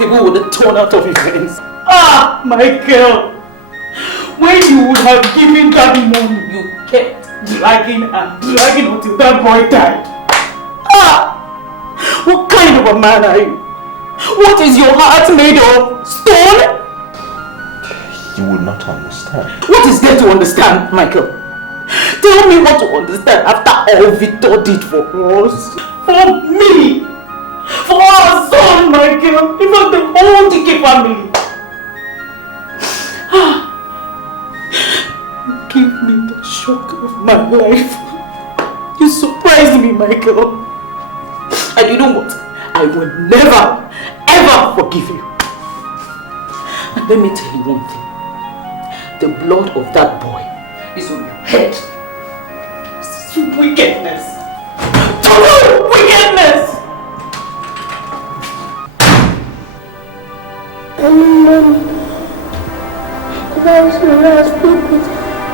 With the torn out of his veins. Ah, Michael! When you would have given that money, you kept dragging and dragging until that boy died. Ah! What kind of a man are you? What is your heart made of? Stone? You would not understand. What is there to understand, Michael? Tell me what to understand after all Victor did for us. For me! For our son, Michael! Even the whole DK family! You gave me the shock of my life. You surprised me, Michael. And you know what? I will never, ever forgive you. And let me tell you one thing. The blood of that boy is on your head. This is wickedness. Total wickedness! Mommy, if I was to not speak with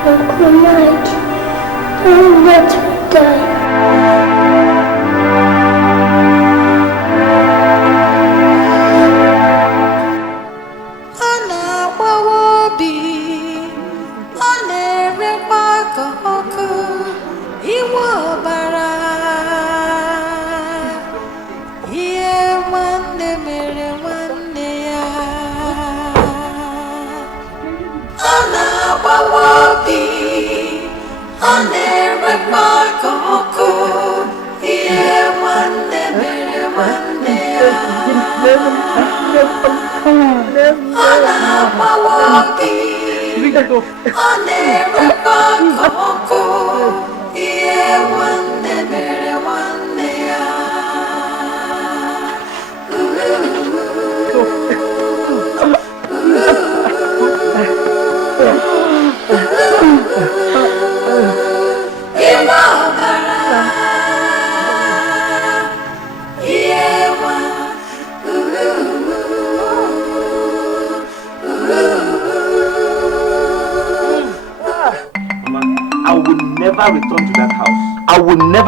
Uncle Mike, I would let me die.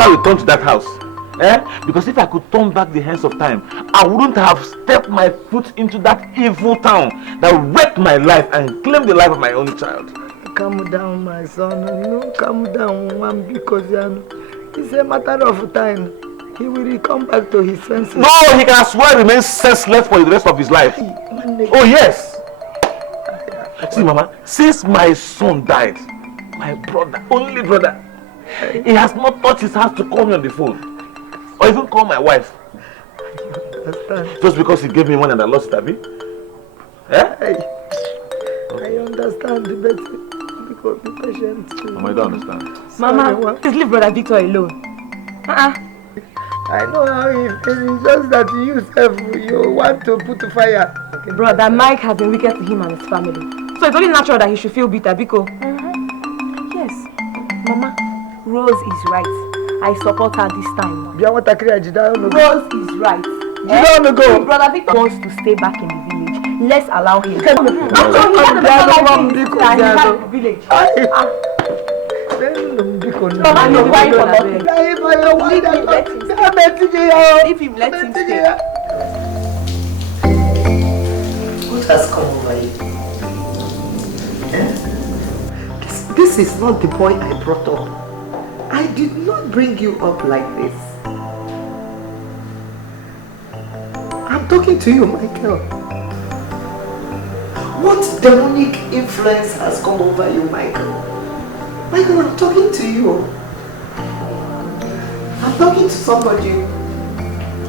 Return to that house. Because if I could turn back the hands of time, I wouldn't have stepped my foot into that evil town that wrecked my life and claimed the life of my only child. Calm down, my son. No, calm down, one, because it's a matter of time. He will come back to his senses. No, he can as well remain senseless for the rest of his life. Oh yes. See, Mama, since my son died, my brother, only brother, he has not touched his hands to call me on the phone or even call my wife. Just because he gave me money and I lost it, Abby? I understand, but because be patient. Mama, I don't understand. Mama, please leave Brother Victor alone. I know how he feels. It's just that you want to put fire. Brother Mike has been wicked to him and his family. So it's only natural that he should feel bitter, Biko. Yes, Mama, Rose is right. I support her this time. Rose is right. If Brother Victor wants to stay back in the village, let's allow him. Mama, you're crying for nothing. Leave him, let him stay. What has come over you? This is not the boy I brought up. I did not bring you up like this. I'm talking to you, Michael. What demonic influence has come over you, Michael? Michael, I'm talking to you. I'm talking to somebody.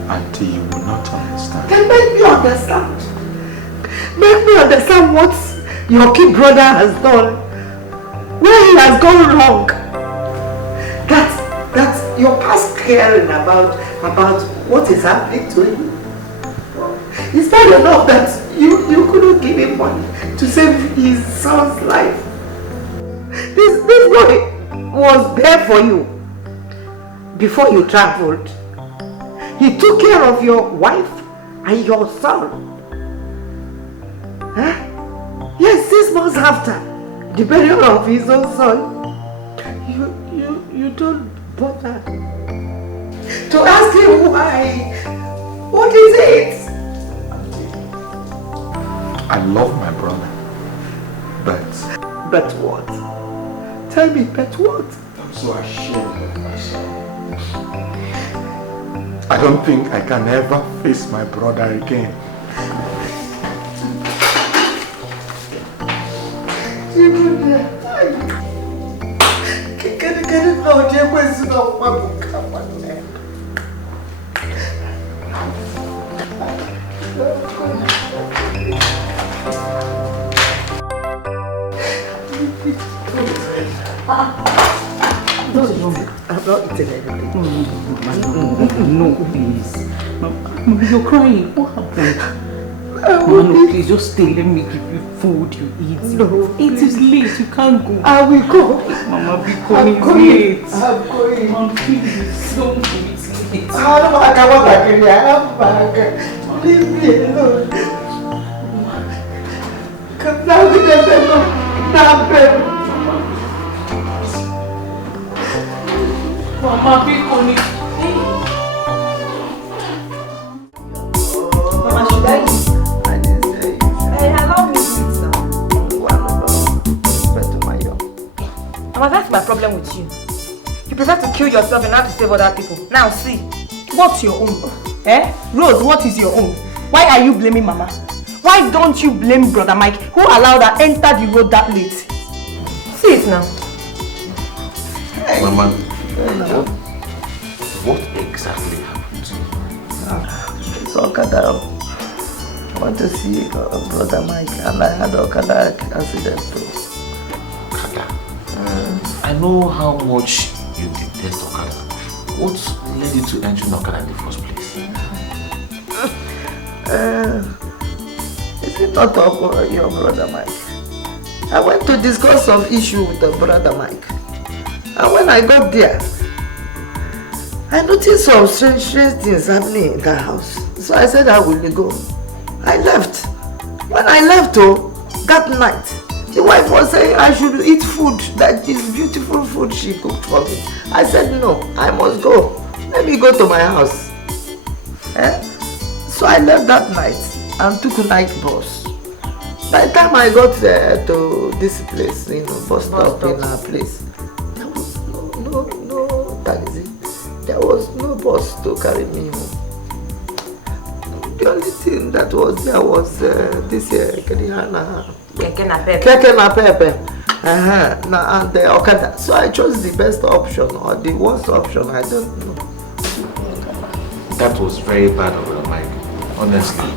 Auntie, you will not understand. Then make me understand. Make me understand what your kid brother has done. Where he has gone wrong. That's your past caring about what is happening to him. It's not enough that you couldn't give him money to save his son's life. This boy was there for you before you traveled. He took care of your wife and your son. Huh? Yes, 6 months after the burial of his own son, you don't bother to ask him why. What is it? I love my brother, but what? Tell me, but what? I'm so ashamed of myself. I don't think I can ever face my brother again. I'm not eating anything. No, please. Mama, you're crying. What happened? Mama, no, please, just stay. Let me give you food you eat. No, it is late. You can't go. I will go. Mama, because it's late. I'm going. Mama, please, don't do it. It's I'm back. Leave me alone. Mama, be funny. Mama, should I eat? I didn't say it. Hey, allow me to eat now. Mama, that's my problem with you. You prefer to kill yourself and not to save other people. Now see, what's your own? Eh? Rose, what is your own? Why are you blaming Mama? Why don't you blame Brother Mike, who allowed her enter the road that late? See it now. Hey. Mama, what exactly happened to you? It's Okada. I want to see Brother Mike, and I had Okada accident too. Okada? I know how much you detest Okada. What led you to enter Okada in the first place? Is it not your Brother Mike? I went to discuss some issue with the Brother Mike. And when I got there, I noticed some strange things happening in that house. So I said I will go. I left. When I left, that night, the wife was saying I should eat food, that is beautiful food she cooked for me. I said no, I must go. Let me go to my house. So I left that night and took a night bus. By the time I got to this place, bus stop in our place, there was no taxi. There was no bus to carry me home. The only thing that was there was this Keke na Pepe. And the Okada. So I chose the best option or the worst option, I don't know. That was very bad of Brother Mike. Honestly,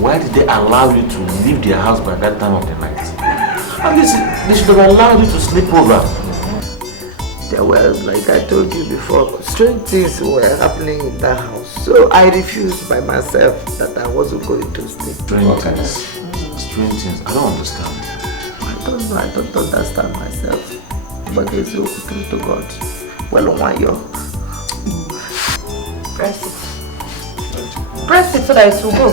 why did they allow you to leave their house by that time of the night? At least they should have allowed you to sleep over. There were, like I told you before, strange things were happening in that house. So I refused by myself that I wasn't going to sleep. Strange things. Strange things. I don't understand. I don't understand myself. But it's so true to God. Well, on your press it. Press it so that it will go.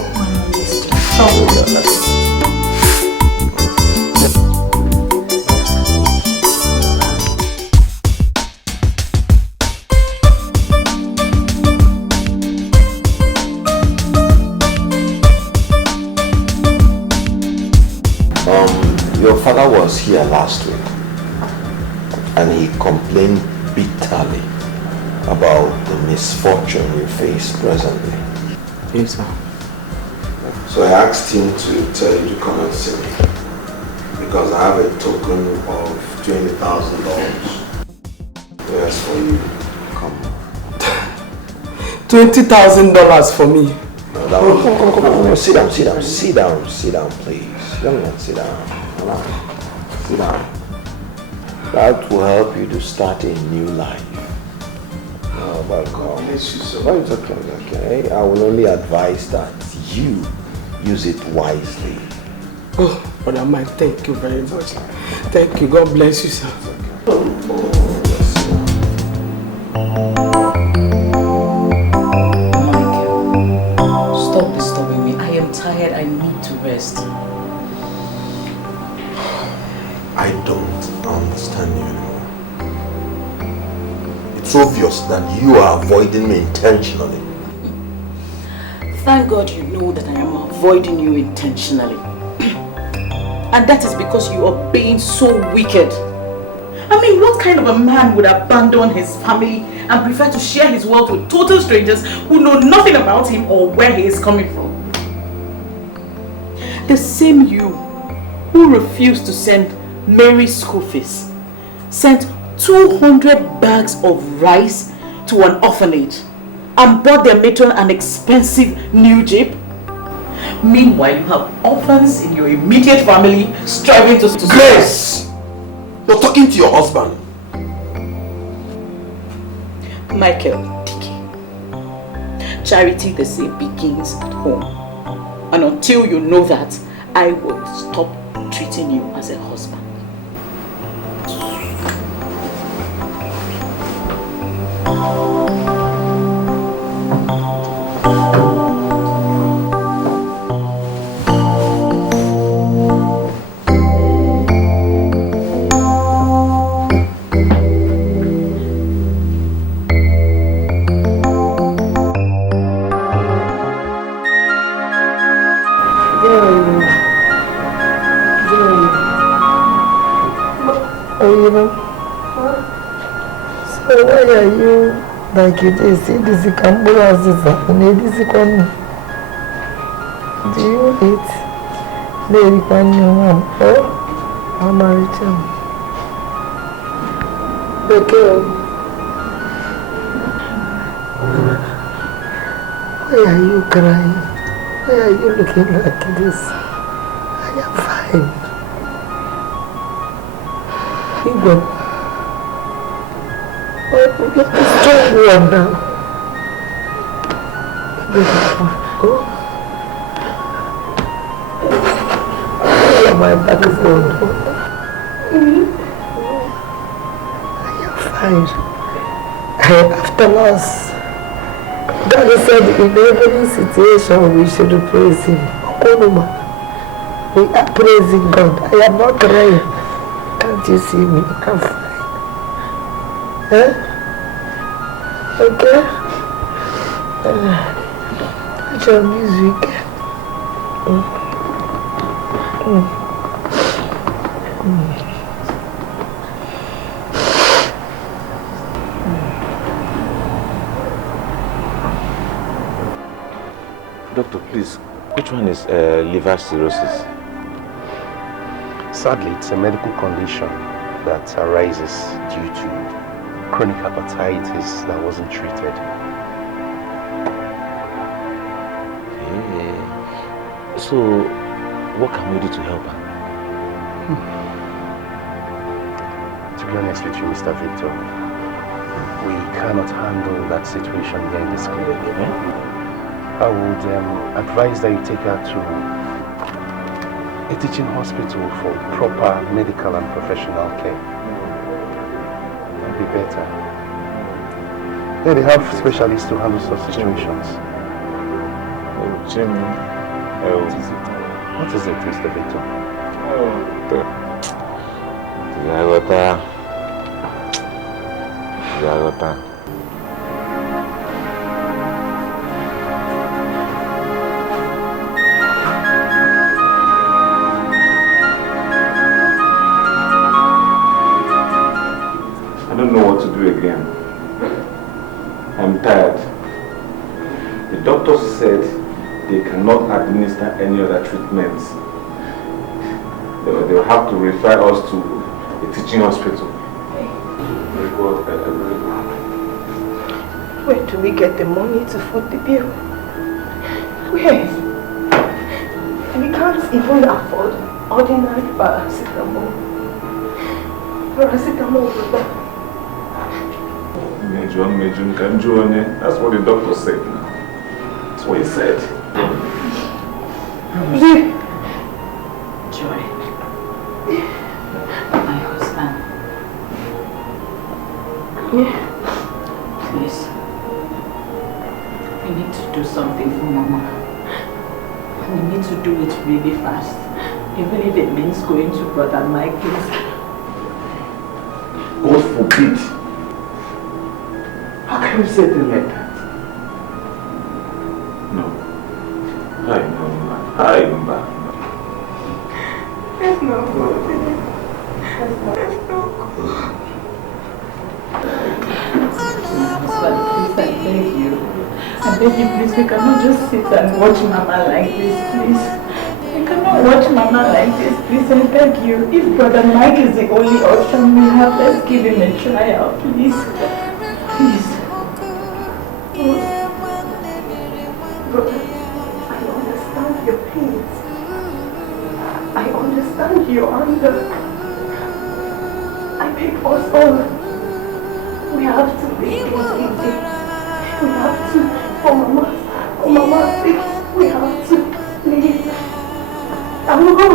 Your father was here last week and he complained bitterly about the misfortune you face presently. Yes, sir. So I asked him to tell you to come and see me because I have a token of $20,000. Yes, for you. Come. $20,000 for me. No, that was, no, sit down, please. Young man, sit down. Sit down. That will help you to start a new life. Oh, but God bless you so much. It's okay. I will only advise that you use it wisely. Oh, Brother Mike, thank you very much. Thank you. God bless you, sir. Michael, stop disturbing me. I am tired. I need to rest. I don't understand you anymore. It's obvious that you are avoiding me intentionally. Thank God you know that I am avoiding you intentionally. And that is because you are being so wicked. I mean, what kind of a man would abandon his family and prefer to share his wealth with total strangers who know nothing about him or where he is coming from? The same you who refused to send Mary's school fees sent 200 bags of rice to an orphanage and bought their matron an expensive new jeep. Meanwhile, you have orphans in your immediate family striving to Grace! You're talking to your husband. Michael, charity, they say, begins at home. And until you know that, I will stop treating you as a husband. you know. So why are you like it is? See this Kambura this one. Do you eat? Lady Kwanyo I'm married him. The girl. Why are you crying? Why are you looking like this? I am fine. Even we are a strong one now. Oh, my back is on. I am fine. After loss, God said in every situation we should praise Him. We are praising God. I am not crying. Can't you see me? I'm fine. Okay? What's your music? Doctor, please, which one is liver cirrhosis? Sadly, it's a medical condition that arises due to chronic hepatitis that wasn't treated. Okay. So, what can we do to help her? To be honest with you, Mr. Victor, we cannot handle that situation here in this clinic. I would advise that you take her to a teaching hospital for proper medical and professional care. That would be better. Yeah, they have specialists to handle such situations. Oh, Jimmy. What is it, Mr. Victor? Jagota. I don't know what to do again. I'm tired. The doctor said they cannot administer any other treatments. They will have to refer us to a teaching hospital. Where do we get the money to foot the bill? Where? We can't even afford ordinary paracetamol. That's what the doctor said now. That's what he said. Joy. My husband. Please. We need to do something for Mama. We need to do it really fast. Even if it means going to Brother Michael's. God forbid. How can you say things like that? No. I know. There's no good. There's no good. Husband, please, I beg you. I beg you, please, we cannot just sit and watch Mama like this, please. We cannot watch Mama like this, please, I beg you. If Brother Mike is the only option we have, let's give him a trial, please. Please. Brother, I understand your pains. I understand your anger. I beg us all. We have to make things easy. We have to, for Mama's sake, we have to, please. I'll go.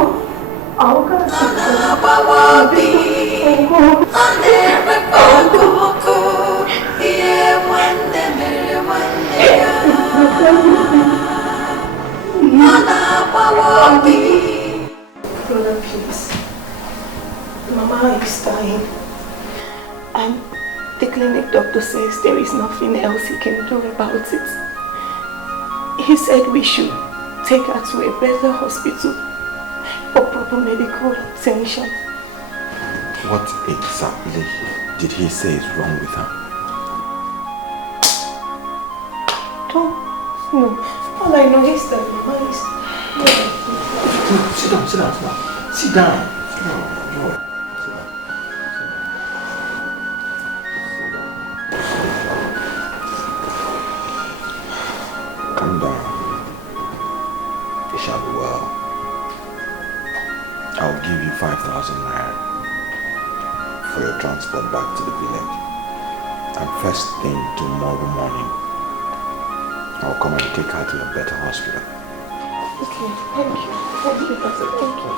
Brother, please. Mama is dying. And the clinic doctor says there is nothing else he can do about it. He said we should take her to a better hospital for proper medical attention. What exactly did he say is wrong with her? Don't. No. All I know is that Mama is... Sit down. Sit down. Calm down. It shall be well. I'll give you 5,000 naira for your transport back to the village. And first thing tomorrow morning, I'll come and take her to a better hospital. Okay, thank you. Thank you, Pastor. Thank you.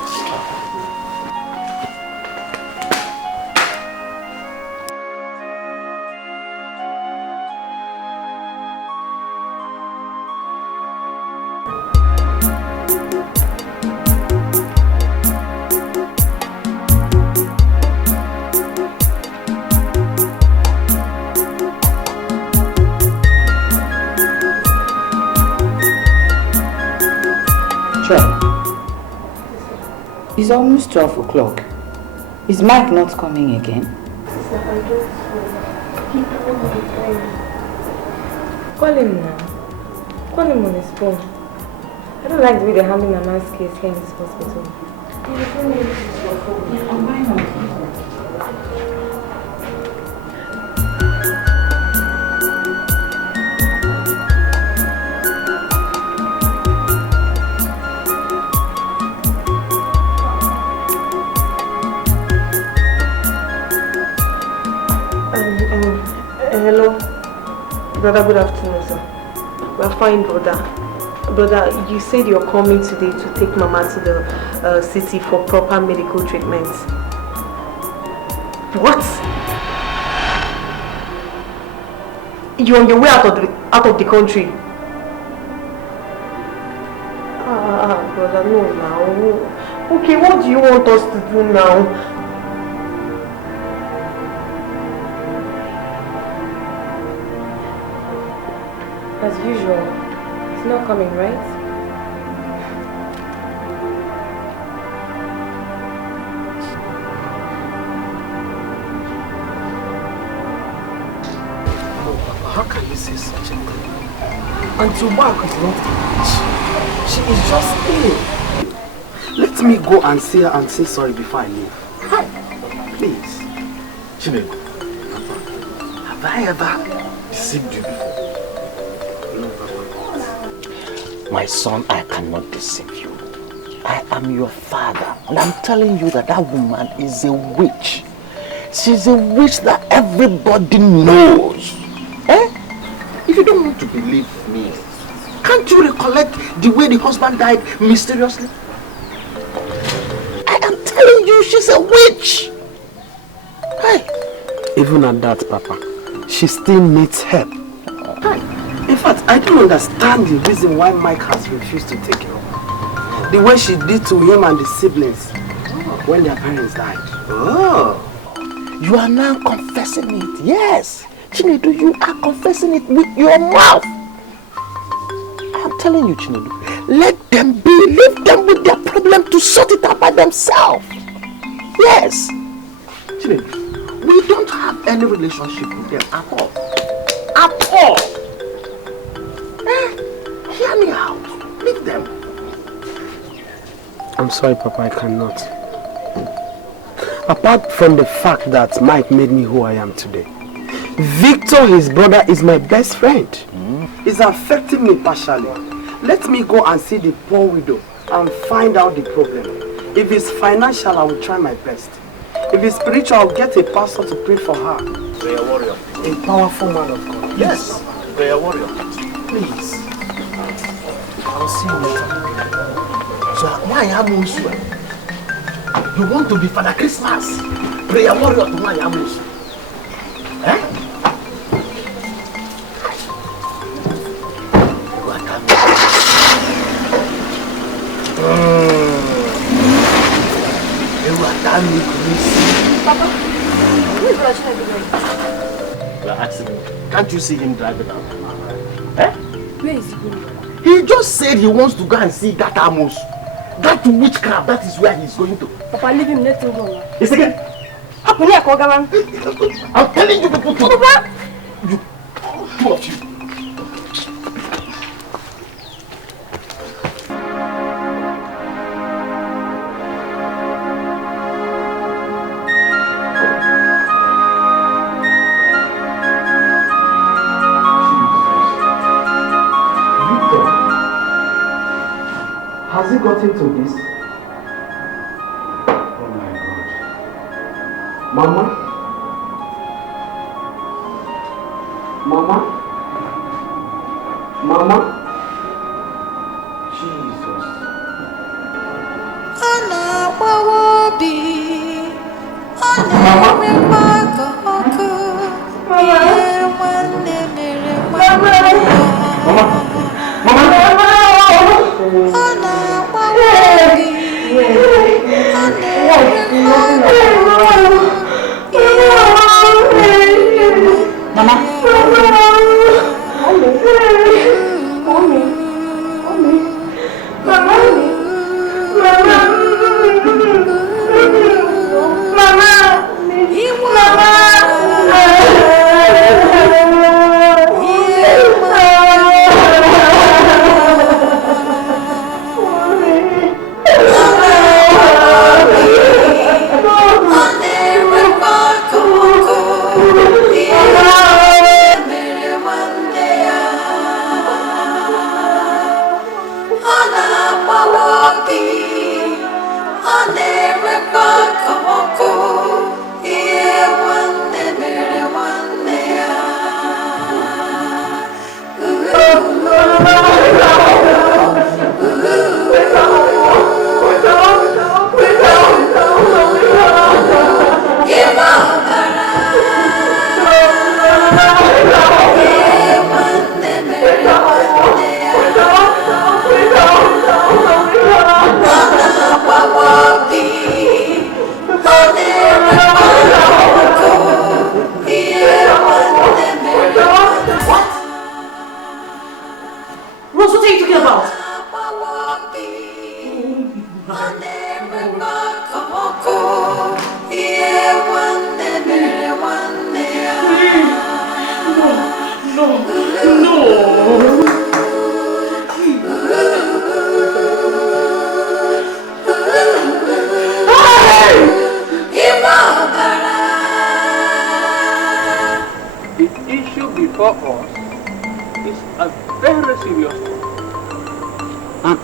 It's almost 12 o'clock. Is Mike not coming again? Sister, I don't know. He told me to call him now. Call him on his phone. I don't like the way they're handling Mama's case here in this hospital. Yeah, tell me this is your phone. Yeah, I'm buying my phone. Hello, brother. Good afternoon, sir. We're fine, brother. Brother, you said you're coming today to take Mama to the city for proper medical treatment. What? You're on your way out of the country? Brother, no now. Okay, what do you want us to do now? As usual, he's not coming, right? How can you say such a thing? Until Mark is not rich. She is just ill. Let me go and see her and say sorry before I leave. Please. Chineke, have I ever deceived you before? My son, I cannot deceive you. I am your father. And I'm telling you that that woman is a witch. She's a witch that everybody knows. Eh? If you don't want to believe me, can't you recollect the way the husband died mysteriously? I am telling you, she's a witch. Hey. Even at that, Papa, she still needs help. In fact, I don't understand the reason why Mike has refused to take her. The way she did to him and the siblings when their parents died. Oh. You are now confessing it. Yes. Chinedu, you are confessing it with your mouth. I'm telling you, Chinedu, let them be. Leave them with their problem to sort it out by themselves. Yes. Chinedu, we don't have any relationship with them at all. At all. Hear me out. Leave them. I'm sorry, Papa, I cannot. Apart from the fact that Mike made me who I am today, Victor, his brother, is my best friend. He's affecting me partially. Let me go and see the poor widow and find out the problem. If it's financial, I will try my best. If it's spiritual, I'll get a pastor to pray for her. Prayer warrior. A powerful man of God. Yes, prayer warrior. Please. I'll see you later. So why am you? You want to be Father Christmas? Prayer warrior to my Amos. Eh? Papa, where is Brother going? You are asking me. Can't you see him driving out? Eh? Where is he going? He just said he wants to go and see that Amos. That witchcraft, that is where he's going to. Papa, leave him, let him go now. It's again. I'm telling you people to... You, two of you. Has he got into this? Oh my God. Mama? Mama? Mama? Jesus.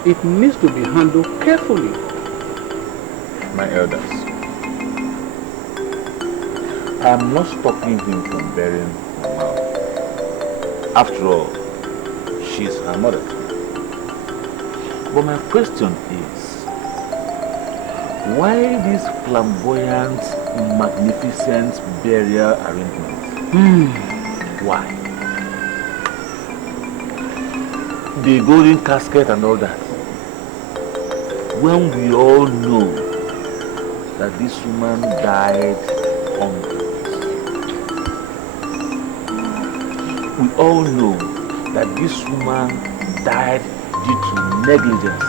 It needs to be handled carefully. My elders, I am not stopping him from burying Mama. After all, she is her mother. But my question is, why this flamboyant, magnificent burial arrangement? Why? The golden casket and all that. When we all know that this woman died hungry. We all know that this woman died due to negligence.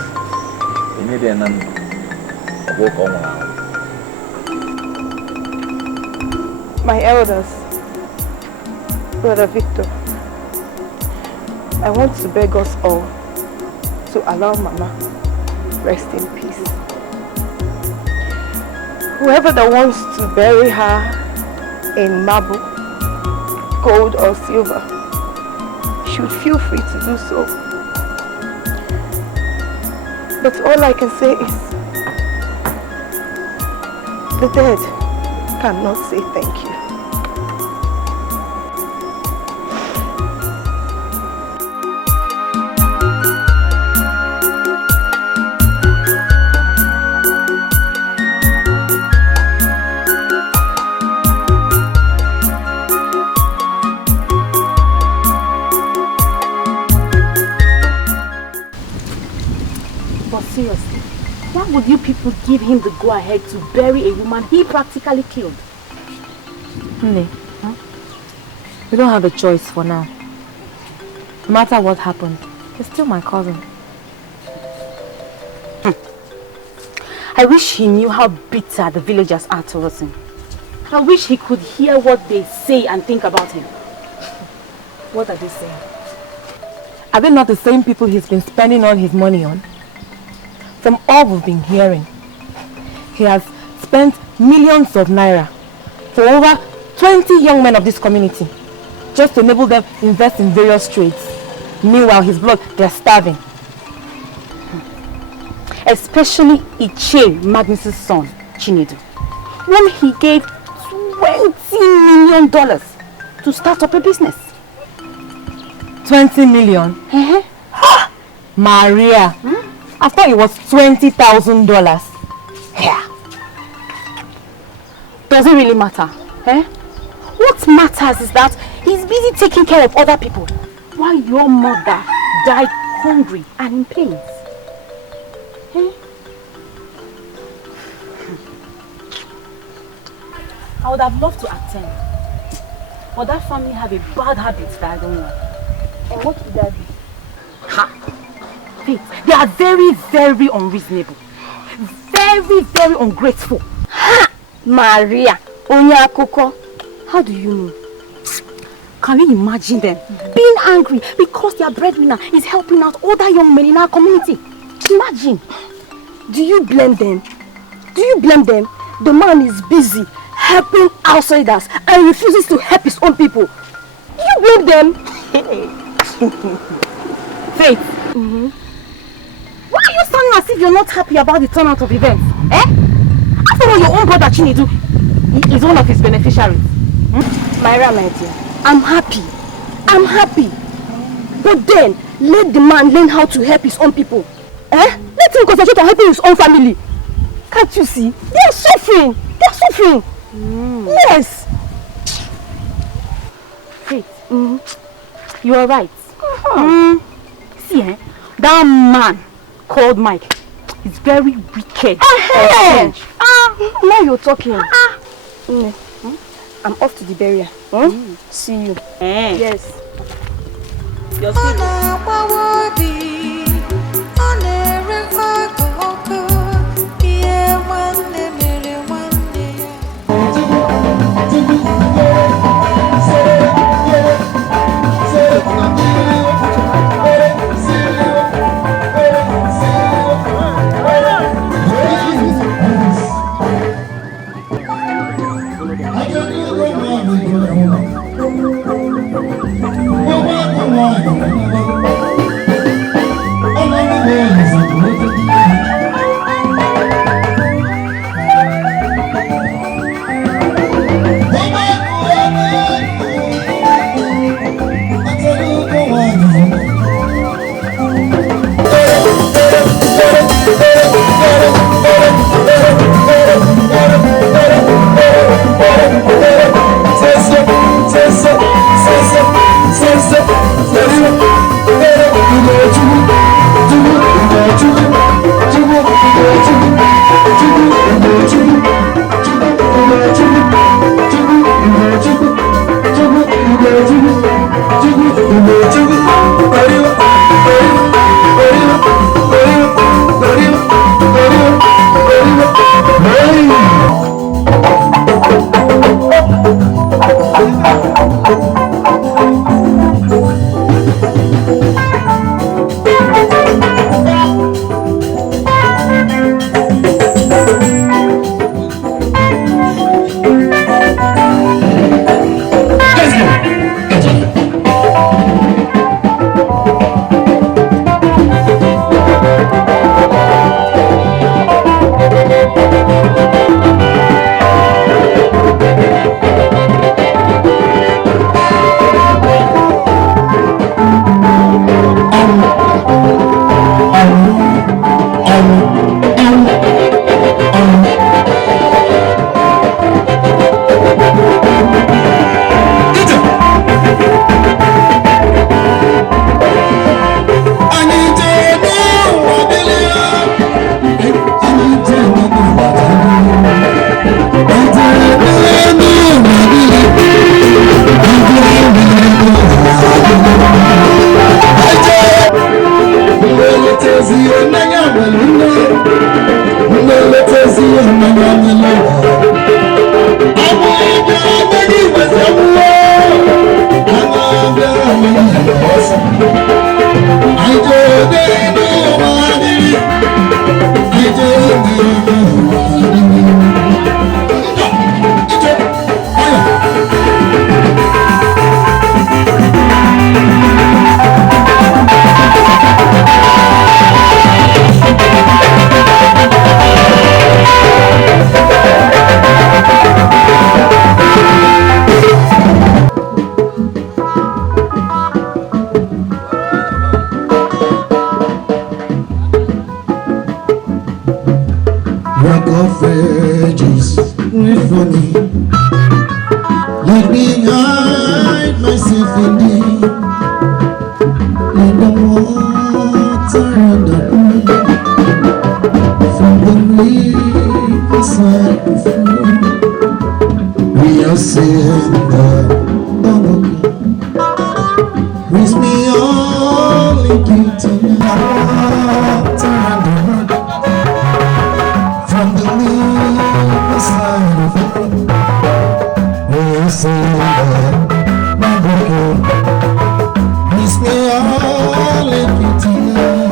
My elders, Brother Victor, I want to beg us all to allow Mama rest in peace. Whoever that wants to bury her in marble, gold or silver should feel free to do so. But all I can say is the dead cannot say thank you. Seriously, why would you people give him the go-ahead to bury a woman he practically killed? Nne, we don't have a choice for now. No matter what happened, he's still my cousin. I wish he knew how bitter the villagers are towards him. I wish he could hear what they say and think about him. What are they saying? Are they not the same people he's been spending all his money on? From all we've been hearing, he has spent millions of naira for over 20 young men of this community just to enable them invest in various trades. Meanwhile, his blood, they're starving. Especially Iche Magnus's son, Chinedu, when he gave $20 million to start up a business. 20 million? Maria, I thought it was $20,000. Yeah. Does it really matter? What matters is that he's busy taking care of other people while your mother died hungry and in pain. I would have loved to attend, but that family have a bad habit that I don't like. And what would that be? Faith, they are very, very unreasonable. Very, very ungrateful. Maria, Onya Koko, how do you know? Can you imagine them being angry because their breadwinner is helping out other young men in our community? Imagine. Do you blame them? Do you blame them? The man is busy helping outsiders and refuses to help his own people. Do you blame them? Faith, why are you sounding as if you're not happy about the turnout of events? After all, your own brother Chinedu is one of his beneficiaries. Myra, my dear, I'm happy. I'm happy. But then, let the man learn how to help his own people. Let him concentrate on helping his own family. Can't you see? They are suffering. They are suffering. Yes. Faith, you are right. See, that man called Mike is very wicked. Now you're talking. I'm off to the burial. See you. Yes. You're Rock of ages with money. Let me hide myself in thee. In the water and the moon. From the riverside of flow. We are saying that raise me all in guilty water and the moon. From the riverside of flow. We are saying that raise me all in guilty love.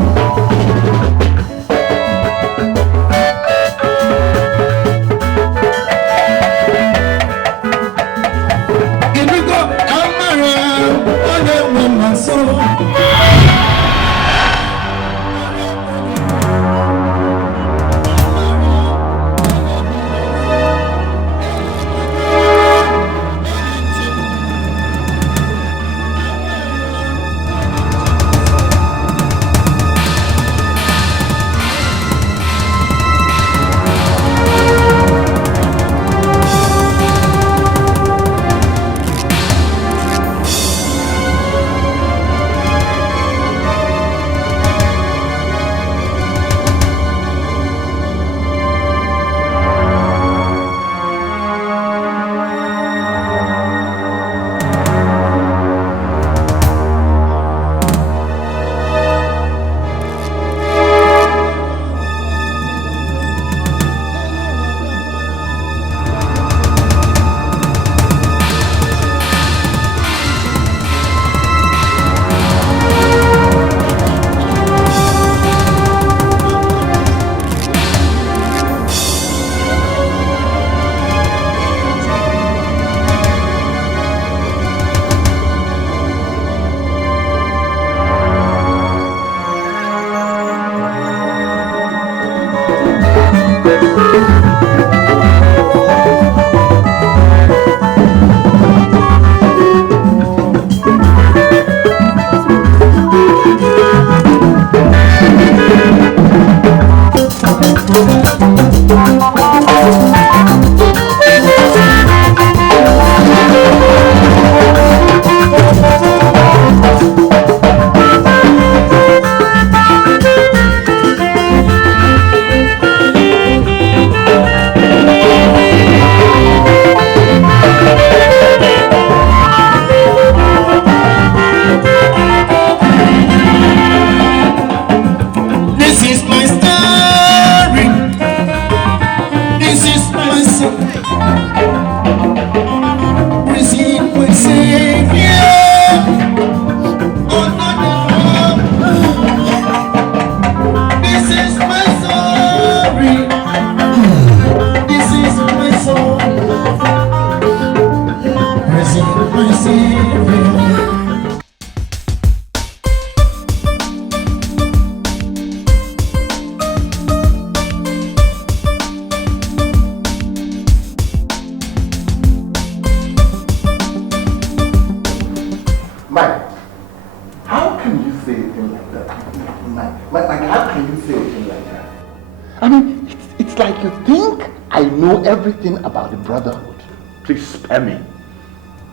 Everything about the brotherhood. Please spare me.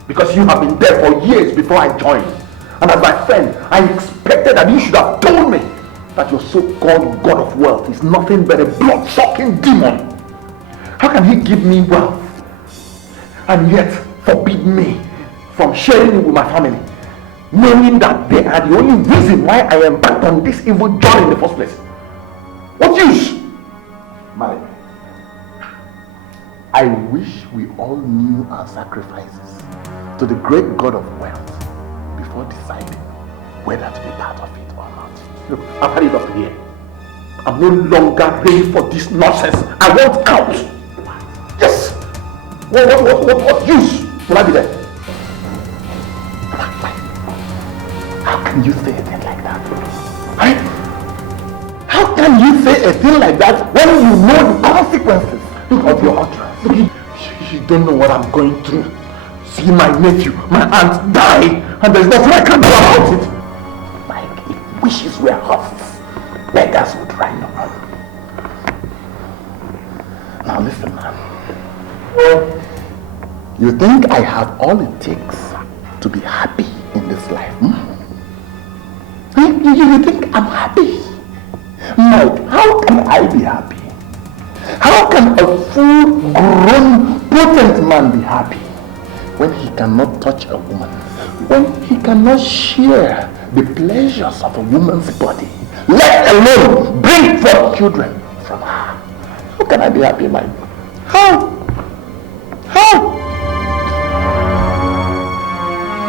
Because you have been there for years before I joined. And as my friend, I expected that you should have told me that your so-called God of wealth is nothing but a blood-sucking demon. How can he give me wealth and yet forbid me from sharing it with my family, knowing that they are the only reason why I embarked on this evil journey in the first place? What use? Malik, I wish we all knew our sacrifices to the great God of wealth before deciding whether to be part of it or not. Look, I've had it up here. I'm no longer ready for this nonsense. I want out. Yes. What use will I be there? How can you say a thing like that? Right? How can you say a thing like that when you know the consequences of your utterance? Look, you don't know what I'm going through. See my nephew, my aunt die, and there's nothing I can do about it. Like, if wishes were horses, beggars would ride on. You think I have all it takes to be happy in this life? You think I'm happy? Mike, how can I be happy? How can a full-grown, potent man be happy when he cannot touch a woman? When he cannot share the pleasures of a woman's body, let alone bring forth children from her? How can I be happy, Mike? How?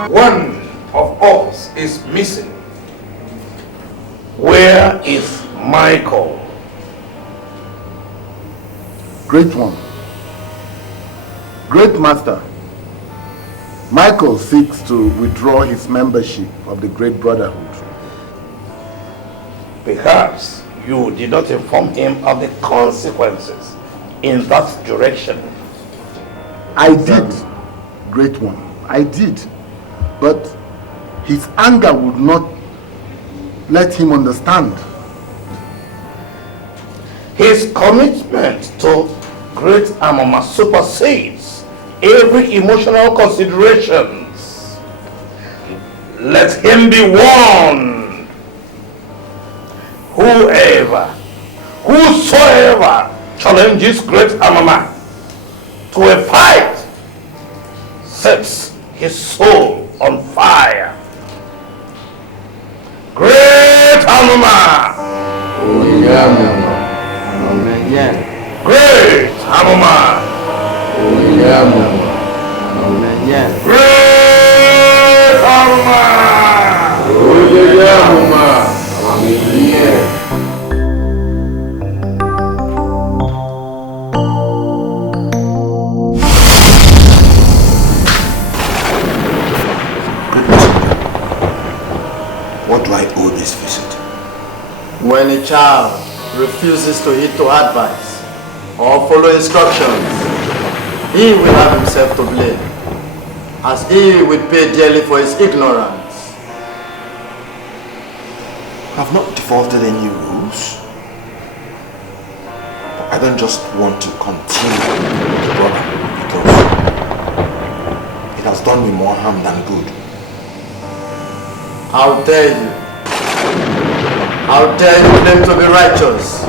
One of us is missing. Where is Michael? Great one. Great master. Michael seeks to withdraw his membership of the Great Brotherhood. Perhaps you did not inform him of the consequences in that direction. I did, Great one. I did. But his anger would not let him understand. His commitment to Great Amama supersedes every emotional considerations. Let him be warned. Whosoever challenges Great Amama to a fight sets his soul on fire. Great Amama! Great Amama! Great What do I owe this visit? When a child refuses to heed to advice or follow instructions, he will have himself to blame, as he will pay dearly for his ignorance. I've not defaulted any rules. I don't just want to continue with the brother because it has done me more harm than good. How dare you? How dare you claim to be righteous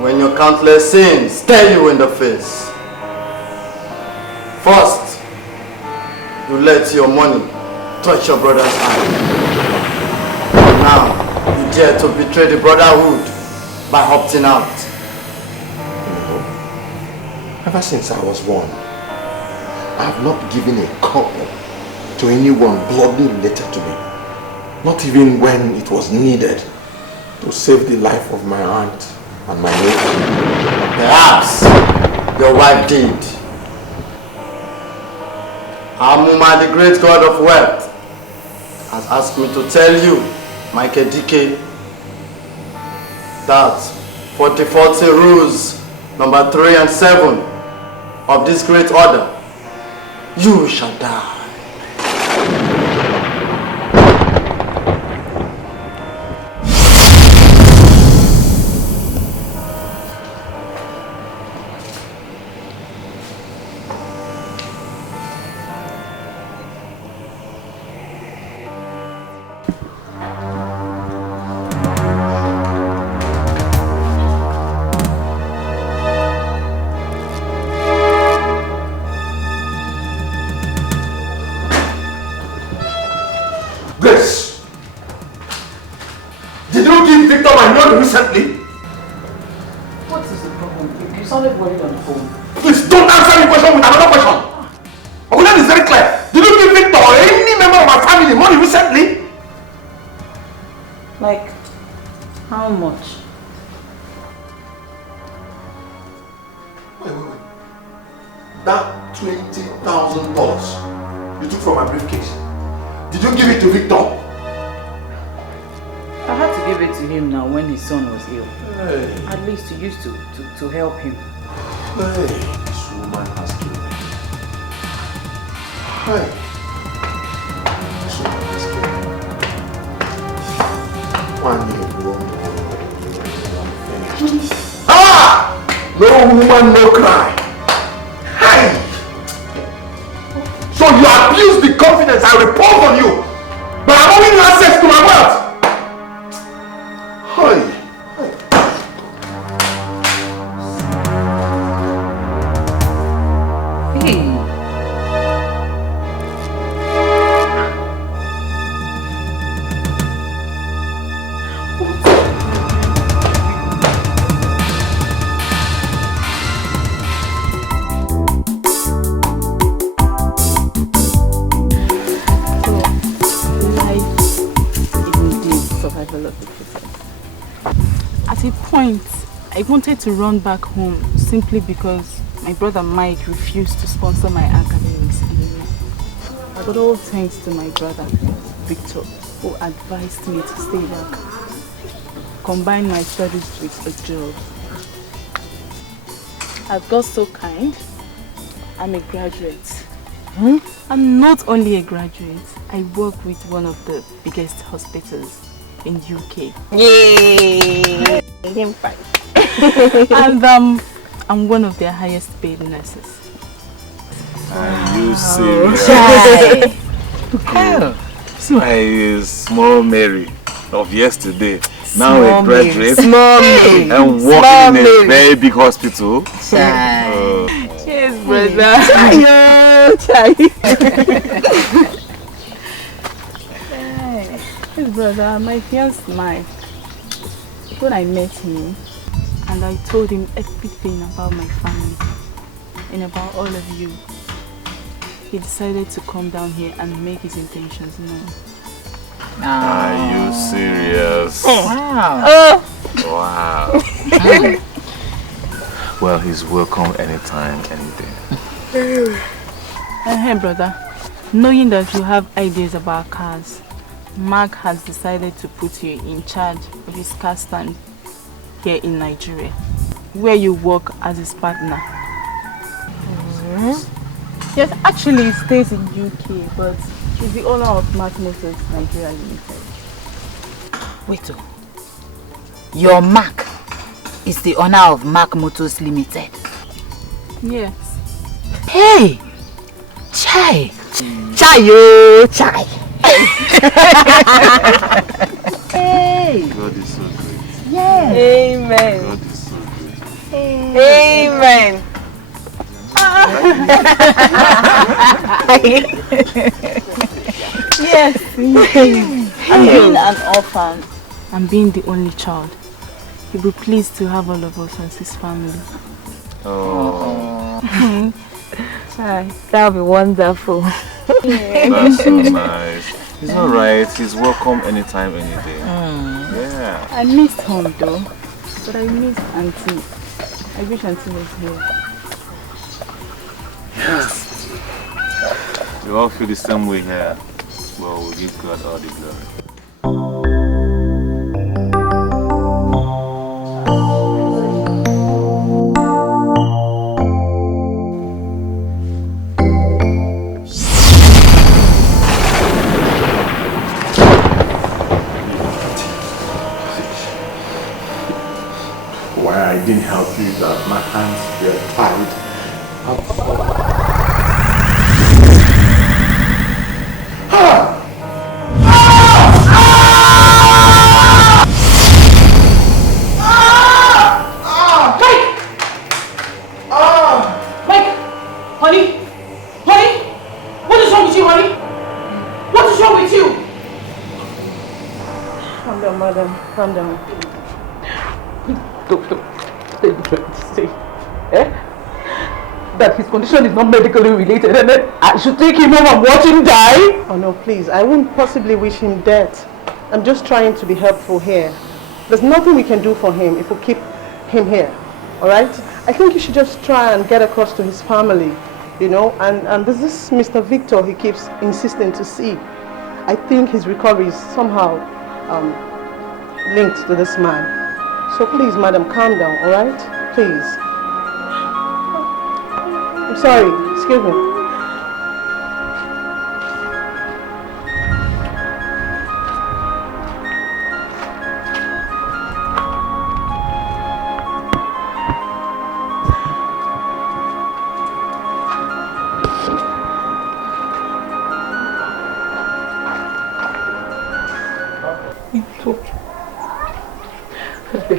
when your countless sins stare you in the face? First, you let your money touch your brother's hand. Now, you dare to betray the brotherhood by opting out. Ever since I was born, I have not given a copper to anyone bloodly related to me. Not even when it was needed to save the life of my aunt and my nephew. Perhaps your wife did. Amuma, the great god of wealth, has asked me to tell you, Mike Etiko, that for the 40 rules number 3 and 7 of this great order, you shall die. Recently? What is the problem? You sounded worried on the phone. Please don't answer me question with another question. Ogulen is very clear. Did you give Victor or any member of my family money recently? Like, how much? Wait. That $20,000 you took from my briefcase, did you give it to Victor? I had to give it to him now when his son was ill. Hey. At least to use to help him. Hey, this woman has killed me. Hey. This woman has killed me. Ah! No woman, no cry. evidence, I'll report on you. But I'm only you access to my wealth. Hey. At a point, I wanted to run back home simply because my brother Mike refused to sponsor my academics anymore. But all thanks to my brother, Victor, who advised me to stay back, combine my studies with a job. I've got so kind. I'm a graduate. I'm not only a graduate, I work with one of the biggest hospitals in UK. Yay! And I'm one of their highest paid nurses. Are you serious? See my small Mary of yesterday. Now a graduate. Small Mary. And working in a very big hospital. Cheers, brother. Chai. Yes, brother, my fiancé Mike. When I met him and I told him everything about my family and about all of you, he decided to come down here and make his intentions known. Are you serious? Wow. Wow. Well, he's welcome anytime, any day. Hey, brother, knowing that you have ideas about cars, Mark has decided to put you in charge of his car stand here in Nigeria, where you work as his partner. Yes, actually he stays in UK, but he's the owner of Mark Motors Nigeria Limited. Wait, your Mark is the owner of Mark Motors Limited? Yes. Hey! Chai! Chai yo! Chai! Hey! God is so great. Yeah. Amen. God is so great. Amen. Yes. I'm being an orphan and being the only child. He'll be pleased to have all of us as his family. Oh. That'll be wonderful. That's so nice. He's alright. He's welcome anytime, any day. Yeah. I missed home though, but I missed Auntie. I wish Auntie was here. We all feel the same way here. Well, we give God all the glory. Why I didn't help you that my hands were tied. Calm down. Doctor, what are you trying to say? That his condition is not medically related and then I should take him home and watch him die? Oh no, please. I wouldn't possibly wish him death. I'm just trying to be helpful here. There's nothing we can do for him if we keep him here. Alright? I think you should just try and get across to his family. You know, and there's this Mr. Victor he keeps insisting to see. I think his recovery is somehow linked to this man. So please, madam, calm down, alright? Please. I'm sorry, excuse me.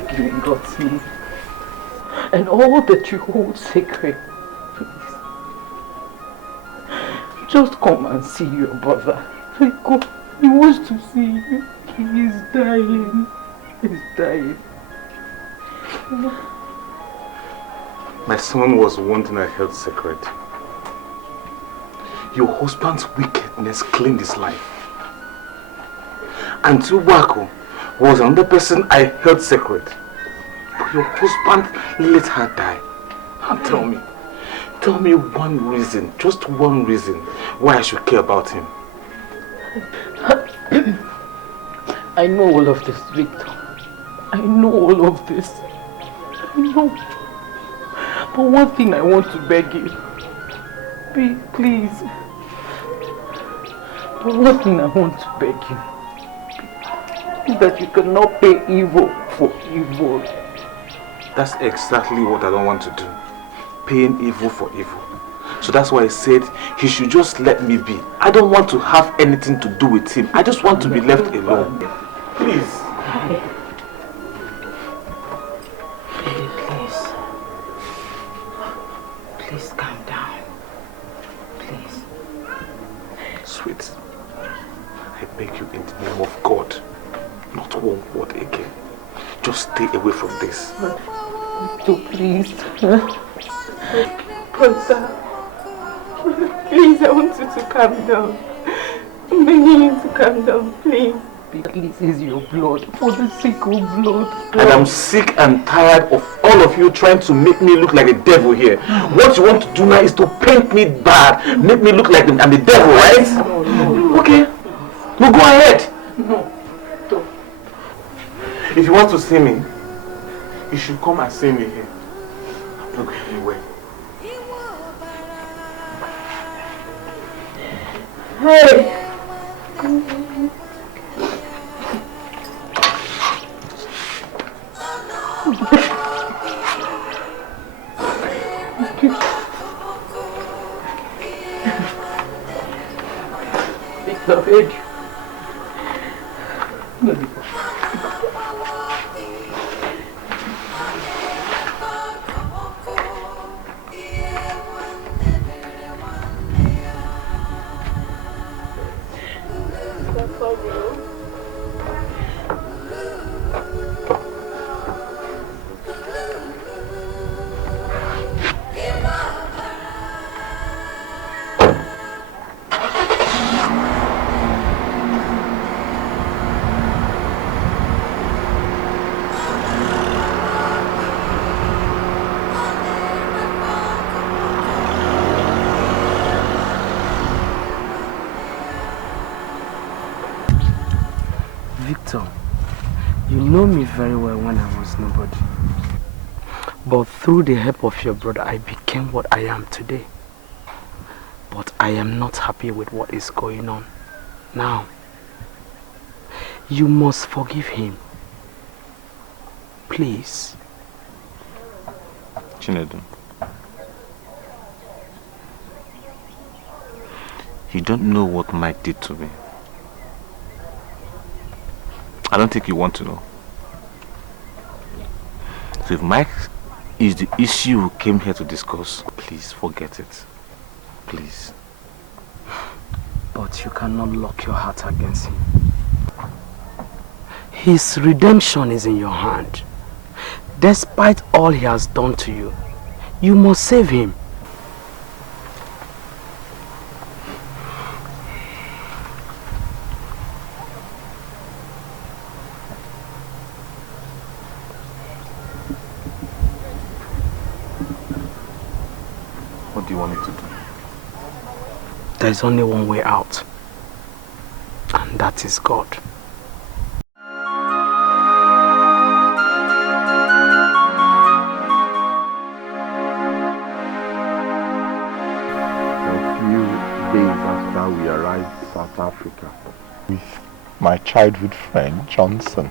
beg you in God's name. And all that you hold sacred, please. Just come and see your brother. Etiko, he wants to see you. He is dying. He's dying. My son was one thing I held sacred. Your husband's wickedness claimed his life. And Tubako was another person I held sacred. But your husband let her die. And tell me one reason, just one reason, why I should care about him. I know all of this, Victor. I know all of this. I know. But one thing I want to beg you. Please. But one thing I want to beg you is that you cannot pay evil for evil. That's exactly what I don't want to do. Paying evil for evil. So that's why I said he should just let me be. I don't want to have anything to do with him. I just want to be left alone. Please. Please calm down. Please. Sweet, I beg you in the name of God, not one word again. Just stay away from this. So please. Brother, please, I want you to calm down. I'm begging you to calm down, please. This is your blood, for the sake of blood. And I'm sick and tired of all of you trying to make me look like a devil here. What you want to do now is to paint me bad, make me look like I'm the devil, right? No. Okay, no, go ahead. No. If you want to see me, you should come and see me here. I'm not going anywhere. Hey! Victor, beg you. You know me very well when I was nobody. But through the help of your brother, I became what I am today. But I am not happy with what is going on now. You must forgive him. Please. Chinedu, you don't know what Mike did to me. I don't think you want to know. So if Mike is the issue we came here to discuss, please forget it. Please. But you cannot lock your heart against him. His redemption is in your hand. Despite all he has done to you, you must save him. What do you want me to do? There is only one way out, and that is God. Days after we arrived in South Africa with my childhood friend Johnson,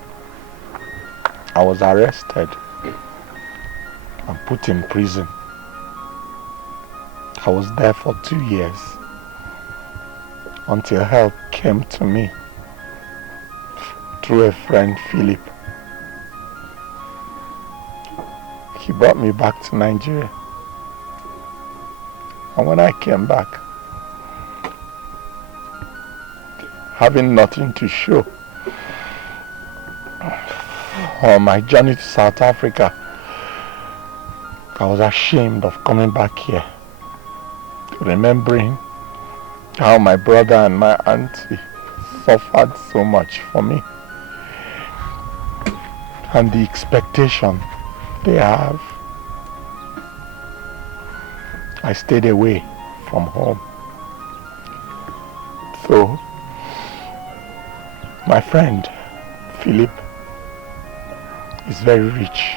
I was arrested and put in prison. I was there for 2 years until help came to me through a friend, Philip. he brought me back to Nigeria. And when I came back, having nothing to show on my journey to South Africa, I was ashamed of coming back here, remembering how my brother and my auntie suffered so much for me, and the expectation they have. I stayed away from home. So, my friend, Philip, is very rich.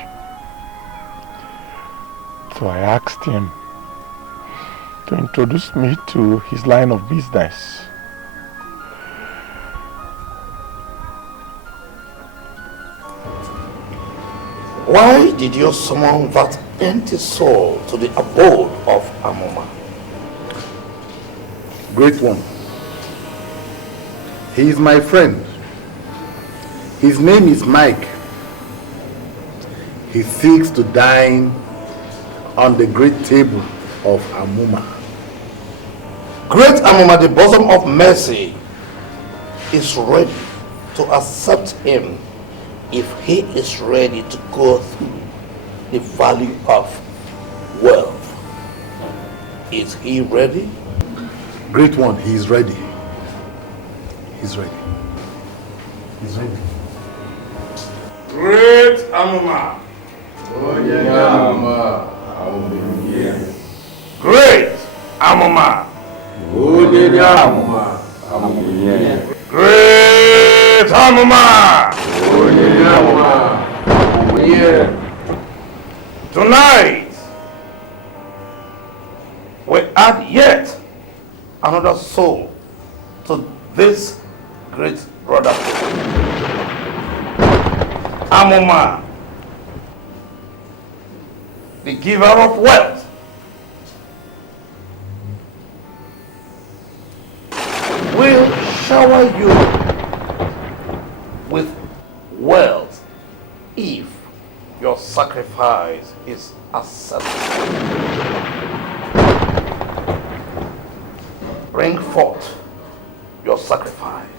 So I asked him to introduce me to his line of business. Why did you summon that empty soul to the abode of Amoma? Great one. He is my friend. His name is Mike. He seeks to dine on the great table of Amoma. Great Amoma, the bosom of mercy, is ready to accept him if he is ready to go through the value of wealth. Is he ready? Great one, he is ready. He's ready. He's ready. Great Amoma. Oh yeah, Amoma. I will be here. Great Amoma. Oh yeah, Amoma. I will be here. Great Amoma. Oh yeah, Amoma. I will be here. Tonight, we add yet another soul to this great brother. Amoma, the giver of wealth, will shower you with wealth if your sacrifice is accepted. Bring forth your sacrifice.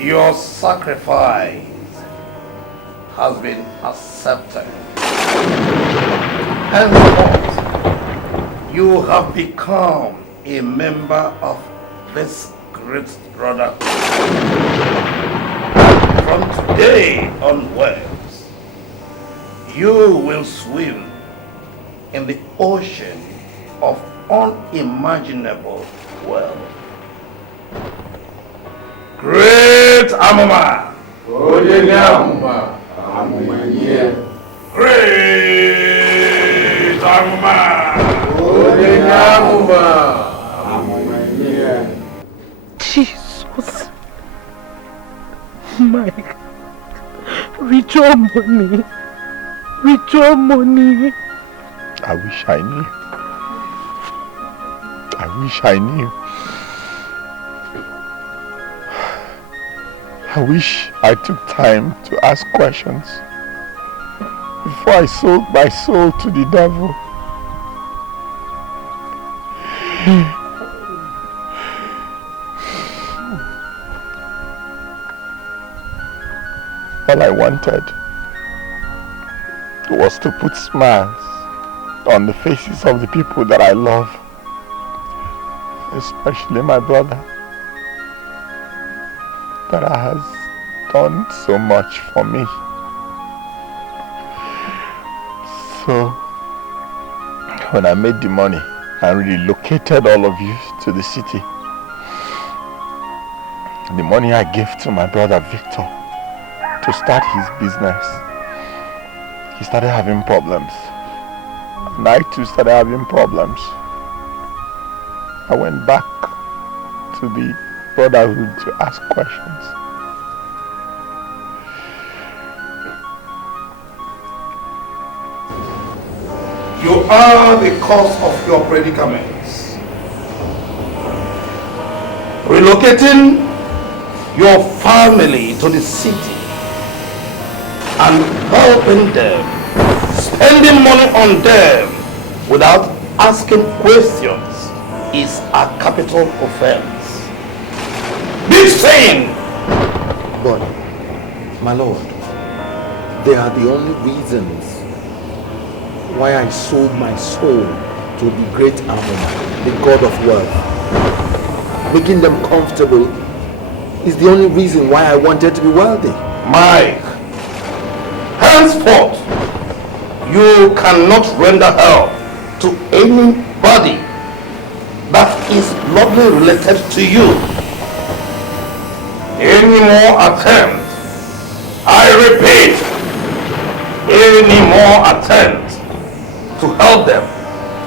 Your sacrifice has been accepted. Henceforth, you have become a member of this great brother. And from today onwards, you will swim in the ocean of unimaginable wealth. Great Amoma! Amoma! Amoma here. Great Amoma! Amoma! Amoma here. Jesus! Mike! Withdraw money! Withdraw money! I wish I knew. I wish I knew. I wish I took time to ask questions before I sold my soul to the devil. All I wanted was to put smiles on the faces of the people that I love, especially my brother that has done so much for me. So, when I made the money and relocated all of you to the city, the money I gave to my brother Victor to start his business, he started having problems. And I too started having problems. I went back to the brotherhood to ask questions. You are the cause of your predicaments. Relocating your family to the city and helping them, spending money on them without asking questions is a capital offense. Big sin! But, my lord, they are the only reasons why I sold my soul to the great Amon, the god of wealth. Making them comfortable is the only reason why I wanted to be wealthy. Mike, henceforth, you cannot render help to anybody that is lovely related to you. Any more attempt, I repeat, any more attempt to help them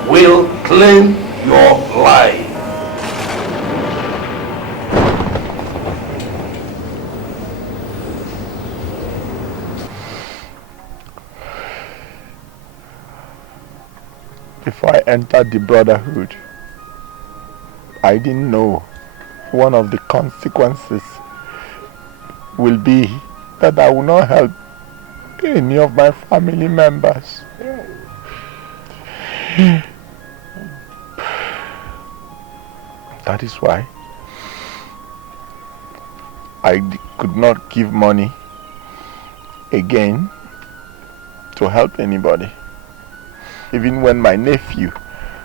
will claim your life. Before I entered the brotherhood, I didn't know one of the consequences will be that I will not help any of my family members. That is why I could not give money again to help anybody. Even when my nephew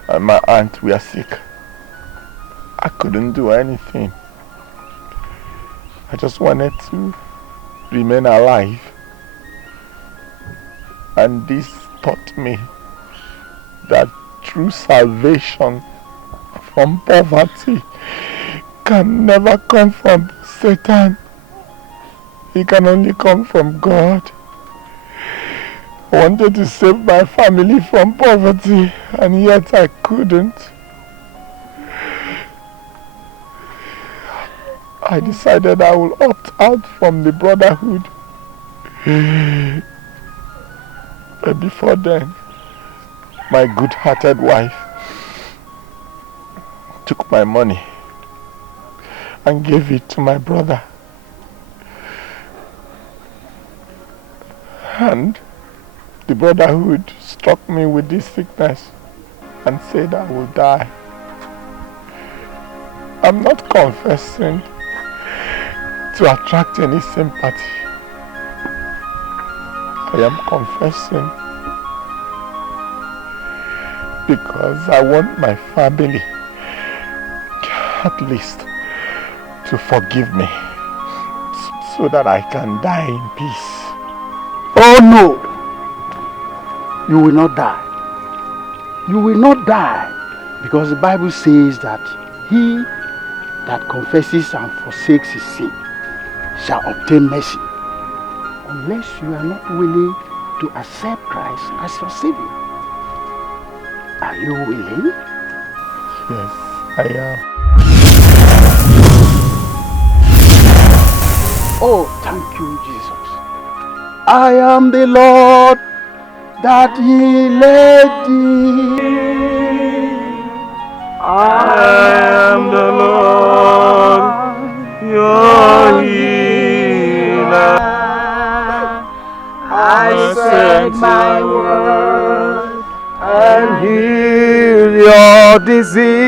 and my aunt were sick, I couldn't do anything. I just wanted to remain alive. And this taught me that true salvation from poverty can never come from Satan. It can only come from God. I wanted to save my family from poverty, and yet I couldn't. I decided I will opt out from the brotherhood. But before then, my good-hearted wife took my money and gave it to my brother. And the brotherhood struck me with this sickness and said I will die. I'm not confessing to attract any sympathy. I am confessing because I want my family at least to forgive me so that I can die in peace. Oh no! You will not die. You will not die, because the Bible says that he that confesses and forsakes his sin shall obtain mercy, unless you are not willing to accept Christ as your Savior. Are you willing? Yes, I am. Oh, thank you, Jesus. I am the Lord that he led thee. I am the Lord, your healer. I said my word and heal your disease.